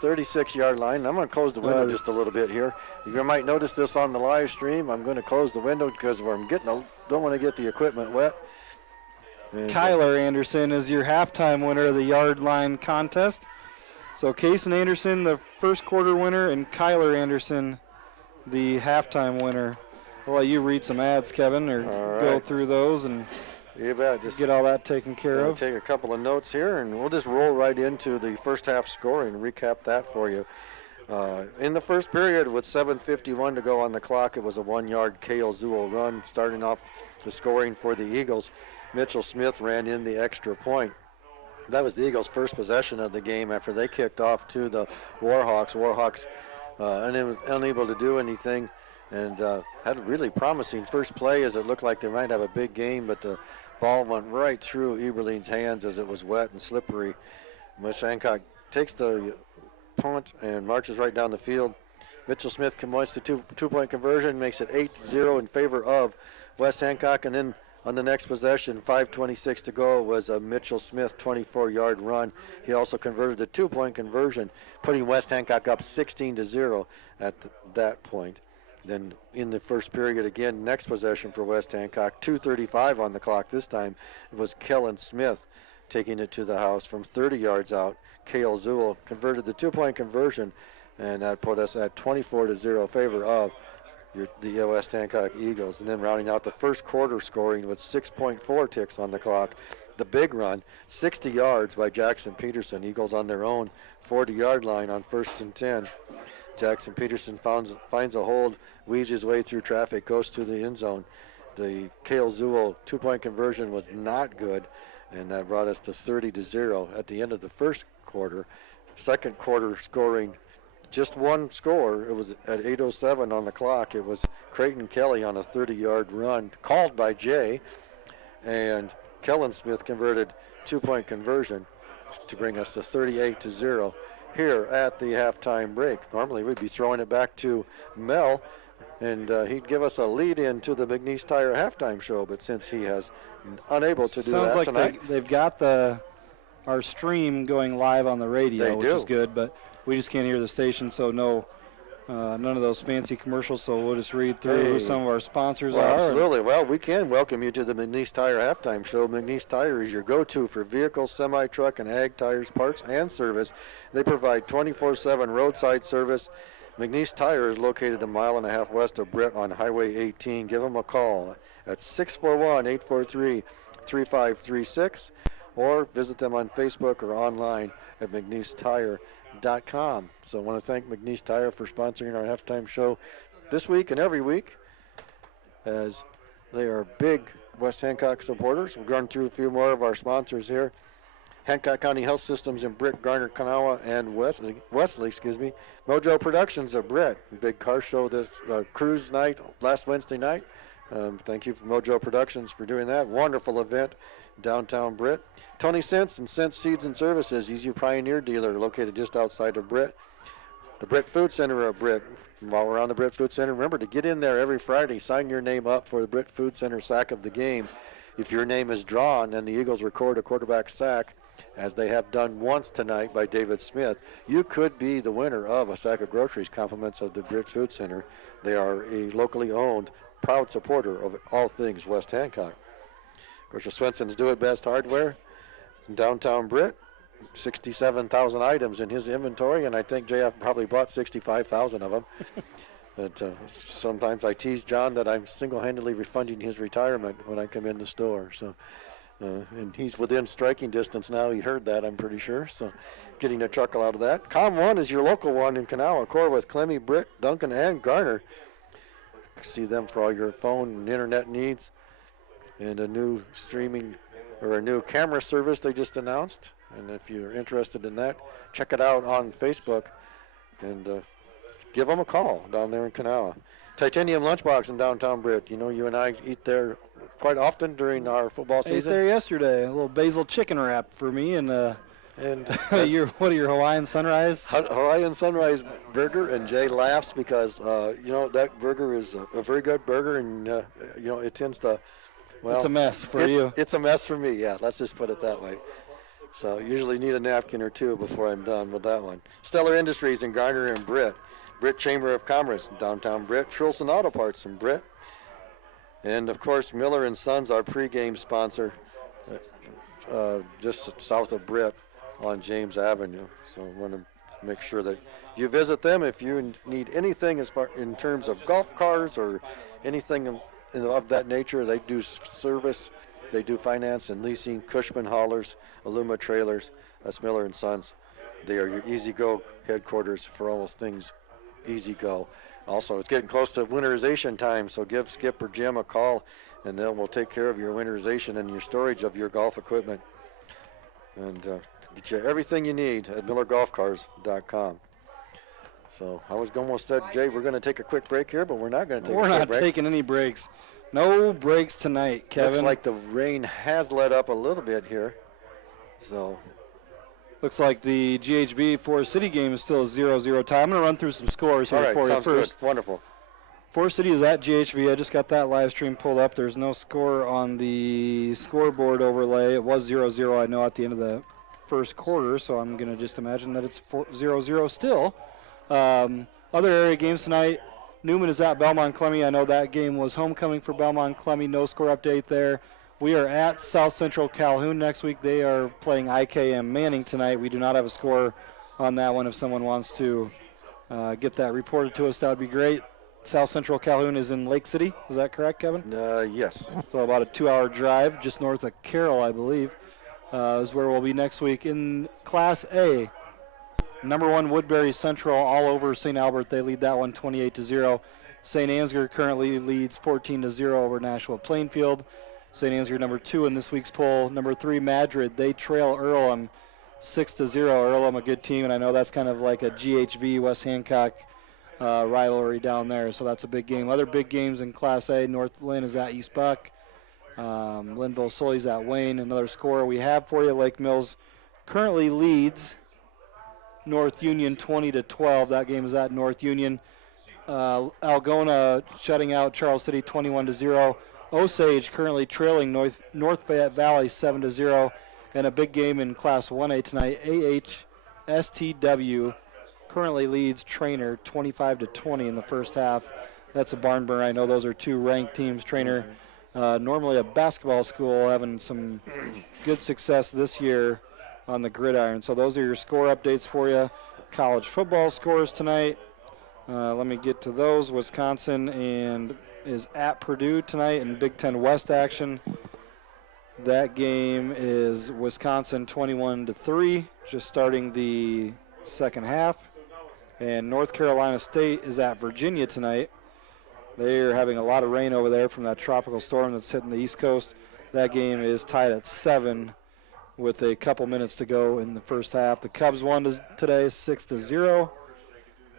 36-yard line. I'm going to close the window just a little bit here. You might notice this on the live stream. I'm going to close the window because don't want to get the equipment wet. And Kyler Anderson is your halftime winner of the yard line contest. So Kason Anderson, the first quarter winner, and Kyler Anderson, the halftime winner. I'll let you read some ads, Kevin, or go through those and you bet. Just get all that taken care of. Take a couple of notes here, and we'll just roll right into the first half scoring and recap that for you. In the first period, with 7:51 to go on the clock, it was a 1-yard Kale Zuhl run, starting off the scoring for the Eagles. Mitchell Smith ran in the extra point. That was the Eagles' first possession of the game after they kicked off to the Warhawks. Warhawks unable to do anything and had a really promising first play as it looked like they might have a big game, but the ball went right through Eberling's hands as it was wet and slippery. West Hancock takes the punt and marches right down the field. Mitchell Smith completes the two-point conversion, makes it 8-0 in favor of West Hancock, and then on the next possession, 5:26 to go, was a Mitchell Smith 24-yard run. He also converted the two-point conversion, putting West Hancock up 16-0 at that point. Then in the first period again, next possession for West Hancock, 2:35 on the clock this time. It was Kellen Smith taking it to the house from 30 yards out. Cale Zuhl converted the 2-point conversion, and that put us at 24-0 favor of the West Hancock Eagles. And then rounding out the first quarter scoring with 6.4 ticks on the clock. The big run, 60 yards by Jackson Peterson. Eagles on their own 40-yard line on 1st and 10. Jackson Peterson finds a hold, weaves his way through traffic, goes to the end zone. The Cale Zuhl 2-point conversion was not good, and that brought us to 30-0 at the end of the first quarter. Second quarter scoring, just one score. It was at 8:07 on the clock. It was Creighton Kelly on a 30-yard run called by Jay, and Kellen Smith converted 2-point conversion to bring us to 38-0 here at the halftime break. Normally we'd be throwing it back to Mel, and he'd give us a lead in to the McNeese Tire halftime show, but since he has unable to do that like tonight. They've got our stream going live on the radio, which is good, but we just can't hear the station, so none of those fancy commercials, so we'll just read through who some of our sponsors are. Absolutely. Well, we can welcome you to the McNeese Tire halftime show. McNeese Tire is your go-to for vehicles, semi-truck, and ag tires, parts, and service. They provide 24/7 roadside service. McNeese Tire is located a mile and a half west of Britt on Highway 18. Give them a call at 641-843-3536 or visit them on Facebook or online at McNeeseTire.com. So I want to thank McNeese Tire for sponsoring our halftime show this week and every week, as they are big West Hancock supporters. We'll run through a few more of our sponsors here. Hancock County Health Systems in Britt, Garner, Kanawha, and Wesley. Mojo Productions of Britt. Big car show this cruise night last Wednesday night. Thank you for Mojo Productions for doing that. Wonderful event downtown Britt. Tony Sense and Sense Seeds and Services. He's your Pioneer dealer located just outside of Britt. The Britt Food Center of Britt. While we're on the Britt Food Center, remember to get in there every Friday. Sign your name up for the Britt Food Center sack of the game. If your name is drawn and the Eagles record a quarterback sack, as they have done once tonight by David Smith, you could be the winner of a sack of groceries, compliments of the Britt Food Center. They are a locally owned, proud supporter of all things West Hancock. Of course, Swenson's Do It Best Hardware in downtown Britt. 67,000 items in his inventory, and I think JF probably bought 65,000 of them. But sometimes I tease John that I'm single-handedly refunding his retirement when I come in the store. So, and he's within striking distance now. He heard that, I'm pretty sure. So, getting a chuckle out of that. Com1 is your local one in Kanawha. Core with Clemmy, Britt, Duncan, and Garner. See them for all your phone and internet needs. And a new streaming or a new camera service they just announced. And if you're interested in that, check it out on Facebook and give them a call down there in Kanawha. Titanium Lunchbox in downtown Britt. You know, you and I eat there quite often during our football season. I ate there yesterday. A little basil chicken wrap for me and what are your Hawaiian Sunrise? Hawaiian Sunrise burger, and Jay laughs because that burger is a very good burger, and it tends to. Well, it's a mess for you. It's a mess for me. Yeah, let's just put it that way. So usually need a napkin or two before I'm done with that one. Stellar Industries in Garner and Britt. Britt Chamber of Commerce in downtown Britt. Schulson Auto Parts in Britt. And, of course, Miller & Sons, our pregame sponsor, just south of Britt on James Avenue. So I want to make sure that you visit them if you need anything as far in terms of golf cars or anything of that nature. They do service. They do finance and leasing, Cushman haulers, Aluma trailers. That's Miller & Sons. They are your Easy Go headquarters for almost things Easy Go. Also, it's getting close to winterization time, so give Skip or Jim a call, and then we'll take care of your winterization and your storage of your golf equipment. And get you everything you need at MillerGolfCars.com. So I was almost said, Jay, we're going to take a quick break here, but we're not going to take a quick break. We're not taking any breaks. No breaks tonight, Kevin. Looks like the rain has let up a little bit here. So looks like the GHB Forest City game is still a 0-0 tie. I'm going to run through some scores here for you first. Good. Wonderful. Forest City is at GHB. I just got that live stream pulled up. There's no score on the scoreboard overlay. It was 0-0, I know, at the end of the first quarter, so I'm going to just imagine that it's 0-0 still. Other area games tonight, Newman is at Belmont Clemmy. I know that game was homecoming for Belmont Clemmy. No score update there. We are at South Central Calhoun next week. They are playing IKM Manning tonight. We do not have a score on that one. If someone wants to get that reported to us, that would be great. South Central Calhoun is in Lake City. Is that correct, Kevin? Yes. So about a 2-hour drive just north of Carroll, I believe, is where we'll be next week. In Class A, number 1 Woodbury Central all over St. Albert. They lead that one 28-0. St. Ansgar currently leads 14-0 over Nashua Plainfield. St. Ansgar number 2 in this week's poll. Number 3 Madrid, they trail Earlham 6-0. Earlham a good team, and I know that's kind of like a GHV West Hancock rivalry down there, so that's a big game. Other big games in Class A, North Lynn is at East Buck. Linville Sully's at Wayne. Another score we have for you, Lake Mills currently leads North Union 20-12. That game is at North Union. Algona shutting out Charles City 21-0. Osage currently trailing North Fayette Valley 7-0. And a big game in Class 1A tonight. AHSTW currently leads Trainer 25-20 in the first half. That's a barn burner. I know those are 2 ranked teams. Trainer, normally a basketball school, having some good success this year on the gridiron. So those are your score updates for you. College football scores tonight. Let me get to those. Wisconsin is at Purdue tonight in Big Ten West action. That game is Wisconsin 21-3, just starting the second half. And North Carolina State is at Virginia tonight. They are having a lot of rain over there from that tropical storm that's hitting the East Coast. That game is tied at 7 with a couple minutes to go in the first half. The Cubs won today 6-0.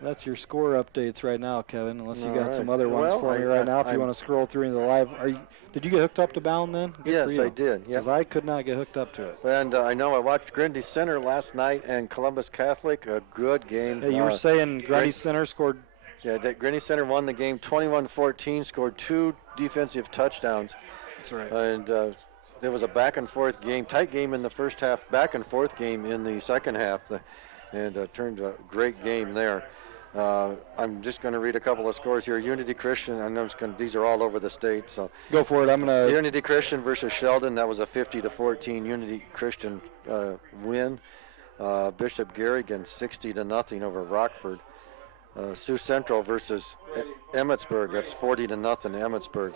That's your score updates right now, Kevin, unless you got some other ones for me right now. If you want to scroll through into the live. Did you get hooked up to Bound then? Yes, I did. Because I could not get hooked up to it. And I know I watched Grundy Center last night and Columbus Catholic, a good game. Yeah, you were saying Grundy Center scored. Yeah, Grundy Center won the game 21-14, scored 2 defensive touchdowns. That's right. And there was a back-and-forth game, tight game in the first half, back-and-forth game in the second half, and turned a great game there. I'm just going to read a couple of scores here. Unity Christian, I know these are all over the state, so go for it. Unity Christian versus Sheldon. That was a 50-14 Unity Christian win. Bishop Garrigan 60-0 over Rockford. Sioux Central versus Emmetsburg. That's 40-0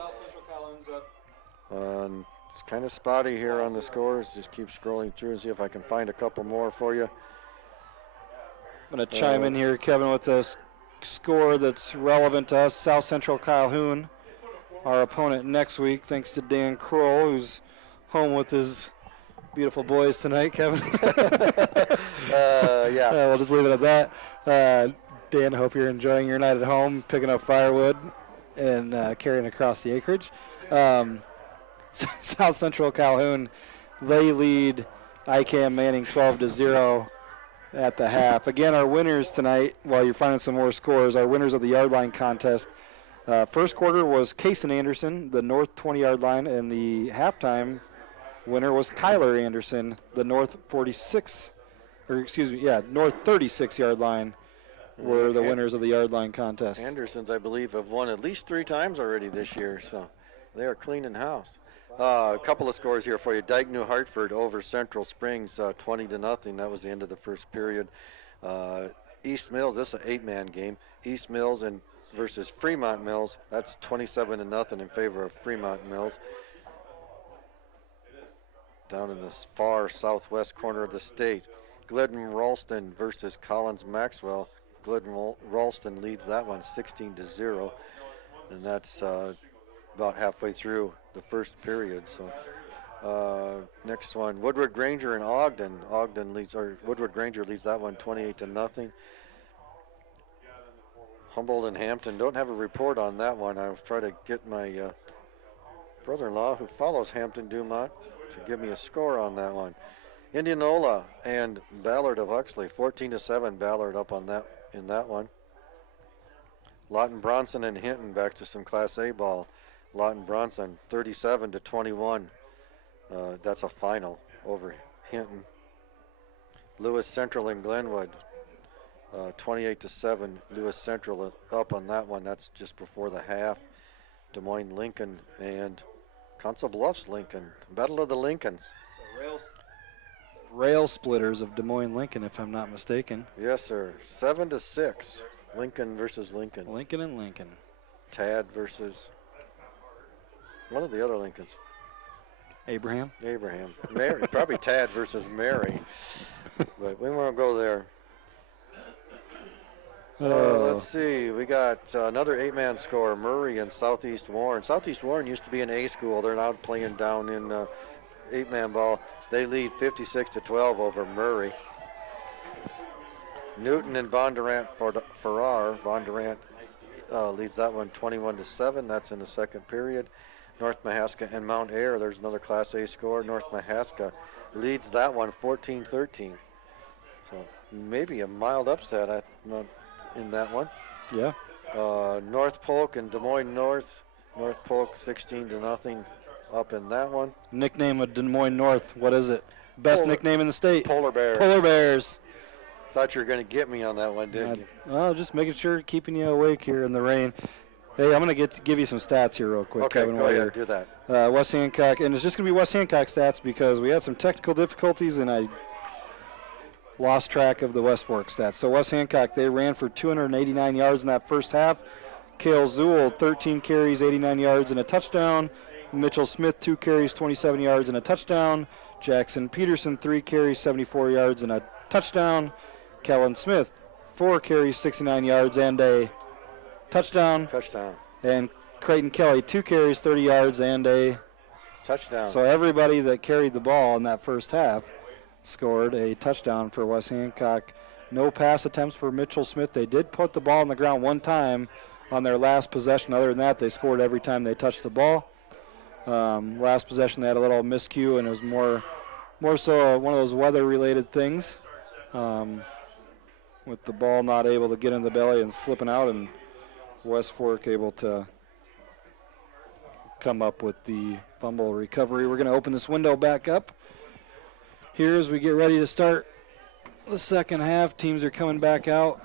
Emmetsburg. It's kind of spotty here on the scores. Just keep scrolling through and see if I can find a couple more for you. I'm going to chime in here, Kevin, with a score that's relevant to us. South Central Calhoun, our opponent next week, thanks to Dan Kroll, who's home with his beautiful boys tonight, Kevin. Yeah. We'll just leave it at that. Dan, I hope you're enjoying your night at home, picking up firewood and carrying across the acreage. South Central Calhoun, they lead IKM Manning 12-0. At the half. Again, our winners tonight, while you're finding some more scores, our winners of the yard line contest. First quarter was Kaysen Anderson, the north 20-yard line, and the halftime winner was Kyler Anderson, the north 36-yard line were the winners of the yard line contest. Andersons, I believe, have won at least 3 times already this year, so they are cleaning house. A couple of scores here for you. Dyke New Hartford over Central Springs, 20-0. That was the end of the first period. East Mills, this is an 8-man game. East Mills versus Fremont Mills. That's 27-0 in favor of Fremont Mills. Down in this far southwest corner of the state. Glidden Ralston versus Collins Maxwell. Glidden Ralston leads that one 16-0, and that's about halfway through the first period. So next one, Woodward Granger and Ogden. Woodward Granger leads that one 28-0. Humboldt and Hampton don't have a report on that one. I was trying to get my brother-in-law who follows Hampton Dumont to give me a score on that one. Indianola and Ballard of Huxley, 14-7 Ballard up on that in that one. Lawton Bronson and Hinton back to some Class A ball. Lawton Bronson 37-21. That's a final over Hinton. Lewis Central and Glenwood 28-7, Lewis Central up on that one. That's just before the half. Des Moines Lincoln and Council Bluffs Lincoln. Battle of the Lincolns. Rail splitters of Des Moines Lincoln, if I'm not mistaken. Yes, sir. 7-6. Lincoln versus Lincoln. Lincoln and Lincoln. Tad versus one of the other Lincolns. Abraham. Mary, probably Tad versus Mary. But we won't go there. Let's see. We got another 8-man score, Murray and Southeast Warren. Southeast Warren used to be an A school. They're now playing down in 8-man ball. They lead 56-12 over Murray. Newton and Bondurant Farrar. Bondurant leads that one 21-7. That's in the second period. North Mahaska and Mount Ayr. There's another Class A score. North Mahaska leads that one 14-13. So maybe a mild upset in that one. Yeah. North Polk and Des Moines North. North Polk 16-0 up in that one. Nickname of Des Moines North. What is it? Best nickname in the state. Polar Bears. Polar Bears. Thought you were going to get me on that one, didn't you? Well, just making sure, keeping you awake here in the rain. Hey, I'm going to give you some stats here real quick, okay, Kevin. Go ahead, do that. West Hancock, and it's just going to be West Hancock stats because we had some technical difficulties and I lost track of the West Fork stats. So West Hancock, they ran for 289 yards in that first half. Cale Zool, 13 carries, 89 yards and a touchdown. Mitchell Smith, 2 carries, 27 yards and a touchdown. Jackson Peterson, 3 carries, 74 yards and a touchdown. Kellen Smith, 4 carries, 69 yards and a touchdown. And Creighton Kelly, 2 carries, 30 yards and a touchdown. So everybody that carried the ball in that first half scored a touchdown for West Hancock. No pass attempts for Mitchell Smith. They did put the ball on the ground one time on their last possession. Other than that, they scored every time they touched the ball. Last possession, they had a little miscue, and it was more so one of those weather-related things, with the ball not able to get in the belly and slipping out, and West Fork able to come up with the fumble recovery. We're going to open this window back up here as we get ready to start the second half. Teams are coming back out.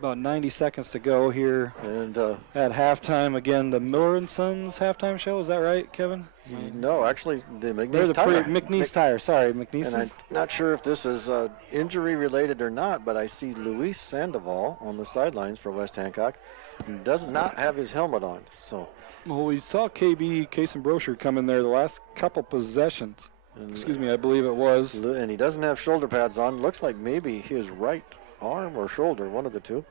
About 90 seconds to go here. And at halftime, again, the Miller & Sons halftime show. Is that right, Kevin? No, actually, the McNeese They're the Tire. McNeese Tire. Sorry, McNeese. And I'm not sure if this is injury related or not, but I see Luis Sandoval on the sidelines for West Hancock. He does not have his helmet on. So, well, we saw KB Kason Brosher come in there the last couple possessions. Excuse me, I believe it was. And he doesn't have shoulder pads on. Looks like maybe his right arm or shoulder, one of the two.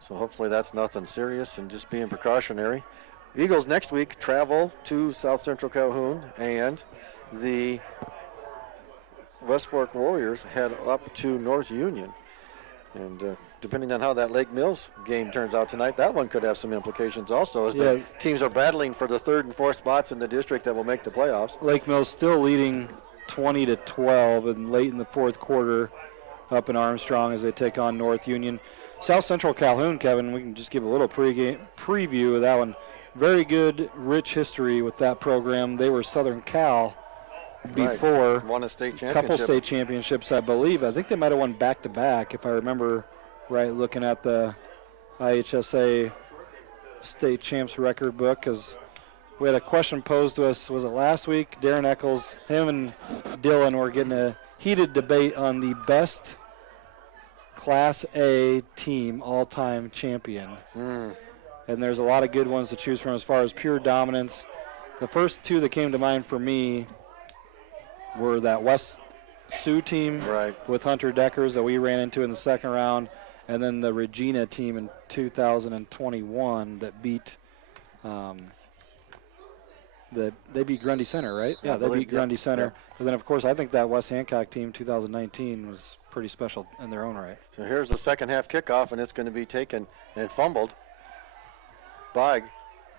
So hopefully that's nothing serious and just being precautionary. Eagles next week travel to South Central Calhoun, and the West Fork Warriors head up to North Union. And depending on how that Lake Mills game turns out tonight, that one could have some implications also, as the teams are battling for the 3rd and 4th spots in the district that will make the playoffs. Lake Mills still leading 20-12 and late in the 4th quarter up in Armstrong as they take on North Union. South Central Calhoun, Kevin, we can just give a little preview of that one. Very good, rich history with that program. They were Southern Cal before. Right. Won a state championship. Couple state championships, I believe. I think they might have won back-to-back, if I remember right, looking at the IHSA state champs record book, because we had a question posed to us, was it last week? Darren Eccles, him and Dylan were getting a heated debate on the best Class A team all-time champion. And there's a lot of good ones to choose from as far as pure dominance. The first two that came to mind for me were that West Sioux team with Hunter Deckers that we ran into in the second round, and then the Regina team in 2021 that beat they beat Grundy Center, right? Yeah, they beat Grundy Center. Yeah. And then, of course, I think that West Hancock team 2019 was pretty special in their own right. So here's the second half kickoff, and it's going to be taken and fumbled by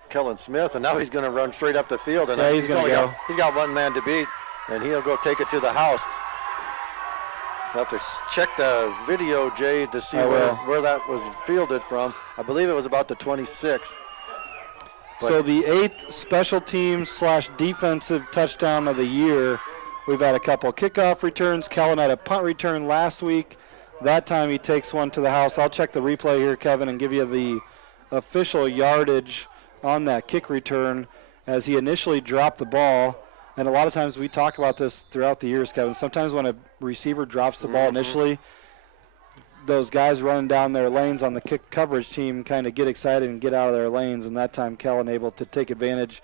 Kellen Smith, and now he's going to run straight up the field. And he's going to go. He's got one man to beat, and he'll go take it to the house. We'll have to check the video, Jay, to see where that was fielded from. I believe it was about the 26. So the 8th special teams / defensive touchdown of the year. We've had a couple kickoff returns. Kellen had a punt return last week. That time he takes one to the house. I'll check the replay here, Kevin, and give you the official yardage on that kick return as he initially dropped the ball. And a lot of times we talk about this throughout the years, Kevin. Sometimes when a receiver drops the ball initially, those guys running down their lanes on the kick coverage team kind of get excited and get out of their lanes. And that time Kellen able to take advantage,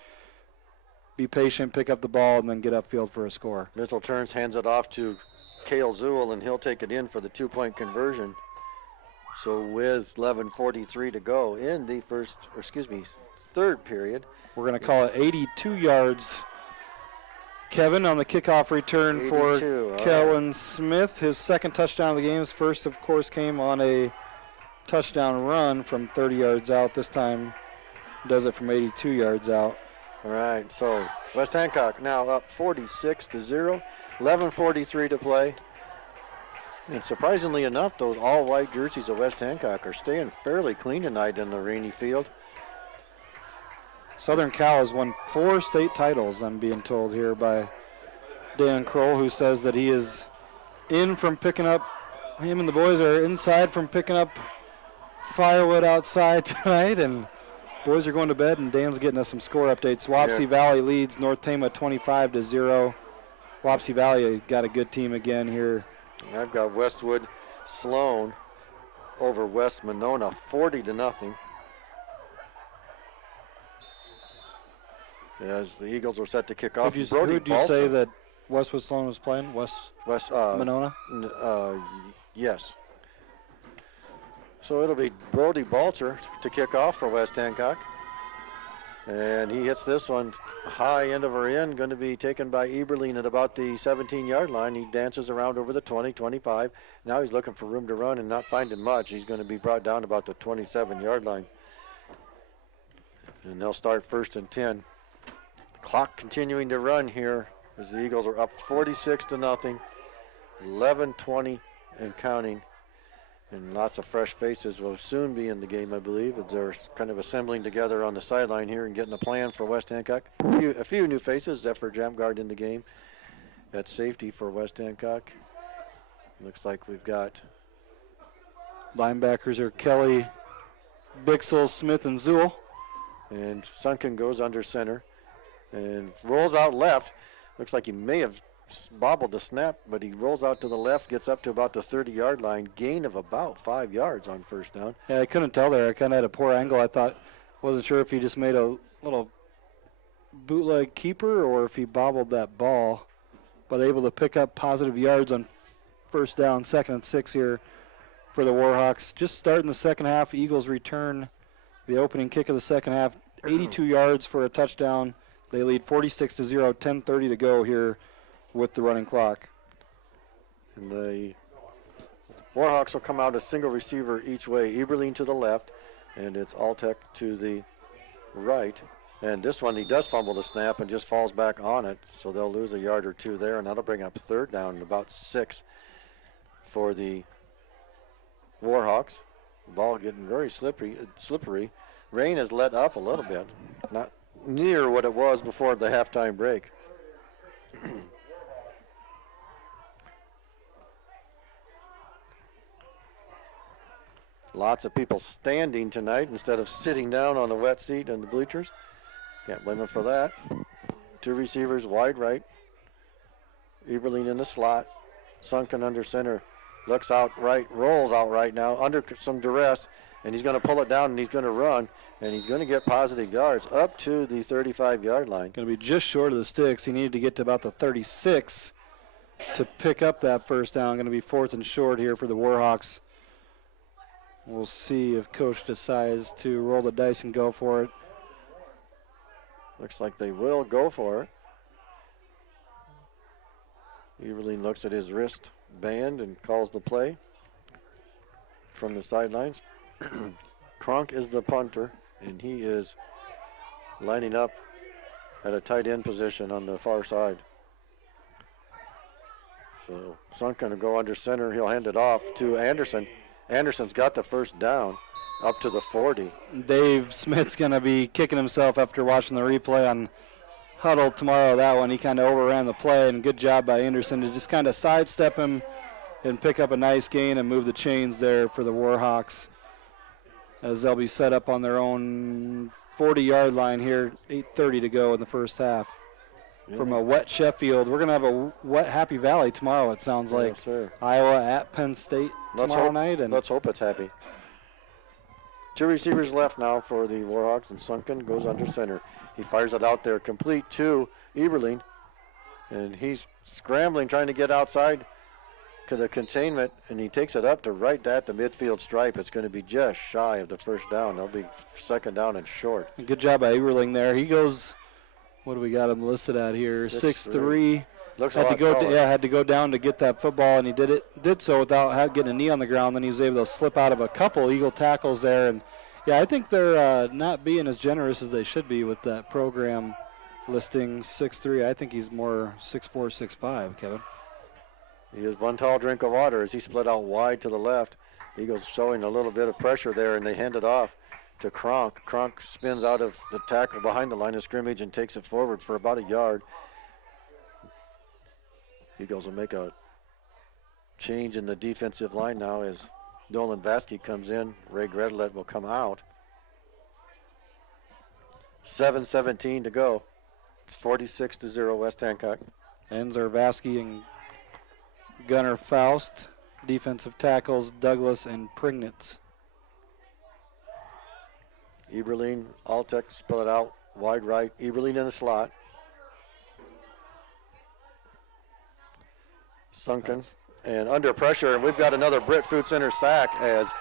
be patient, pick up the ball, and then get upfield for a score. Mitchell turns, hands it off to Cale Zuhl, and he'll take it in for the 2-point conversion. So with 11:43 to go in the third period. We're going to call it 82 yards. Kevin on the kickoff return for Kellen Smith. His second touchdown of the game. His first, of course, came on a touchdown run from 30 yards out. This time does it from 82 yards out. All right, so West Hancock now up 46-0. 11:43 to play. And surprisingly enough, those all-white jerseys of West Hancock are staying fairly clean tonight in the rainy field. Southern Cal has won 4 state titles, I'm being told here by Dan Kroll, who says that he is in from picking up, him and the boys are inside from picking up firewood outside tonight, and boys are going to bed, and Dan's getting us some score updates. Wapsie Valley leads North Tama 25-0. Wapsie Valley got a good team again here. I've got Westwood Sloan over West Monona 40-0. As the Eagles are set to kick off. Who did you say that Westwood Sloan was playing? West Monona? Yes. So it'll be Brody Balter to kick off for West Hancock. And he hits this one high end over end, going to be taken by Eberlein at about the 17-yard line. He dances around over the 20, 25. Now he's looking for room to run and not finding much. He's going to be brought down about the 27-yard line. And they'll start 1st and 10. The clock continuing to run here as the Eagles are up 46-0. 11:20 and counting. And lots of fresh faces will soon be in the game, I believe, as they're kind of assembling together on the sideline here and getting a plan for West Hancock. A few new faces. Zephyr Jamgard in the game at safety for West Hancock. Looks like we've got linebackers are Kelly, Bixel, Smith, and Zuhl. And Sunken goes under center and rolls out left. Looks like he may have bobbled the snap, but he rolls out to the left, gets up to about the 30-yard line, gain of about 5 yards on first down. Yeah, I couldn't tell there. I kind of had a poor angle. I wasn't sure if he just made a little bootleg keeper or if he bobbled that ball, but able to pick up positive yards on first down, 2nd and 6 here for the Warhawks. Just starting the second half, Eagles return the opening kick of the second half, 82 yards for a touchdown. They lead 46-0, 10:30 to go here with the running clock. And the Warhawks will come out a single receiver each way. Eberlein to the left, and it's Altek to the right. And this one, he does fumble the snap and just falls back on it, so they'll lose a yard or two there, and that'll bring up 3rd down and about 6 for the Warhawks. The ball getting very slippery. Rain has let up a little bit, not near what it was before the halftime break. Lots of people standing tonight instead of sitting down on the wet seat and the bleachers. Can't blame them for that. 2 receivers wide right. Eberlein in the slot. Sunken under center. Looks out right, rolls out right now under some duress, and he's going to pull it down and he's going to run, and he's going to get positive yards up to the 35-yard line. Going to be just short of the sticks. He needed to get to about the 36 to pick up that first down. Going to be 4th and short here for the Warhawks. We'll see if Coach decides to roll the dice and go for it. Looks like they will go for it. Eberlein looks at his wrist band and calls the play from the sidelines. Kronk is the punter, and he is lining up at a tight end position on the far side. So Sunken will go under center. He'll hand it off to Anderson. Anderson's got the first down up to the 40. Dave Smith's going to be kicking himself after watching the replay on Huddle tomorrow. That one, he kind of overran the play, and good job by Anderson to just kind of sidestep him and pick up a nice gain and move the chains there for the Warhawks, as they'll be set up on their own 40-yard line here, 8:30 to go in the first half. Yeah. From a wet Sheffield. We're going to have a wet Happy Valley tomorrow, it sounds like. Yes, sir. Iowa at Penn State tomorrow night. And let's hope it's happy. 2 receivers left now for the Warhawks, and Sunken goes under center. He fires it out there, complete to Eberling, and he's scrambling, trying to get outside to the containment, and he takes it up to right at the midfield stripe. It's going to be just shy of the first down. That'll be second down and short. Good job by Eberling there. He goes, what do we got him listed at here? 6'3". Looks had a to lot go. taller. Had to go down to get that football, and he did so without getting a knee on the ground. Then he was able to slip out of a couple Eagle tackles there, and yeah, I think they're not being as generous as they should be with that program listing 6'3". I think he's more 6'4", 6'5", Kevin. He is one tall drink of water as he split out wide to the left. Eagles showing a little bit of pressure there, and they hand it off to Kronk. Kronk spins out of the tackle behind the line of scrimmage and takes it forward for about a yard. Eagles will make a change in the defensive line now as Nolan Vasky comes in. Ray Gredlet will come out. 7:17 to go. It's 46-0 West Hancock. Ends are Vasky and Gunnar Faust. Defensive tackles Douglas and Prignitz. Eberling, Altec split it out wide right. Eberling in the slot. Sunken and under pressure, and we've got another Britt Food Center sack as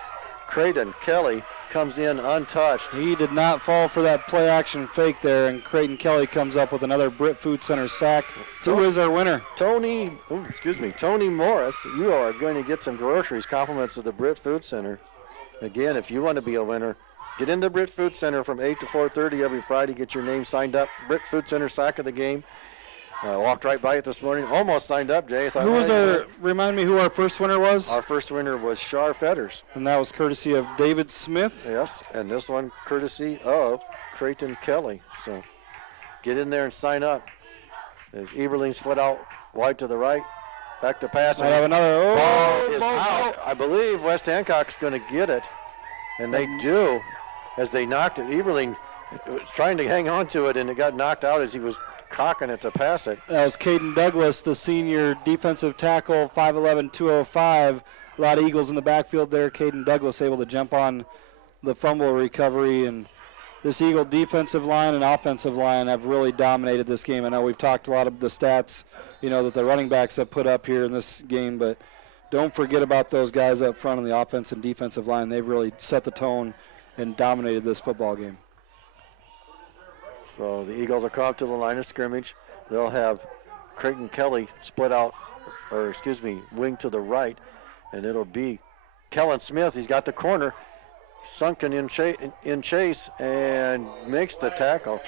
Creighton Kelly comes in untouched. He did not fall for that play action fake there, and Creighton Kelly comes up with another Britt Food Center sack. Who is our winner? Tony Morris. You are going to get some groceries, compliments of the Britt Food Center. Again, if you want to be a winner, get into Britt Food Center from 8 to 4:30 every Friday. Get your name signed up. Britt Food Center sack of the game. Walked right by it this morning. Almost signed up, Jay. Who was our? Remind me who our first winner was. Our first winner was Shar Fetters. And that was courtesy of David Smith. Yes, and this one courtesy of Creighton Kelly. So get in there and sign up. As Eberling split out wide to the right. Back to pass. I have another. Ball is out. I believe West Hancock's going to get it. And they do. As they knocked it. Eberling was trying to hang on to it, and it got knocked out as he was cocking it to pass it. That was Caden Douglas, the senior defensive tackle, 5'11", 205. A lot of Eagles in the backfield there. Caden Douglas able to jump on the fumble recovery. And this Eagle defensive line and offensive line have really dominated this game. I know we've talked a lot of the stats, that the running backs have put up here in this game, but don't forget about those guys up front on the offense and defensive line. They've really set the tone and dominated this football game. So the Eagles will come up to the line of scrimmage. They'll have Creighton Kelly split out, wing to the right, and it'll be Kellen Smith. He's got the corner, Sunken in chase, and makes the tackle.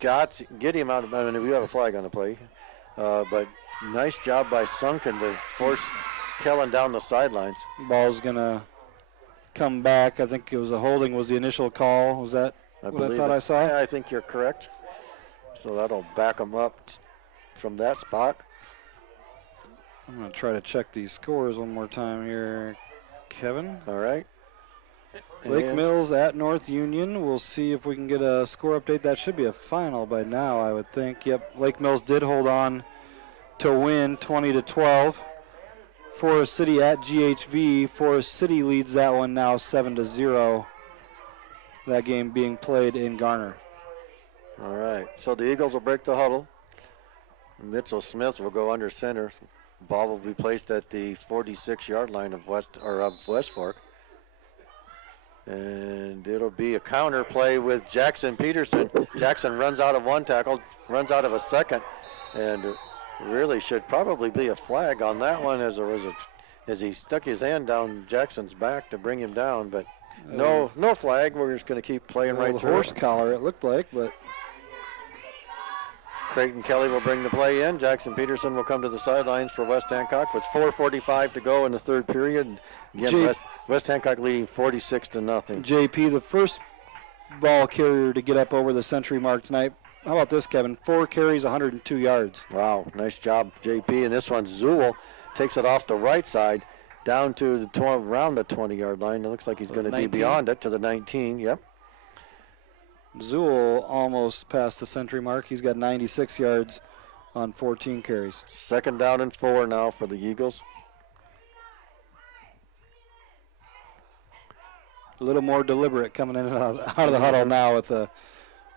Get him out of. I mean, we have a flag on the play, but nice job by Sunken to force Kellen down the sidelines. Ball's gonna come back. I think it was a holding. Was the initial call? Was that? I thought I saw. Yeah, I think you're correct. So that'll back them up from that spot. I'm going to try to check these scores one more time here, Kevin. All right. Lake Mills at North Union. We'll see if we can get a score update. That should be a final by now, I would think. Yep, Lake Mills did hold on to win 20-12. Forest City at GHV. Forest City leads that one now 7-0. That game being played in Garner. All right, so the Eagles will break the huddle. Mitchell Smith will go under center. Ball will be placed at the 46-yard line of West Fork. And it'll be a counter play with Jackson Peterson. Jackson runs out of one tackle, runs out of a second, and really should probably be a flag on that one as he stuck his hand down Jackson's back to bring him down, but no flag. We're just going to keep playing right through. Horse collar, it looked like, but Creighton Kelly will bring the play in. Jackson Peterson will come to the sidelines for West Hancock with 4:45 to go in the third period. Again, West Hancock leading 46-0. JP, the first ball carrier to get up over the century mark tonight. How about this, Kevin? 4 carries, 102 yards. Wow, nice job, JP. And this one's Zool takes it off the right side down to the around the 20-yard line. It looks like he's going to be 19. beyond it to the 19. Yep. Zool almost passed the century mark. He's got 96 yards on 14 carries. 2nd down and 4 now for the Eagles. A little more deliberate coming in and out of the huddle now with a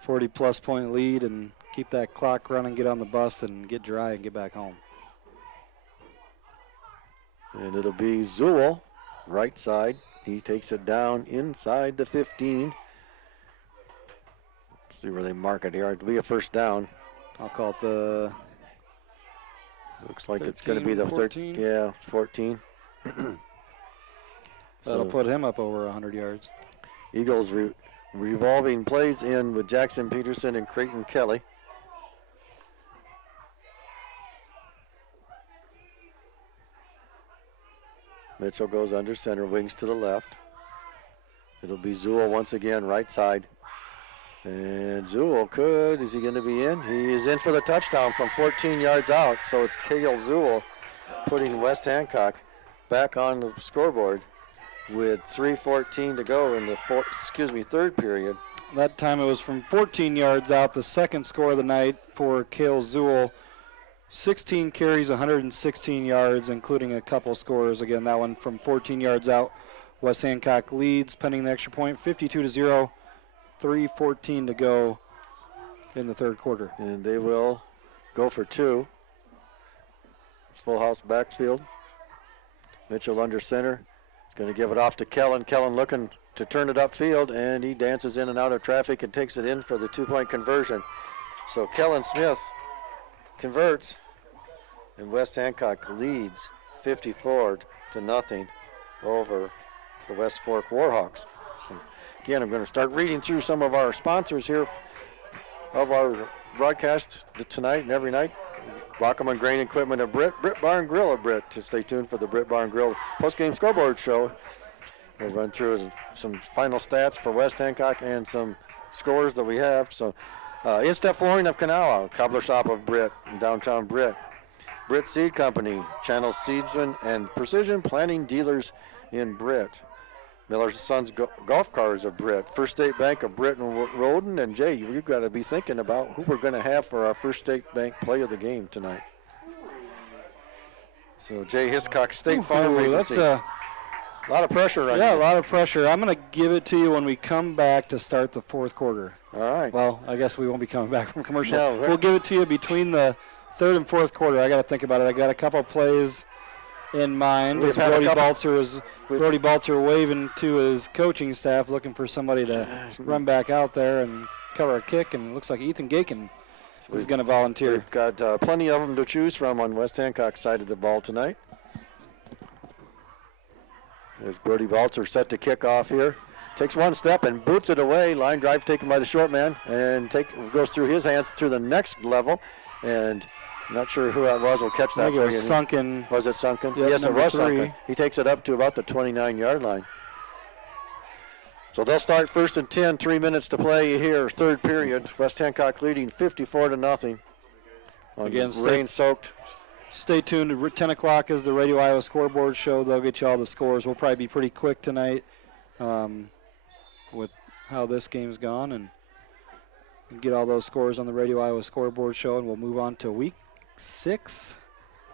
40-plus point lead, and keep that clock running, get on the bus, and get dry and get back home. And it'll be Zool, right side. He takes it down inside the 15. Let's see where they mark it here. It'll be a 1st down. I'll call it the... Looks like it's going to be the 13. Yeah, 14. That'll put him up over 100 yards. Eagles revolving plays in with Jackson Peterson and Creighton Kelly. Mitchell goes under center, wings to the left. It'll be Zool once again, right side. And Zool is he going to be in? He is in for the touchdown from 14 yards out. So it's Kale Zool putting West Hancock back on the scoreboard with 3:14 to go in the 3rd period. That time it was from 14 yards out, the 2nd score of the night for Kale Zool. 16 carries, 116 yards, including a couple scores. Again, that one from 14 yards out. West Hancock leads, pending the extra point, 52-0. 3:14 to go in the 3rd quarter. And they will go for 2. Full house backfield. Mitchell under center. Going to give it off to Kellen. Kellen looking to turn it upfield, and he dances in and out of traffic and takes it in for the 2-point conversion. So Kellen Smith converts, and West Hancock leads 54-0 over the West Fork Warhawks. So again, I'm going to start reading through some of our sponsors here of our broadcast tonight and every night. Bachman Grain Equipment of Britt Bar and Grill of Britt. To stay tuned for the Britt Bar and Grill post-game scoreboard show. We'll run through some final stats for West Hancock and some scores that we have. So, Instep Flooring of Kanawha, Cobbler Shop of Britt in downtown Britt. Britt Seed Company, Channel Seedsman and Precision Planting Dealers in Britt. Miller Sons Golf Cars of Britt. First State Bank of Britt and Roden. And Jay, you've got to be thinking about who we're going to have for our First State Bank play of the game tonight. So Jay Hiscock, State Farm Agency. That's a lot of pressure on you. Yeah, a lot of pressure. I'm going to give it to you when we come back to start the 4th quarter. All right. Well, I guess we won't be coming back from commercial. No, we'll give it to you between the 3rd and 4th quarter. I got to think about it. I got a couple plays in mind. Brody Balzer waving to his coaching staff, looking for somebody to run back out there and cover a kick, and it looks like Ethan Gaken is going to volunteer. We've got plenty of them to choose from on West Hancock's side of the ball tonight. There's Brody Balzer set to kick off here. Takes one step and boots it away. Line drive taken by the short man and goes through his hands through the next level. And not sure who that was. Will catch that. I think it was Sunken. Was it Sunken? Yep, yes, it was 3. Sunken. He takes it up to about the 29-yard line. So they'll start 1st and 10. 3 minutes to play here. 3rd period. West Hancock leading 54-0. Again, rain-soaked. Stay tuned. 10 o'clock is the Radio Iowa scoreboard show. They'll get you all the scores. We'll probably be pretty quick tonight with how this game's gone, and get all those scores on the Radio Iowa scoreboard show, and we'll move on to week 6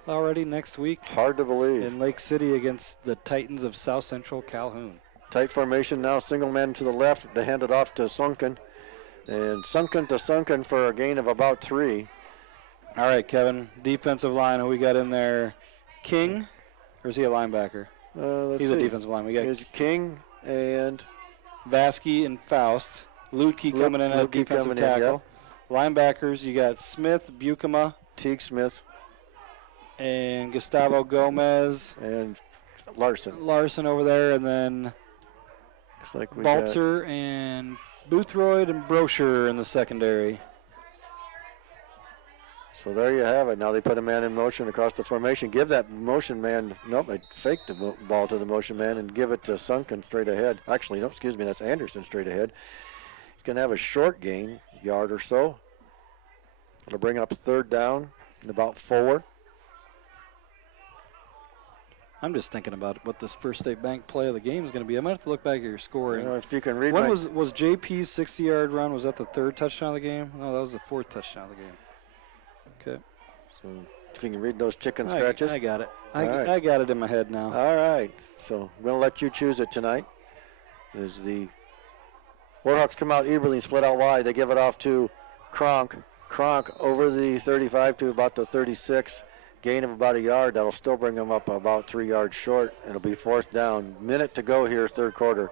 already next week. Hard to believe. In Lake City against the Titans of South Central Calhoun. Tight formation now, single man to the left. They hand it off to Sunken. And Sunken to Sunken for a gain of about 3. All right, Kevin, defensive line, who we got in there? King, or is he a linebacker? He's a defensive line. We got King and Vasky and Faust. Lutke coming in at defensive tackle. Linebackers, you got Smith, Bukema, Teague Smith, and Gustavo Gomez. And Larson. Larson over there, and then looks like we Balzer and Boothroyd and Brochure in the secondary. So there you have it. Now they put a man in motion across the formation. Give that motion man, nope, they fake the ball to the motion man and give it to Sunken straight ahead. Actually, no, excuse me, that's Anderson straight ahead. He's going to have a short gain, yard or so. It'll bring up 3rd down and about 4. I'm just thinking about what this First State Bank play of the game is going to be. I might have to look back at your scoring. If you can read when was JP's 60-yard run? Was that the 3rd touchdown of the game? No, that was the 4th touchdown of the game. Okay. So if you can read those chicken scratches. I got it. Right. I got it in my head now. All right. So I'm going to let you choose it tonight. As the Warhawks come out evenly, split out wide. They give it off to Kronk. Kronk over the 35 to about the 36. Gain of about a yard. That'll still bring them up about 3 yards short. It'll be 4th down. Minute to go here, 3rd quarter.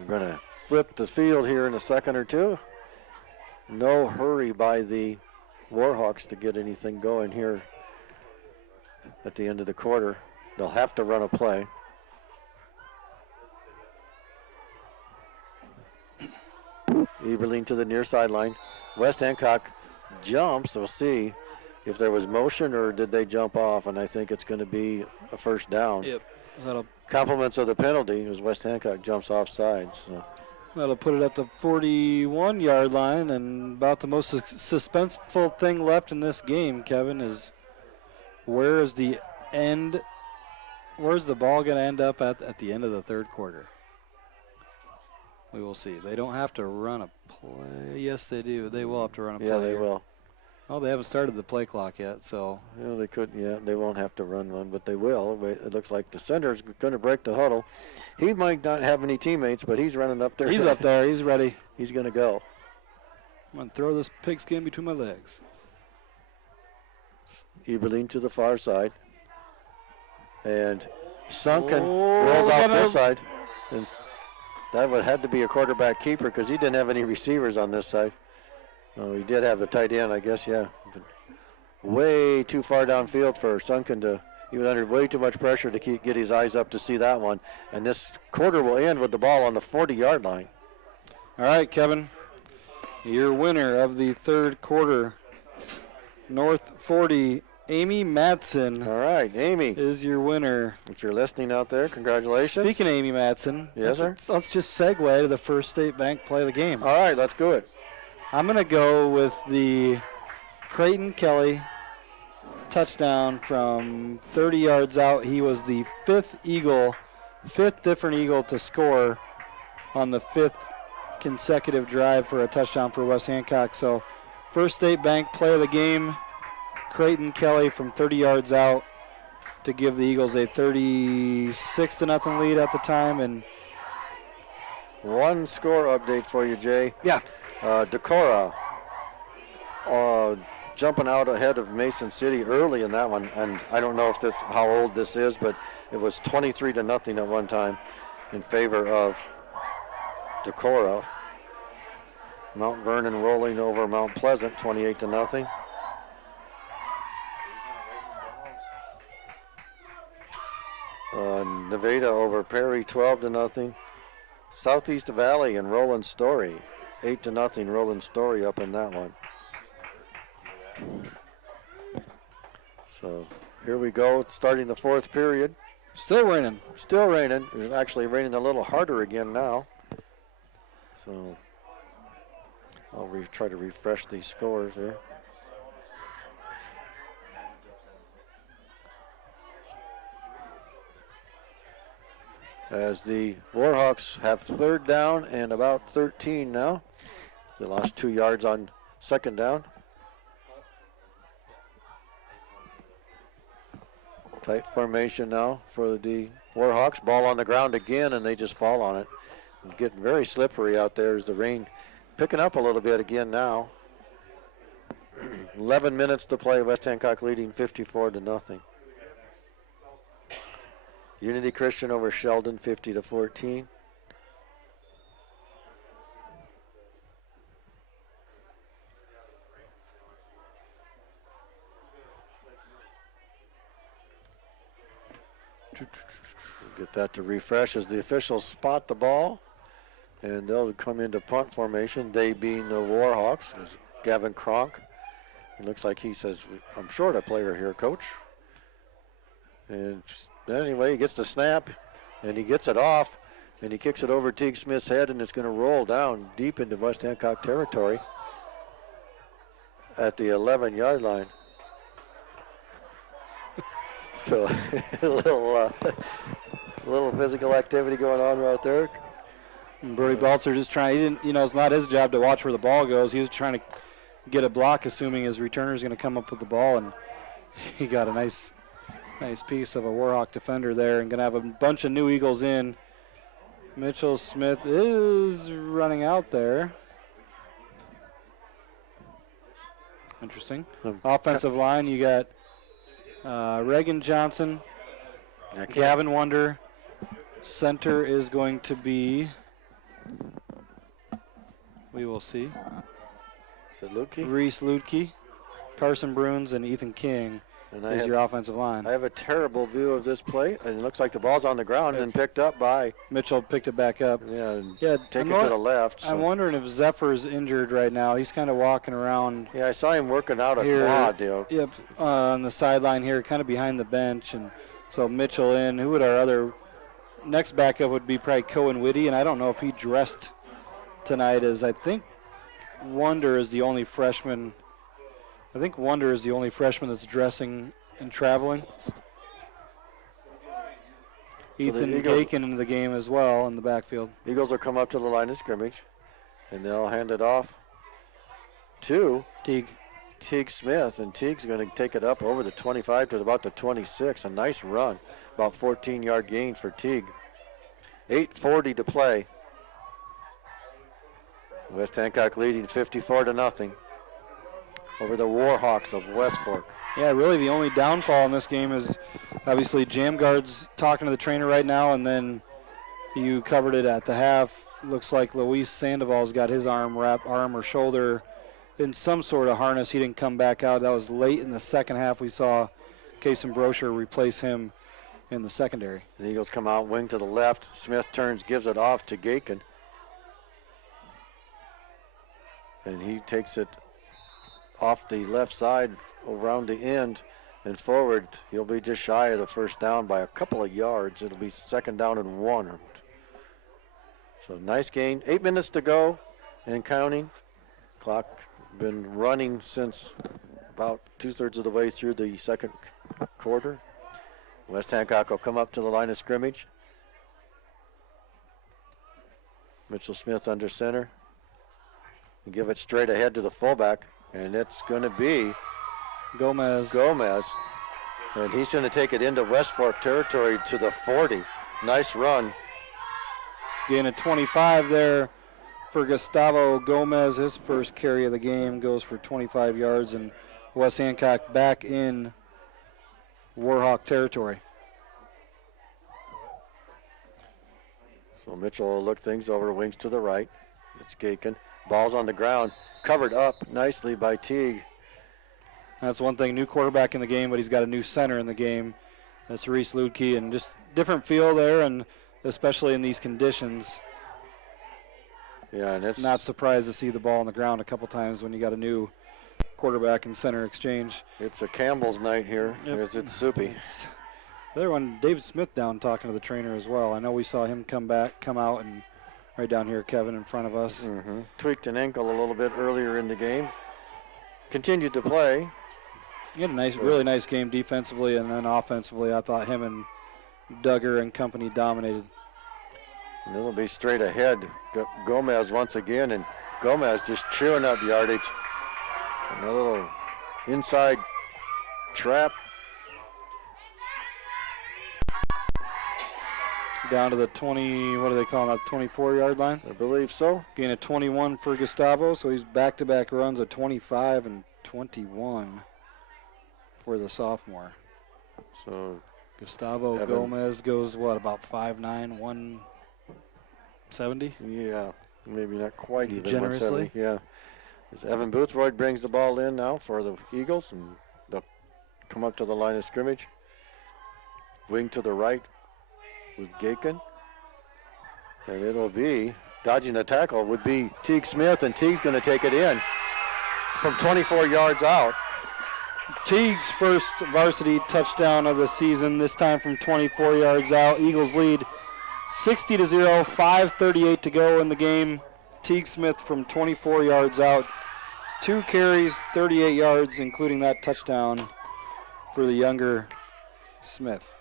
We're going to flip the field here in a second or two. No hurry by the Warhawks to get anything going here at the end of the quarter. They'll have to run a play. Eberling to the near sideline. West Hancock jumps. We'll see if there was motion or did they jump off, and I think it's going to be a 1st down. Yep. Compliments of the penalty as West Hancock jumps off sides. So. That'll put it at the 41-yard line, and about the most suspenseful thing left in this game, Kevin, is where's the ball going to end up at the end of the 3rd quarter? We will see. They don't have to run a play. Yes, they do. They will have to run a play. Yeah, they will. Oh, they haven't started the play clock yet, so. Yeah, they couldn't yet. They won't have to run one, but they will. It looks like the center's going to break the huddle. He might not have any teammates, but he's running up there. He's up there. He's ready. He's going to go. I'm going to throw this pigskin between my legs. Eberling to the far side. And Sunken rolls out this side. And that would had to be a quarterback keeper because he didn't have any receivers on this side. Oh, he did have a tight end, I guess, yeah. But way too far downfield for Sunken to. He was under way too much pressure to get his eyes up to see that one. And this quarter will end with the ball on the 40-yard line. All right, Kevin. Your winner of the 3rd quarter, North 40, Amy Madsen. All right, Amy is your winner. If you're listening out there, congratulations. Speaking of Amy Madsen, yes, sir. Let's just segue to the First State Bank play of the game. All right, let's do it. I'm going to go with the Creighton Kelly touchdown from 30 yards out. He was the 5th different Eagle to score on the 5th consecutive drive for a touchdown for West Hancock. So First State Bank play of the game, Creighton Kelly from 30 yards out to give the Eagles a 36-0 lead at the time. And one score update for you, Jay. Yeah. Decorah jumping out ahead of Mason City early in that one, and I don't know if how old this is, but it was 23-0 at one time in favor of Decorah. Mount Vernon rolling over Mount Pleasant 28-0. Nevada over Perry 12-0. Southeast Valley and Roland Story 8-0. Roland Story up in that one. So here we go. It's starting the 4th period. Still raining. Still raining. It's actually raining a little harder again now. So I'll try to refresh these scores here. As the Warhawks have 3rd down and about 13 now. They lost 2 yards on 2nd down. Tight formation now for the Warhawks. Ball on the ground again, and they just fall on it. And getting very slippery out there as the rain picking up a little bit again now. 11 minutes to play. West Hancock leading 54-0. Unity Christian over Sheldon 50-14. Get that to refresh as the officials spot the ball, and they'll come into punt formation. They being the Warhawks. Gavin Kronk. It looks like he says, "I'm short a player here, Coach." And anyway, he gets the snap, and he gets it off, and he kicks it over Teague Smith's head, and it's going to roll down deep into West Hancock territory at the 11-yard line. So a little physical activity going on right there. And Brody Balzer just trying. He didn't, it's not his job to watch where the ball goes. He was trying to get a block, assuming his returner is going to come up with the ball, and he got a nice piece of a Warhawk defender there, and going to have a bunch of new Eagles in. Mitchell Smith is running out there. Interesting. Offensive line, you got Reagan Johnson, Gavin Wonder. Center is going to be, we will see, Reese Lutke, Carson Bruns, and Ethan King is your offensive line. I have a terrible view of this play, and it looks like the ball's on the ground and picked up by Mitchell. Picked it back up. Yeah, take it to the left. I'm wondering if Zephyr's injured right now. He's kind of walking around. Yeah, I saw him working out a quad deal. Yep, on the sideline here, kind of behind the bench, and so Mitchell in. Who would our other next backup would be? Probably Cohen Whitty, and I don't know if he dressed tonight. As I think Wonder is the only freshman. I think Wonder is the only freshman that's dressing and traveling. Ethan Gakin into the game as well in the backfield. Eagles will come up to the line of scrimmage, and they'll hand it off to Teague Smith, and Teague's going to take it up over the 25 to about the 26. A nice run, about 14-yard gain for Teague. 8:40 to play. West Hancock leading 54-0 over the Warhawks of West Fork. Yeah, really the only downfall in this game is obviously Jamguard's talking to the trainer right now, and then you covered it at the half. Looks like Luis Sandoval's got his arm or shoulder in some sort of harness. He didn't come back out. That was late in the second half. We saw Kason Brosher replace him in the secondary. The Eagles come out, wing to the left. Smith turns, gives it off to Gakin. And he takes it off the left side around the end and forward. He'll be just shy of the first down by a couple of yards. It'll be 2nd down and 1. So nice gain. 8 minutes to go and counting. Clock been running since about 2/3 of the way through the second quarter. West Hancock will come up to the line of scrimmage. Mitchell Smith under center. And give it straight ahead to the fullback. And it's going to be Gomez. And he's going to take it into West Fork territory to the 40. Nice run. Gain of 25 there for Gustavo Gomez. His first carry of the game goes for 25 yards, and West Hancock back in Warhawk territory. So Mitchell will look things over, wings to the right. It's Gakin. Ball's on the ground, covered up nicely by Teague. That's one thing, new quarterback in the game, but he's got a new center in the game. That's Reese Lutke, and just different feel there, and especially in these conditions. Yeah, and it's not surprised to see the ball on the ground a couple times when you got a new quarterback and center exchange. It's a Campbell's night here. Yep. It's soupy. There one, David Smith down talking to the trainer as well. I know we saw him come out, and right down here, Kevin, in front of us. Mm-hmm. Tweaked an ankle a little bit earlier in the game. Continued to play. He had a really nice game defensively, and then offensively, I thought him and Duggar and company dominated. And it'll be straight ahead. Gomez once again, and Gomez just chewing up yardage. And a little inside trap. Down to the 20, what do they call that, 24-yard line? I believe so. Gain of 21 for Gustavo, so he's back-to-back runs of 25 and 21 for the sophomore. So Gustavo Gomez goes, about 5'9", 170? Yeah, maybe not quite even. Generously? 170, yeah. As Evan Boothroyd brings the ball in now for the Eagles, and they'll come up to the line of scrimmage. Wing to the right with Gakin. And it'll be, dodging the tackle would be Teague Smith, and Teague's going to take it in from 24 yards out. Teague's first varsity touchdown of the season, this time from 24 yards out. Eagles lead 60-0, 5:38 to go in the game. Teague Smith from 24 yards out. 2 carries, 38 yards, including that touchdown for the younger Smith.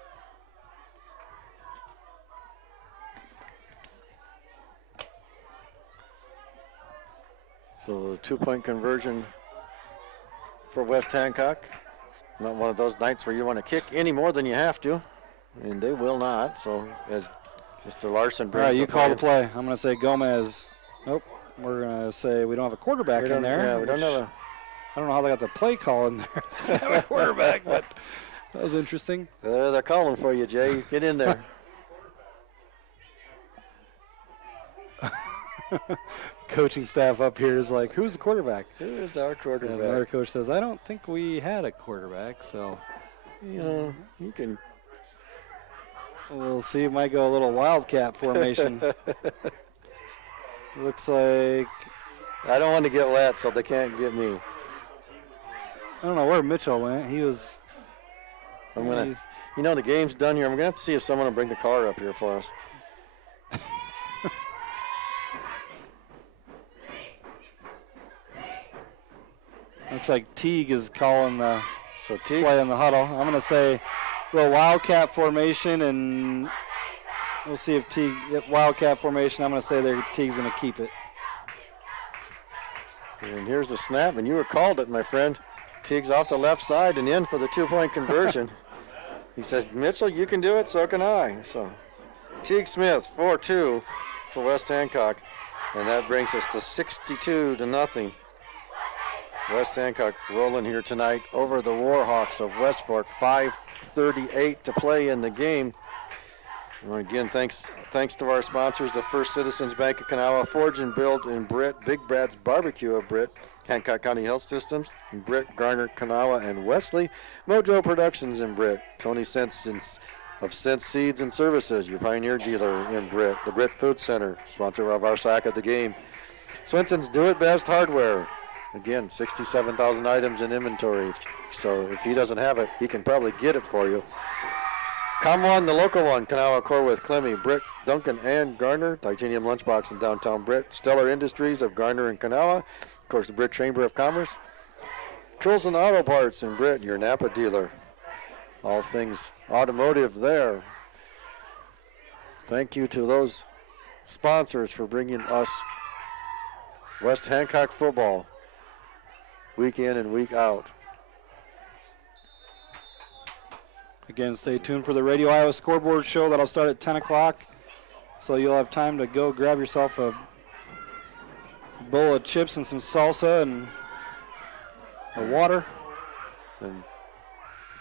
So the 2-point conversion for West Hancock. Not one of those nights where you want to kick any more than you have to, and they will not. So as Mr. Larson brings All right, you the call play the play. I'm going to say Gomez. Nope. We're going to say we don't have a quarterback in there. Yeah, we don't have a. I don't know how they got the play call in there. They don't have a quarterback, but that was interesting. They're calling for you, Jay. Get in there. Coaching staff up here is like, who's the quarterback? Who is our quarterback? And another coach says, I don't think we had a quarterback, so. You know, you can. We'll see. It might go a little wildcat formation. Looks like. I don't want to get wet, so they can't get me. I don't know where Mitchell went. He was. I'm gonna. You know, the game's done here. I'm gonna have to see if someone will bring the car up here for us. Looks like Teague is calling the Teague's play in the huddle. I'm going to say a little wildcat formation, and we'll see if Teague, wildcat formation, I'm going to say Teague's going to keep it. And here's the snap, and you were called it, my friend. Teague's off the left side and in for the 2-point conversion. He says, Mitchell, you can do it, so can I. So Teague Smith, 4-2 for West Hancock, and that brings us to 62-0. West Hancock rolling here tonight over the Warhawks of West Fork. 5:38 to play in the game. And again, thanks to our sponsors, the First Citizens Bank of Kanawha, Forge and Build in Britt, Big Brad's Barbecue of Britt, Hancock County Health Systems in Britt, Garner, Kanawha, and Wesley, Mojo Productions in Britt, Tony Sense of Sense Seeds and Services, your Pioneer dealer in Britt, the Britt Food Center, sponsor of our sack at the game, Swenson's Do It Best Hardware. Again, 67,000 items in inventory, so if he doesn't have it, he can probably get it for you. Com1, the local one, Kanawha, Corwith, Clemmy, Britt, Duncan, and Garner. Titanium Lunchbox in downtown Britt. Stellar Industries of Garner and Kanawha. Of course, the Britt Chamber of Commerce. Trulson Auto Parts in Britt, your Napa dealer. All things automotive there. Thank you to those sponsors for bringing us West Hancock football week in and week out. Again, stay tuned for the Radio Iowa Scoreboard Show. That'll start at 10 o'clock. So you'll have time to go grab yourself a bowl of chips and some salsa and a water. And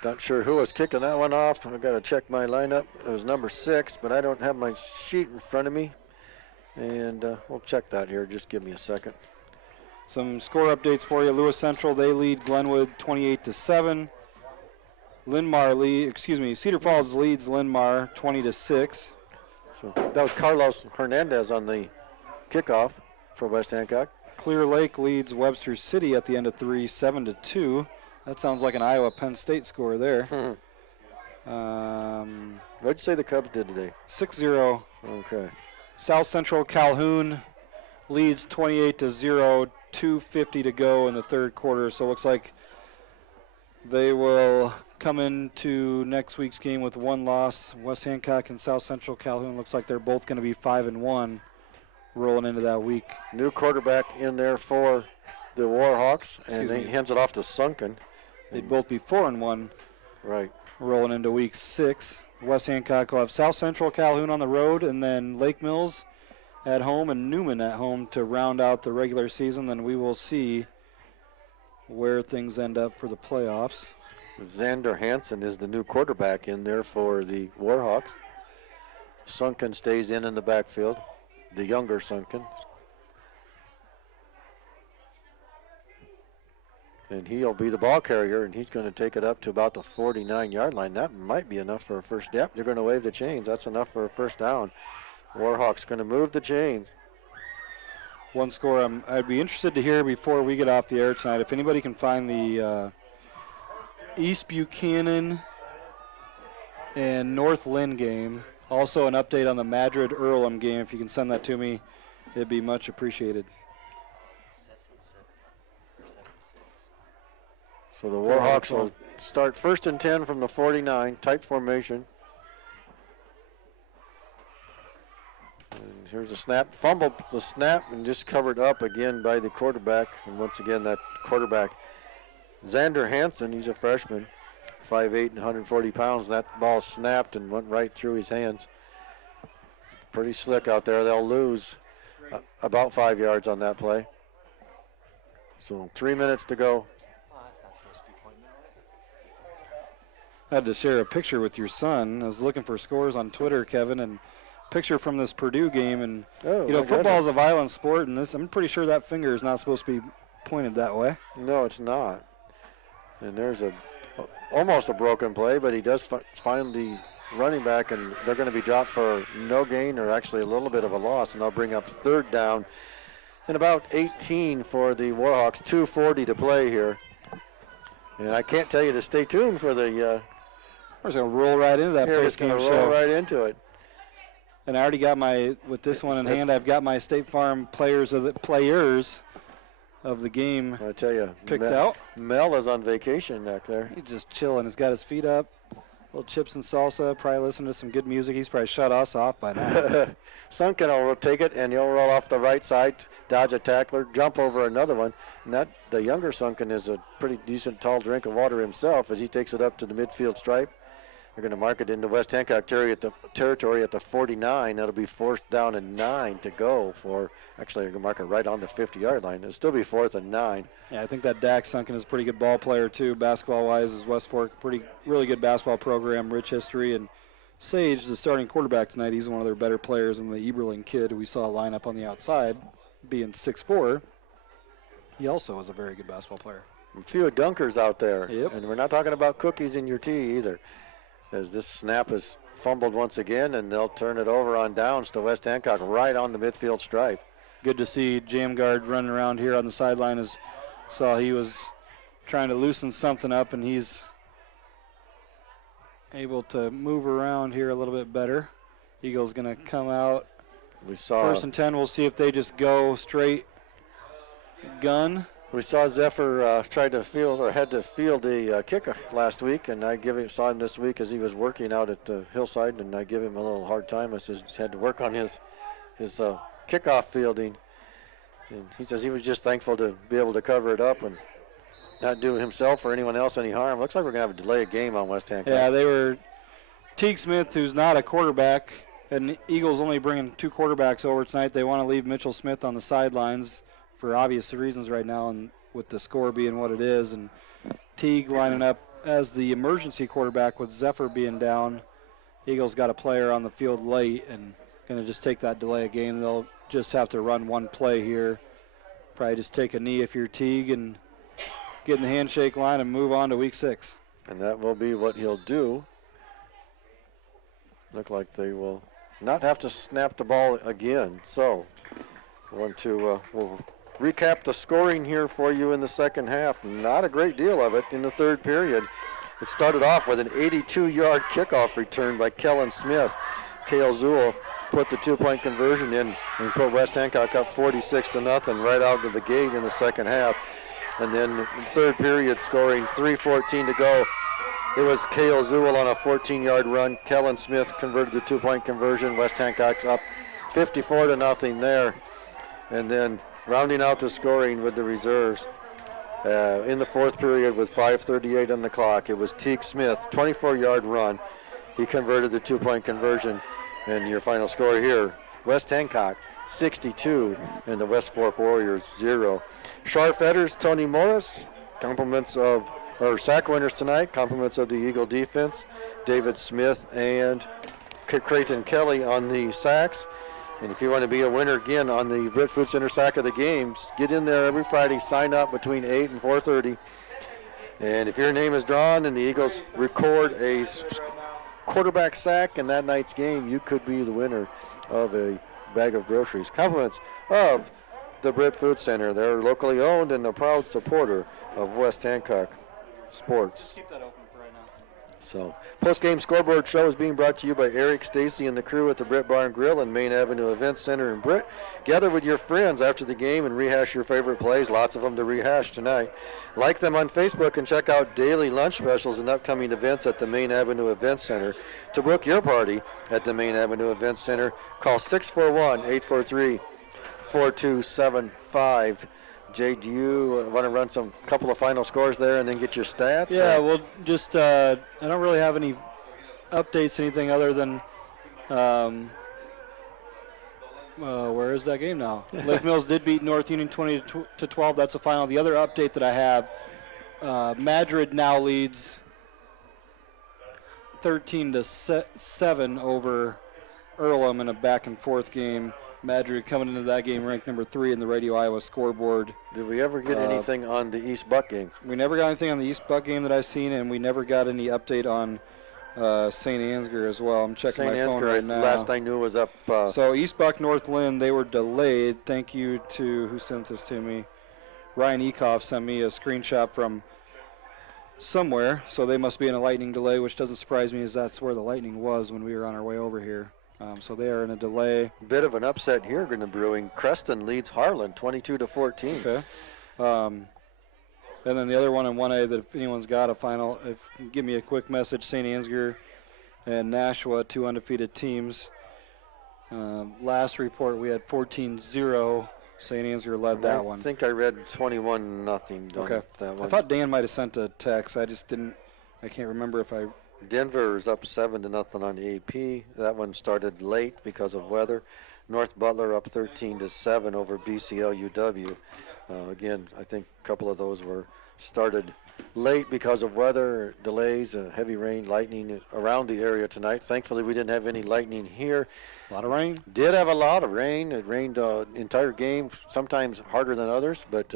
not sure who was kicking that one off. I've got to check my lineup. It was number 6, but I don't have my sheet in front of me. And we'll check that here. Just give me a second. Some score updates for you. Lewis Central, they lead Glenwood 28-7. Cedar Falls leads Linn-Mar 20-6. So that was Carlos Hernandez on the kickoff for West Hancock. Clear Lake leads Webster City at the end of 3, 7-2. That sounds like an Iowa Penn State score there. What'd you say the Cubs did today? 6-0. Okay. South Central Calhoun leads 28-0. 2:50 to go in the third quarter. So it looks like they will come into next week's game with one loss. West Hancock and South Central Calhoun looks like they're both going to be 5-1 rolling into that week. New quarterback in there for the Warhawks, and he hands it off to Sunken. They'd both be 4-1. Right. Rolling into week 6. West Hancock will have South Central Calhoun on the road, and then Lake Mills at home and Newman at home to round out the regular season. Then we will see where things end up for the playoffs. Xander Hansen is the new quarterback in there for the Warhawks. Sunken stays in the backfield, the younger Sunken. And he'll be the ball carrier, and he's going to take it up to about the 49-yard line. That might be enough for a first down. They're going to wave the chains. That's enough for a first down. Warhawks going to move the chains. One score I'd be interested to hear before we get off the air tonight, if anybody can find the East Buchanan and North Lynn game. Also an update on the Madrid-Earlham game. If you can send that to me, it'd be much appreciated. So the Warhawks will start 1st and 10 from the 49, tight formation. And here's a snap, fumbled the snap and just covered up again by the quarterback. And once again, that quarterback, Xander Hansen, he's a freshman, 5'8" and 140 pounds. That ball snapped and went right through his hands. Pretty slick out there. They'll lose about 5 yards on that play. So 3 minutes to go. I had to share a picture with your son. I was looking for scores on Twitter, Kevin, and picture from this Purdue game. And football is a violent sport, and I'm pretty sure that finger is not supposed to be pointed that way. No, it's not. And there's almost a broken play, but he does find the running back, and they're going to be dropped for no gain, or actually a little bit of a loss, and they'll bring up 3rd down and about 18 for the Warhawks. 2:40 to play here. And I can't tell you to stay tuned for the... we're just going to roll right into that post-game show. Roll right into it. And I already got with this one in hand, I've got my State Farm players of the game I tell you, picked out. Mel is on vacation back there. He's just chilling. He's got his feet up, little chips and salsa, probably listening to some good music. He's probably shut us off by now. Sunken will take it, and he'll roll off the right side, dodge a tackler, jump over another one. And the younger Sunken is a pretty decent tall drink of water himself as he takes it up to the midfield stripe. They're going to mark it into West Hancock territory at the 49. That'll be 4th down and 9 to go actually they're going to mark it right on the 50-yard line. It'll still be 4th and 9. Yeah, I think that Dak Sunken is a pretty good ball player too, basketball-wise. Is West Fork, really good basketball program, rich history. And Sage, the starting quarterback tonight, he's one of their better players. And the Eberling kid who we saw line up on the outside, being 6'4", he also is a very good basketball player. A few dunkers out there. Yep. And we're not talking about cookies in your tea either, as this snap is fumbled once again, and they'll turn it over on downs to West Hancock right on the midfield stripe. Good to see Jam Guard running around here on the sideline. Saw he was trying to loosen something up, and he's able to move around here a little bit better. Eagles going to come out. We saw 1st and 10. We'll see if they just go straight gun. We saw Zephyr had to field a kick last week, and I saw him this week as he was working out at Hillside, and I give him a little hard time. I said he had to work on his kickoff fielding, and he says he was just thankful to be able to cover it up and not do himself or anyone else any harm. Looks like we're going to have a delay of game on West Hancock. Yeah, they were Teague Smith, who's not a quarterback, and Eagles only bringing 2 quarterbacks over tonight. They want to leave Mitchell Smith on the sidelines for obvious reasons right now, and with the score being what it is, and Teague lining up as the emergency quarterback with Zephyr being down. Eagles got a player on the field late and going to just take that delay of game. They'll just have to run one play here. Probably just take a knee if you're Teague and get in the handshake line and move on to week 6. And that will be what he'll do. Look like they will not have to snap the ball again. So we'll recap the scoring here for you in the second half. Not a great deal of it in the 3rd period. It started off with an 82-yard kickoff return by Kellen Smith. Cale Zuhl put the 2-point conversion in and put West Hancock up 46-0 right out of the gate in the second half. And then in the 3rd period, scoring 3:14 to go, it was Cale Zuhl on a 14-yard run. Kellen Smith converted the 2-point conversion. West Hancock's up 54-0 there. And then rounding out the scoring with the reserves in the 4th period with 5:38 on the clock, it was Teague Smith, 24-yard run. He converted the 2-point conversion. And your final score here, West Hancock 62 and the West Fork Warriors 0. Scharfetters, Tony Morris, sack winners tonight, compliments of the Eagle defense. David Smith and Creighton Kelly on the sacks. And if you want to be a winner again on the Britt Food Center Sack of the Games, get in there every Friday, sign up between 8 and 4:30. And if your name is drawn and the Eagles record a quarterback sack in that night's game, you could be the winner of a bag of groceries. Compliments of the Britt Food Center. They're locally owned and a proud supporter of West Hancock sports. Keep that open for right now. So, post-game scoreboard show is being brought to you by Eric, Stacy, and the crew at the Britt Bar and Grill and Main Avenue Event Center in Britt. Gather with your friends after the game and rehash your favorite plays. Lots of them to rehash tonight. Like them on Facebook and check out daily lunch specials and upcoming events at the Main Avenue Event Center. To book your party at the Main Avenue Event Center, call 641-843-4275. Jay, do you want to run some couple of final scores there and then get your stats? Yeah, well, just I don't really have any updates, anything other than where is that game now? Lake Mills did beat North Union 20-12. That's a final. The other update that I have, Madrid now leads 13-7 over Earlham in a back and forth game. Madrid coming into that game ranked number 3 in the Radio Iowa scoreboard. Did we ever get anything on the East Buck game? We never got anything on the East Buck game that I've seen, and we never got any update on St. Ansgar as well. I'm checking my phone right now. Last I knew was up. So East Buck, North Lynn, they were delayed. Thank you to, who sent this to me? Ryan Ekoff sent me a screenshot from somewhere, so they must be in a lightning delay, which doesn't surprise me as that's where the lightning was when we were on our way over here. So they are in a delay. Bit of an upset here going to brewing. Creston leads Harlan 22-14. Okay. And then the other one in 1A that if anyone's got a final, give me a quick message. St. Ansgar and Nashua, 2 undefeated teams. Last report we had 14-0. St. Ansgar led that one. I think I read 21-0. Okay. That one. I thought Dan might have sent a text. I can't remember if I. Denver is up 7-0 on AP. That one started late because of weather. North Butler up 13-7 over BCL UW. Again, I think a couple of those were started late because of weather, delays, heavy rain, lightning around the area tonight. Thankfully, we didn't have any lightning here. A lot of rain? Did have a lot of rain. It rained entire game, sometimes harder than others, but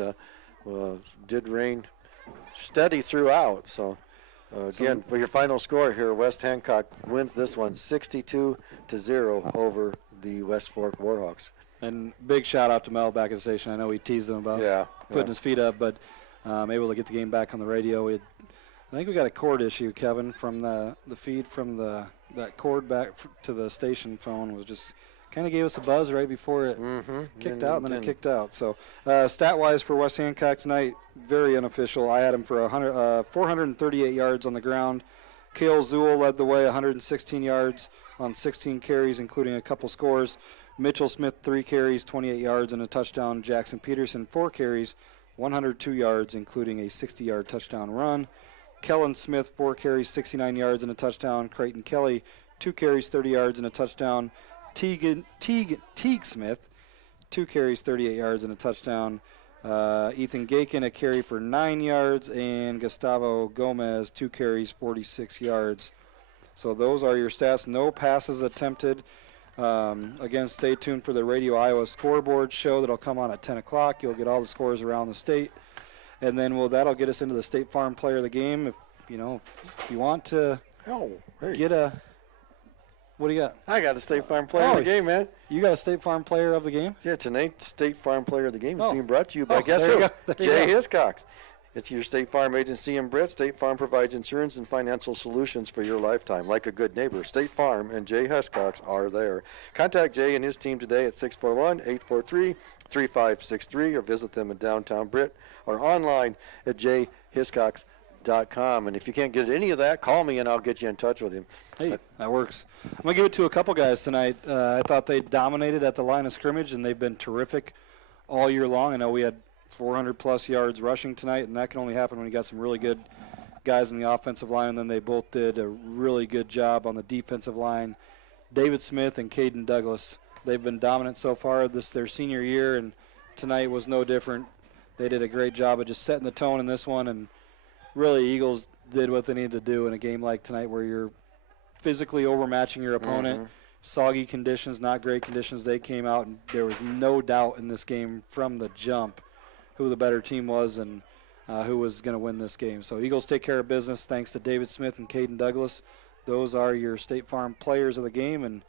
did rain steady throughout. So. Again, for your final score here, West Hancock wins this one 62-0 over the West Fork Warhawks. And big shout out to Mel back at the station. I know we teased him about putting his feet up, but able to get the game back on the radio. I think we got a cord issue, Kevin, from the feed from that cord back to the station phone was just kind of gave us a buzz right before it kicked out, and then it kicked out. So stat-wise for West Hancock tonight, very unofficial. I had him for 438 yards on the ground. Cale Zool led the way, 116 yards on 16 carries, including a couple scores. Mitchell Smith, 3 carries, 28 yards, and a touchdown. Jackson Peterson, 4 carries, 102 yards, including a 60-yard touchdown run. Kellen Smith, 4 carries, 69 yards, and a touchdown. Creighton Kelly, 2 carries, 30 yards, and a touchdown. Teague Smith, 2 carries, 38 yards, and a touchdown. Ethan Gakin, a carry for 9 yards, and Gustavo Gomez, 2 carries, 46 yards. So those are your stats. No passes attempted. Again, stay tuned for the Radio Iowa scoreboard show that'll come on at 10 o'clock. You'll get all the scores around the state. And then that'll get us into the State Farm Player of the Game. If you want to get a... What do you got? I got a State Farm Player of the Game, man. You got a State Farm Player of the Game? Yeah, tonight's State Farm Player of the Game is being brought to you by guess who? Jay Hiscox. It's your State Farm agency in Britt. State Farm provides insurance and financial solutions for your lifetime. Like a good neighbor, State Farm and Jay Hiscox are there. Contact Jay and his team today at 641-843-3563 or visit them in downtown Britt or online at jhiscox.com. And if you can't get any of that, call me and I'll get you in touch with him. Hey, that works. I'm going to give it to a couple guys tonight. I thought they dominated at the line of scrimmage, and they've been terrific all year long. I know we had 400-plus yards rushing tonight, and that can only happen when you got some really good guys in the offensive line, and then they both did a really good job on the defensive line. David Smith and Caden Douglas, they've been dominant so far their senior year, and tonight was no different. They did a great job of just setting the tone in this one, and really Eagles did what they needed to do in a game like tonight where you're physically overmatching your opponent. Soggy conditions, not great conditions. They came out, and there was no doubt in this game from the jump who the better team was and who was going to win this game. So Eagles take care of business thanks to David Smith and Caden Douglas. Those are your State Farm players of the game, and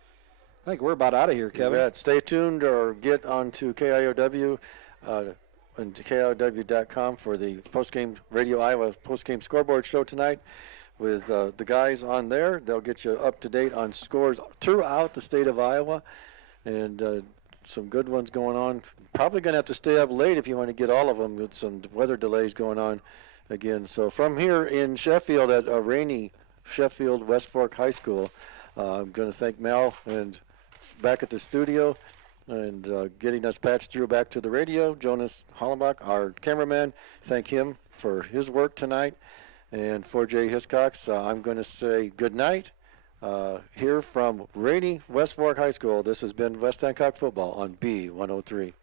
I think we're about out of here, Kevin. Yeah, stay tuned or get onto KIOW and KIOW.com for the postgame Radio Iowa postgame scoreboard show tonight. with the guys on there. They'll get you up to date on scores throughout the state of Iowa, and some good ones going on. Probably going to have to stay up late if you want to get all of them, with some weather delays going on again. So from here in Sheffield at a rainy Sheffield West Fork High School, I'm going to thank Mel and back at the studio and getting us patched through back to the radio. Jonas Hollenbach, our cameraman, thank him for his work tonight. And for Jay Hiscox, I'm going to say good night here from rainy West Fork High School. This has been West Hancock Football on B103.